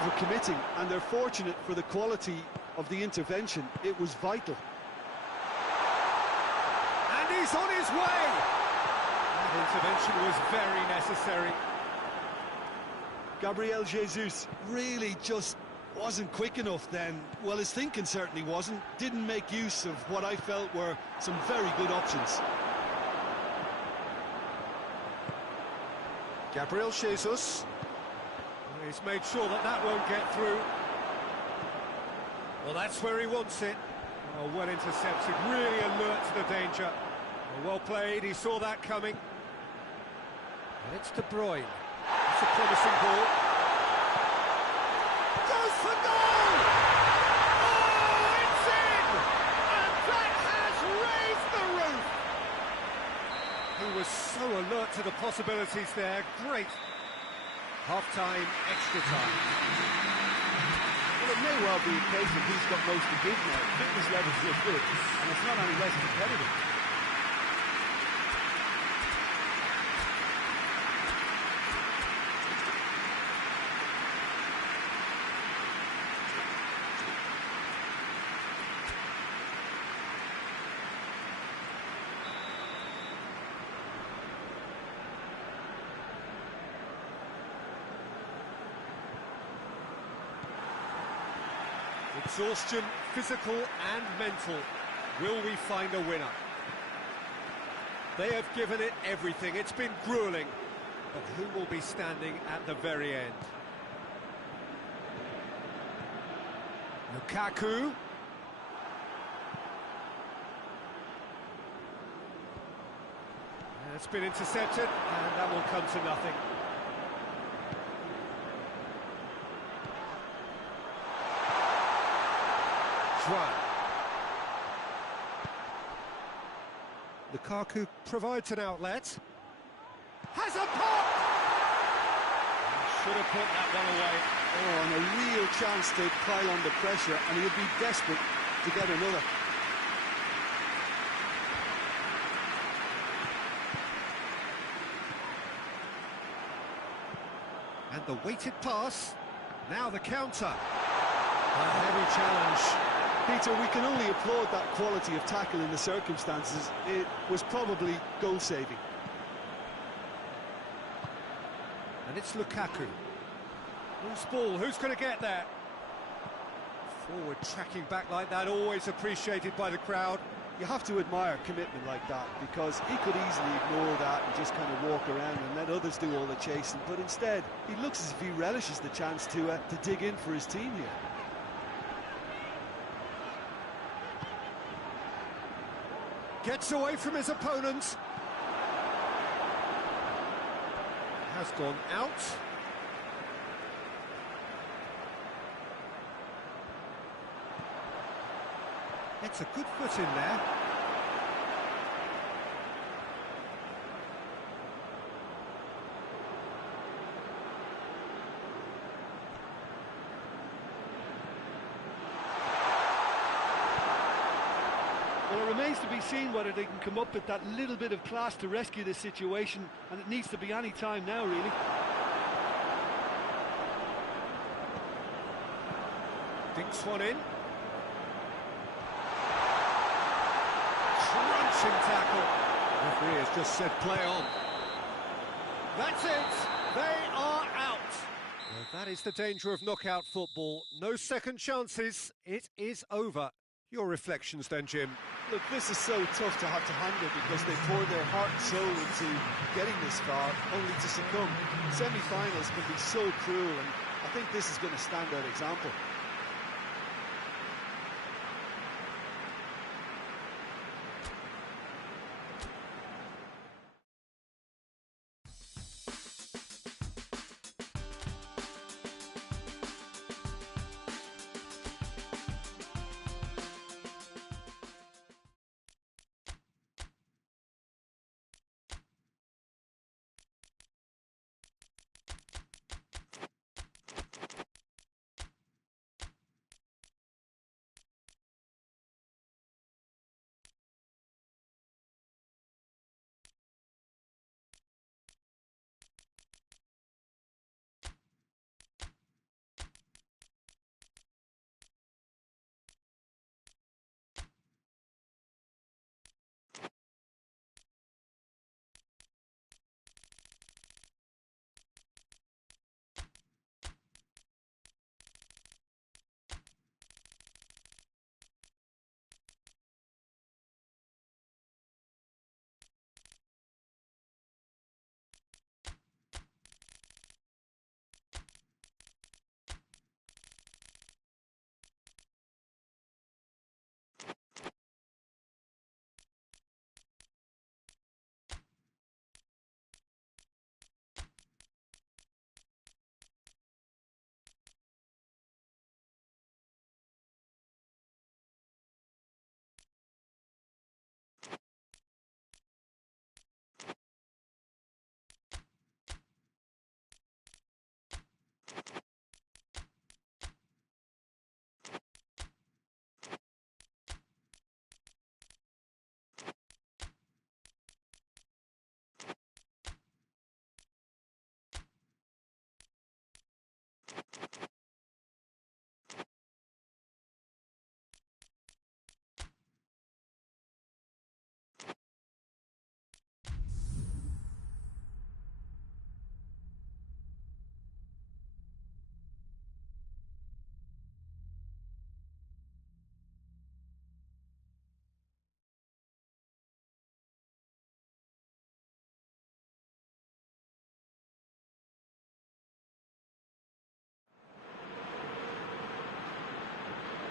overcommitting, and they're fortunate for the quality of the intervention. It was vital. And he's on his way! That intervention was very necessary. Gabriel Jesus really just wasn't quick enough then. Well, his thinking certainly wasn't. Didn't make use of what I felt were some very good options. Gabriel Jesus. He's made sure that that won't get through. Well, that's where he wants it. Oh, well intercepted, really alert to the danger. Well played, he saw that coming. And it's De Bruyne. It's a promising ball. Goes for goal! Oh, it's in! And that has raised the roof! He was so alert to the possibilities there. Great. Half-time, extra time. Well, it may well be a case of he's got most to give now. Fitness levels look good, and it's not any less competitive. Exhaustion, physical and mental. Will we find a winner? They have given it everything. It's been gruelling. But who will be standing at the very end? Lukaku. And it's been intercepted, and that will come to nothing. Lukaku provides an outlet. Has a pop! Should have put that one away. Oh, and a real chance to pile on the pressure, and he'll be desperate to get another. And the weighted pass. Now the counter. A heavy challenge. Peter, we can only applaud that quality of tackle in the circumstances. It was probably goal-saving. And it's Lukaku. Loose ball, who's going to get there? Forward tracking back like that, always appreciated by the crowd. You have to admire commitment like that, because he could easily ignore that and just kind of walk around and let others do all the chasing, but instead he looks as if he relishes the chance to dig in for his team here. Gets away from his opponents. Has gone out. It's a good foot in there. Well, it remains to be seen whether they can come up with that little bit of class to rescue this situation, and it needs to be any time now, really. Dinks one in. Crunching tackle. Referee has just said play on. That's it. They are out. Well, that is the danger of knockout football. No second chances. It is over. Your reflections then, Jim? Look, this is so tough to have to handle because they poured their heart and soul into getting this far, only to succumb. Semi-finals can be so cruel, and I think this is going to stand that example.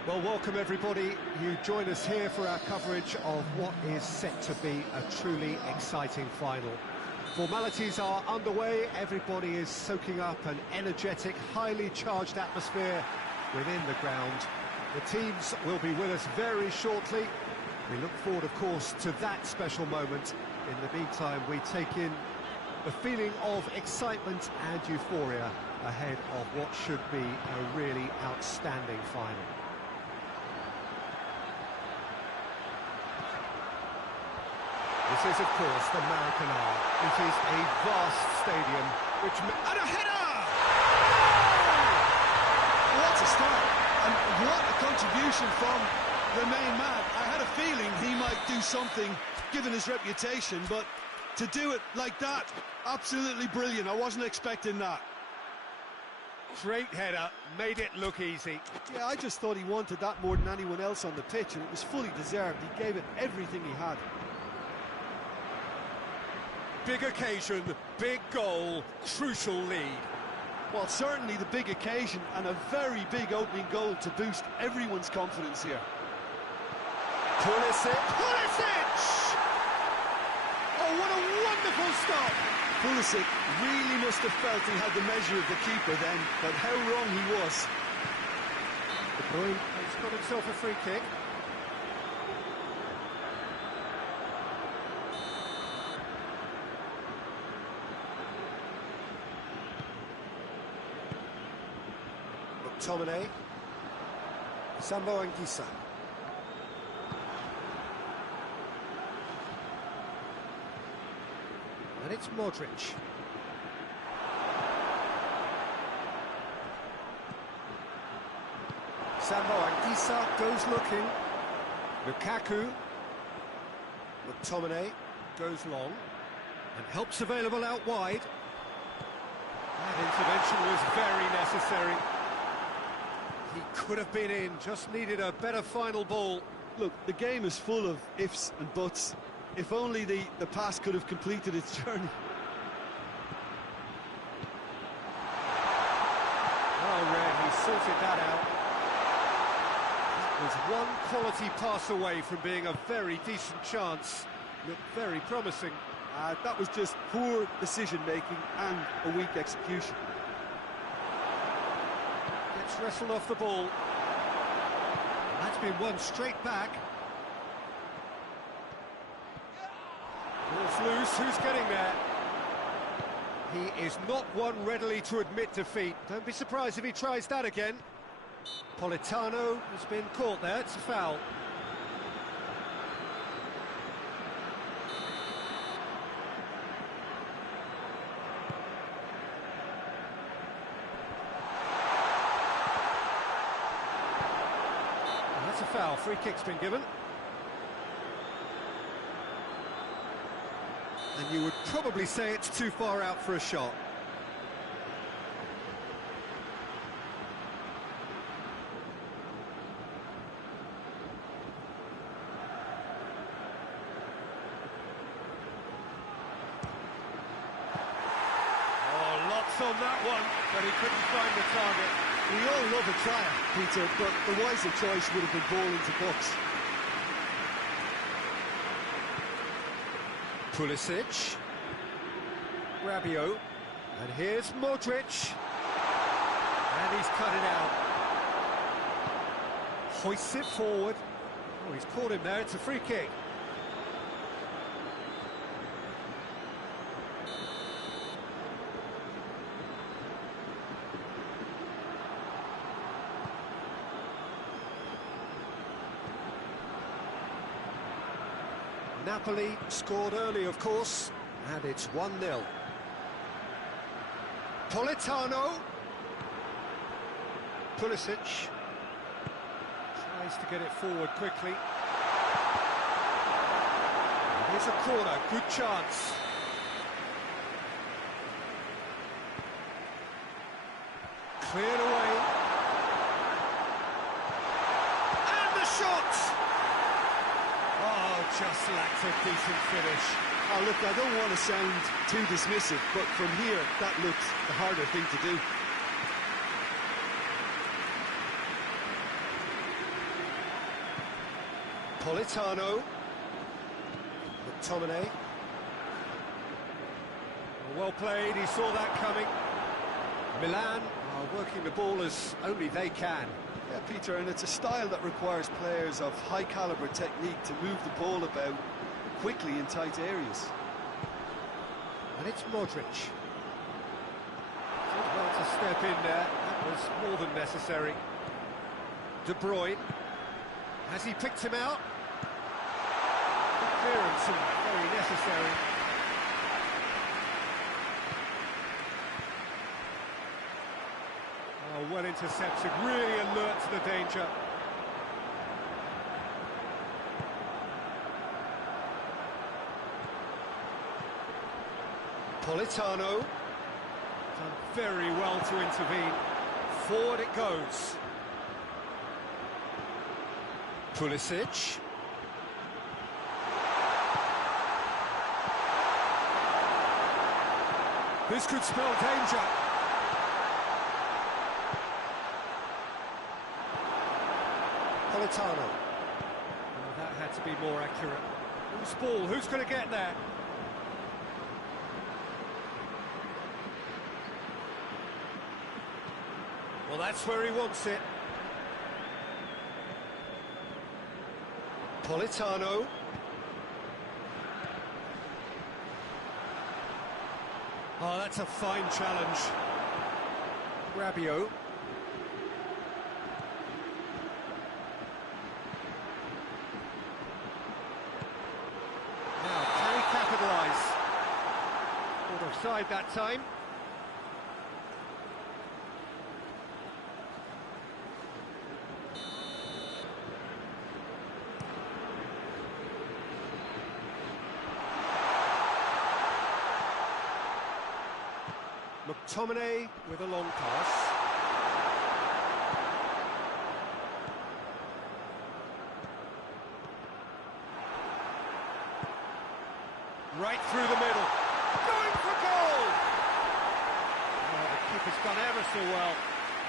Well, welcome everybody. You join us here for our coverage of what is set to be a truly exciting final. Formalities are underway, everybody is soaking up an energetic, highly charged atmosphere within the ground. The teams will be with us very shortly. We look forward, of course, to that special moment. In the meantime, we take in the feeling of excitement and euphoria ahead of what should be a really outstanding final. This is, of course, the Maracanã. It is a vast stadium, which... And a header! What a start! And what a contribution from the main man. I had a feeling he might do something, given his reputation, but to do it like that, absolutely brilliant. I wasn't expecting that. Great header, made it look easy. Yeah, I just thought he wanted that more than anyone else on the pitch, and it was fully deserved. He gave it everything he had. Big occasion, big goal, crucial lead. Well, certainly the big occasion and a very big opening goal to boost everyone's confidence here. Pulisic! Oh, what a wonderful stop! Pulisic really must have felt he had the measure of the keeper then, but how wrong he was. De Bruyne has got himself a free kick. McTominay, Sambo Anguissa. And it's Modric. Sambo Anguissa goes looking. Lukaku. McTominay goes long. And help's available out wide. That intervention was very necessary. He could have been in, just needed a better final ball. Look, the game is full of ifs and buts. If only the pass could have completed its journey. Oh, Red, he sorted that out. That was one quality pass away from being a very decent chance. Looked very promising. That was just poor decision-making and a weak execution. Gets wrestled off the ball. And that's been won straight back. Ball's loose, who's getting there? He is not one readily to admit defeat. Don't be surprised if he tries that again. Politano has been caught there, it's a foul. And that's a foul, free kick's been given. And you would probably say it's too far out for a shot. Oh, lots on that one, but he couldn't find the target. We all love a trial, Peter, but the wiser choice would have been ball into box. Pulisic, Rabiot, and here's Modric, and he's cut it out. Hoists it forward. Oh, he's caught him there, it's a free kick. Napoli scored early, of course, and it's 1-0. Politano. Pulisic tries to get it forward quickly. And here's a corner, good chance. Cleared away. And the shot! Oh, just lacked a decent finish. Oh, look, I don't want to sound too dismissive, but from here, that looked the harder thing to do. Politano. McTominay. Well played, he saw that coming. Milan are working the ball as only they can. Yeah, Peter, and it's a style that requires players of high-caliber technique to move the ball about quickly in tight areas. And it's Modric. Did well to step in there, that was more than necessary. De Bruyne. Has he picked him out? Good clearance and very necessary. Oh, well intercepted, really alert to the danger. Politano. Done very well to intervene. Forward it goes. Pulisic. This could spell danger. Politano. Oh, that had to be more accurate. Whose ball? Who's going to get there? Well, that's where he wants it. Politano. Oh, that's a fine challenge. Rabiot. Now, can he capitalise? Not offside that time. McTominay with a long pass. Right through the middle. Going for goal! Oh, the keeper's done ever so well.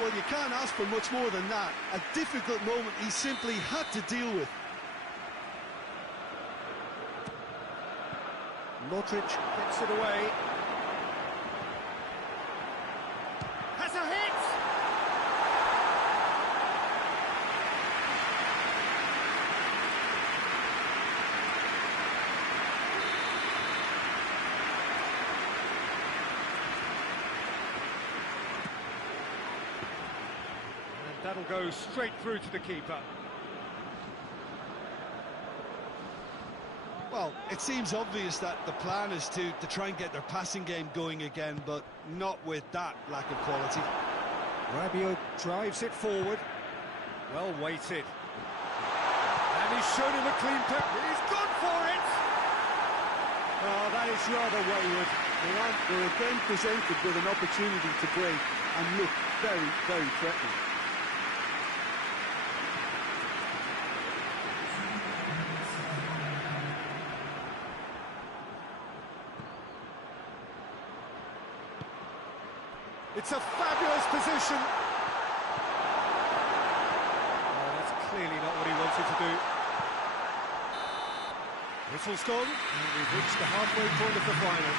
Well, you can't ask for much more than that. A difficult moment he simply had to deal with. Modric gets it away. Has a hit! And that'll go straight through to the keeper. Well, it seems obvious that the plan is to try and get their passing game going again, but not with that lack of quality. Rabiot drives it forward. Well weighted. And he's shown him a clean pass. He's gone for it! Oh, that is rather wayward. They're again presented with an opportunity to break and look very, very threatening. It's a fabulous position. Oh, that's clearly not what he wanted to do. Whistle's gone, and we've reached the halfway point of the final.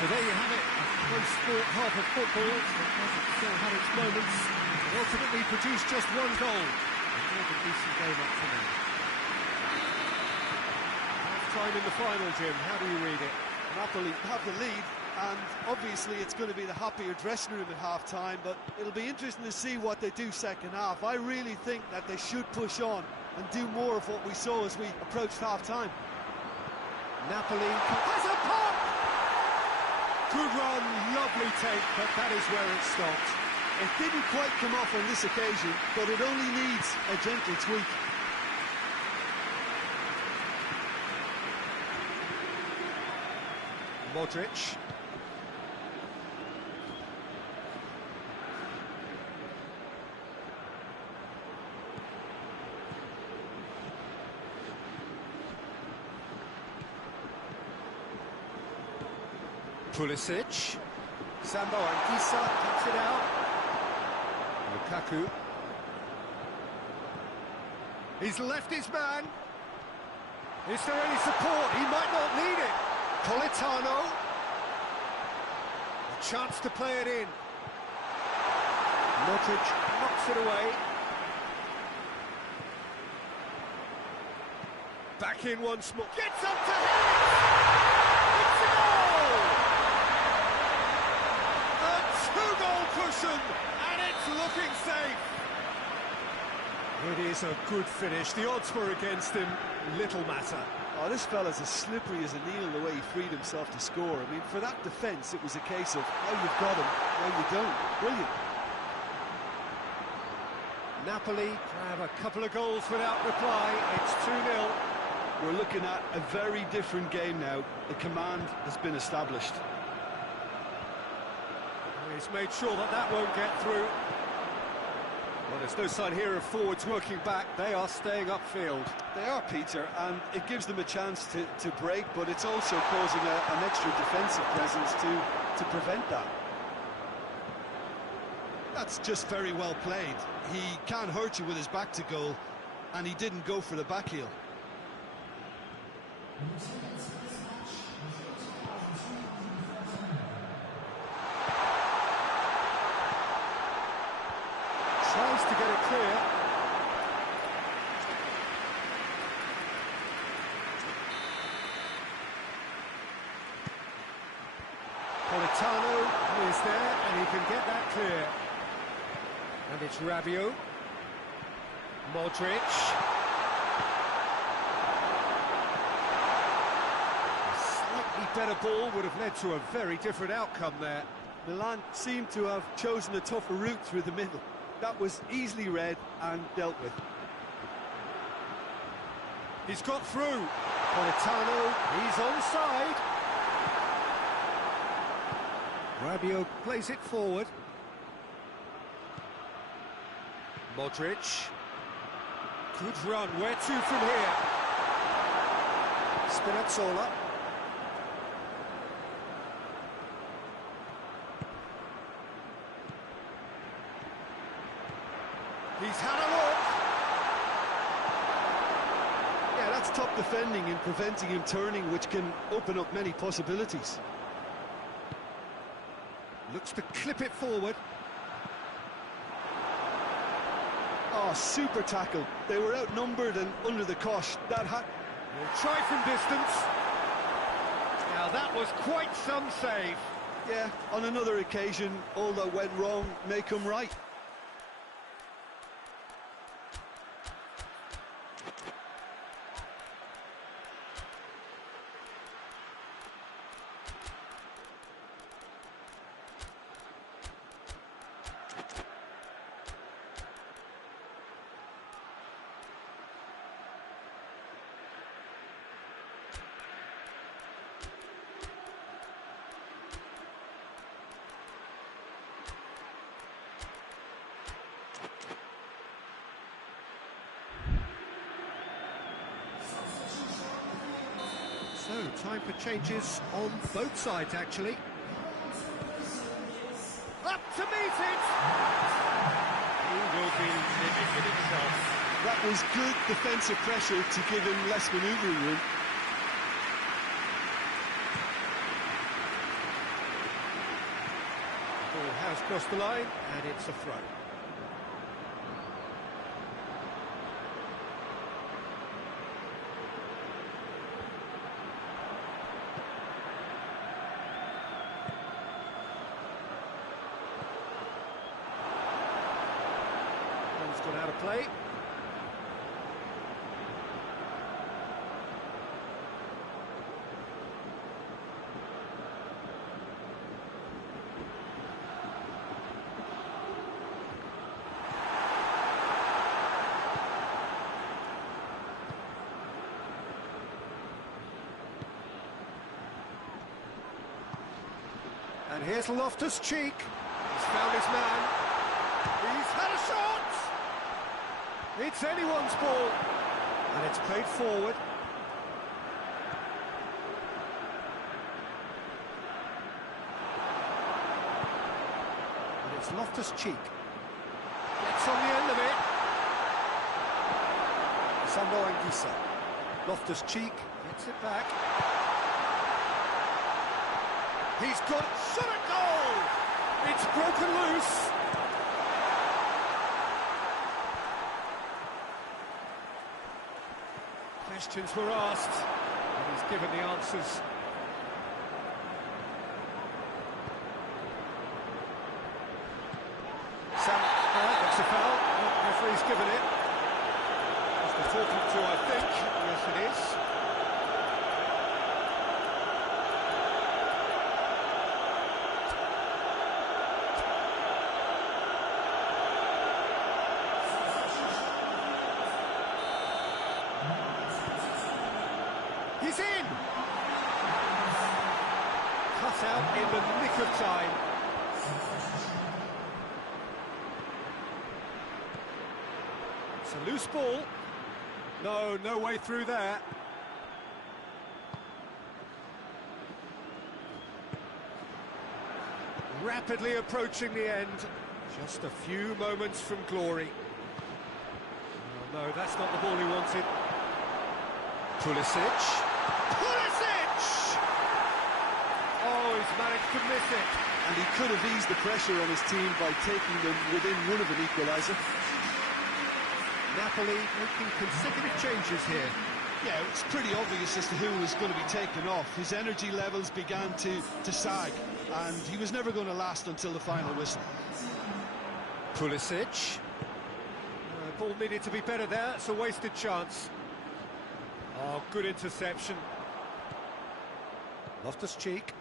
So there you have it, a close sport half of football that hasn't still had its moments, and ultimately produced just one goal. A more than decent game up to now. Half-time in the final, Jim, how do you read it? Napoli have the lead, and obviously it's going to be the happier dressing room at half-time, but it'll be interesting to see what they do second half. I really think that they should push on and do more of what we saw as we approached half-time. Napoli has a pop! Good run, lovely take, but that is where it stopped. It didn't quite come off on this occasion, but it only needs a gentle tweak. Modric. Pulisic. Sambo Anguissa cuts it out. Lukaku. He's left his man. Is there any support? He might not need it. Politano. A chance to play it in. Modric knocks it away. Back in once more. Gets up to hit! It's a goal! A two-goal cushion, and it's looking safe. It is a good finish. The odds were against him. Little matter. Oh, this fella's as slippery as a needle the way he freed himself to score. I mean, for that defence, it was a case of now you've got him, now you don't. Brilliant. Napoli have a couple of goals without reply. It's 2-0. We're looking at a very different game now. The command has been established. He's made sure that that won't get through. Well, there's no sign here of forwards working back. They are staying upfield. They are, Peter, and it gives them a chance to break, but it's also causing an extra defensive presence to prevent that. That's just very well played. He can't hurt you with his back to goal, and he didn't go for the back heel. Tries to get it clear. Politano is there, and he can get that clear. And it's Rabiot. Modric. A slightly better ball would have led to a very different outcome there. Milan seemed to have chosen a tougher route through the middle. That was easily read and dealt with. He's got through. Politano, he's onside. Rabiot plays it forward. Modric. Good run. Where to from here? Spinazzola. He's had a look. Yeah, that's top defending and preventing him turning, which can open up many possibilities. Looks to clip it forward. Oh, super tackle. They were outnumbered and under the cosh. That had... Try from distance. Now that was quite some save. Yeah, on another occasion, all that went wrong may come right. So, time for changes on both sides, actually. Up to meet it! He will be living with himself. That was good defensive pressure to give him less manoeuvring room. Ball has crossed the line, and it's a throw. Ball's gone out of play. And here's Loftus-Cheek. He's found his man. He's had a shot! It's anyone's ball. And it's played forward. And it's Loftus-Cheek. Gets on the end of it. Sando Anguissa. Loftus-Cheek gets it back. He's got shot at goal! It's broken loose. Questions were asked, and he's given the answers. That's a foul. The referee's given it. That's the talking to, I think. Yes, it is. He's in! Cut out in the nick of time. It's a loose ball. No way through there. Rapidly approaching the end. Just a few moments from glory. Oh, no, that's not the ball he wanted. Pulisic. Oh, he's managed to miss it. And he could have eased the pressure on his team by taking them within one of an equaliser. Napoli making consecutive changes here. Yeah, it's pretty obvious as to who was going to be taken off. His energy levels began to sag, and he was never going to last until the final whistle. Pulisic. Ball needed to be better there. It's a wasted chance. Oh, good interception. Loftus-Cheek.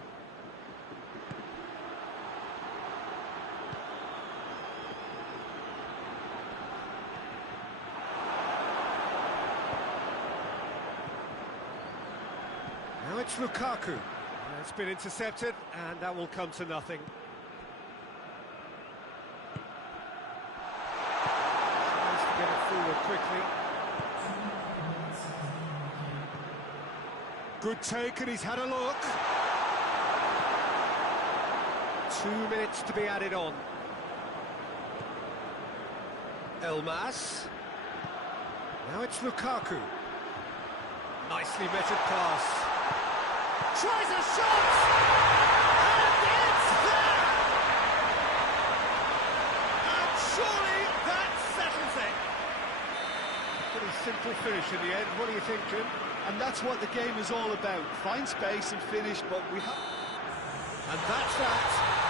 Now it's Lukaku. It's been intercepted, and that will come to nothing. Tries to get it forward quickly. Good take, and he's had a look. 2 minutes to be added on. Elmas. Now it's Lukaku. Nicely measured pass. Tries a shot! And it's there! And surely that settles it. Pretty simple finish in the end. What do you think, Jim? And that's what the game is all about. Find space and finish, but we have... And that's that.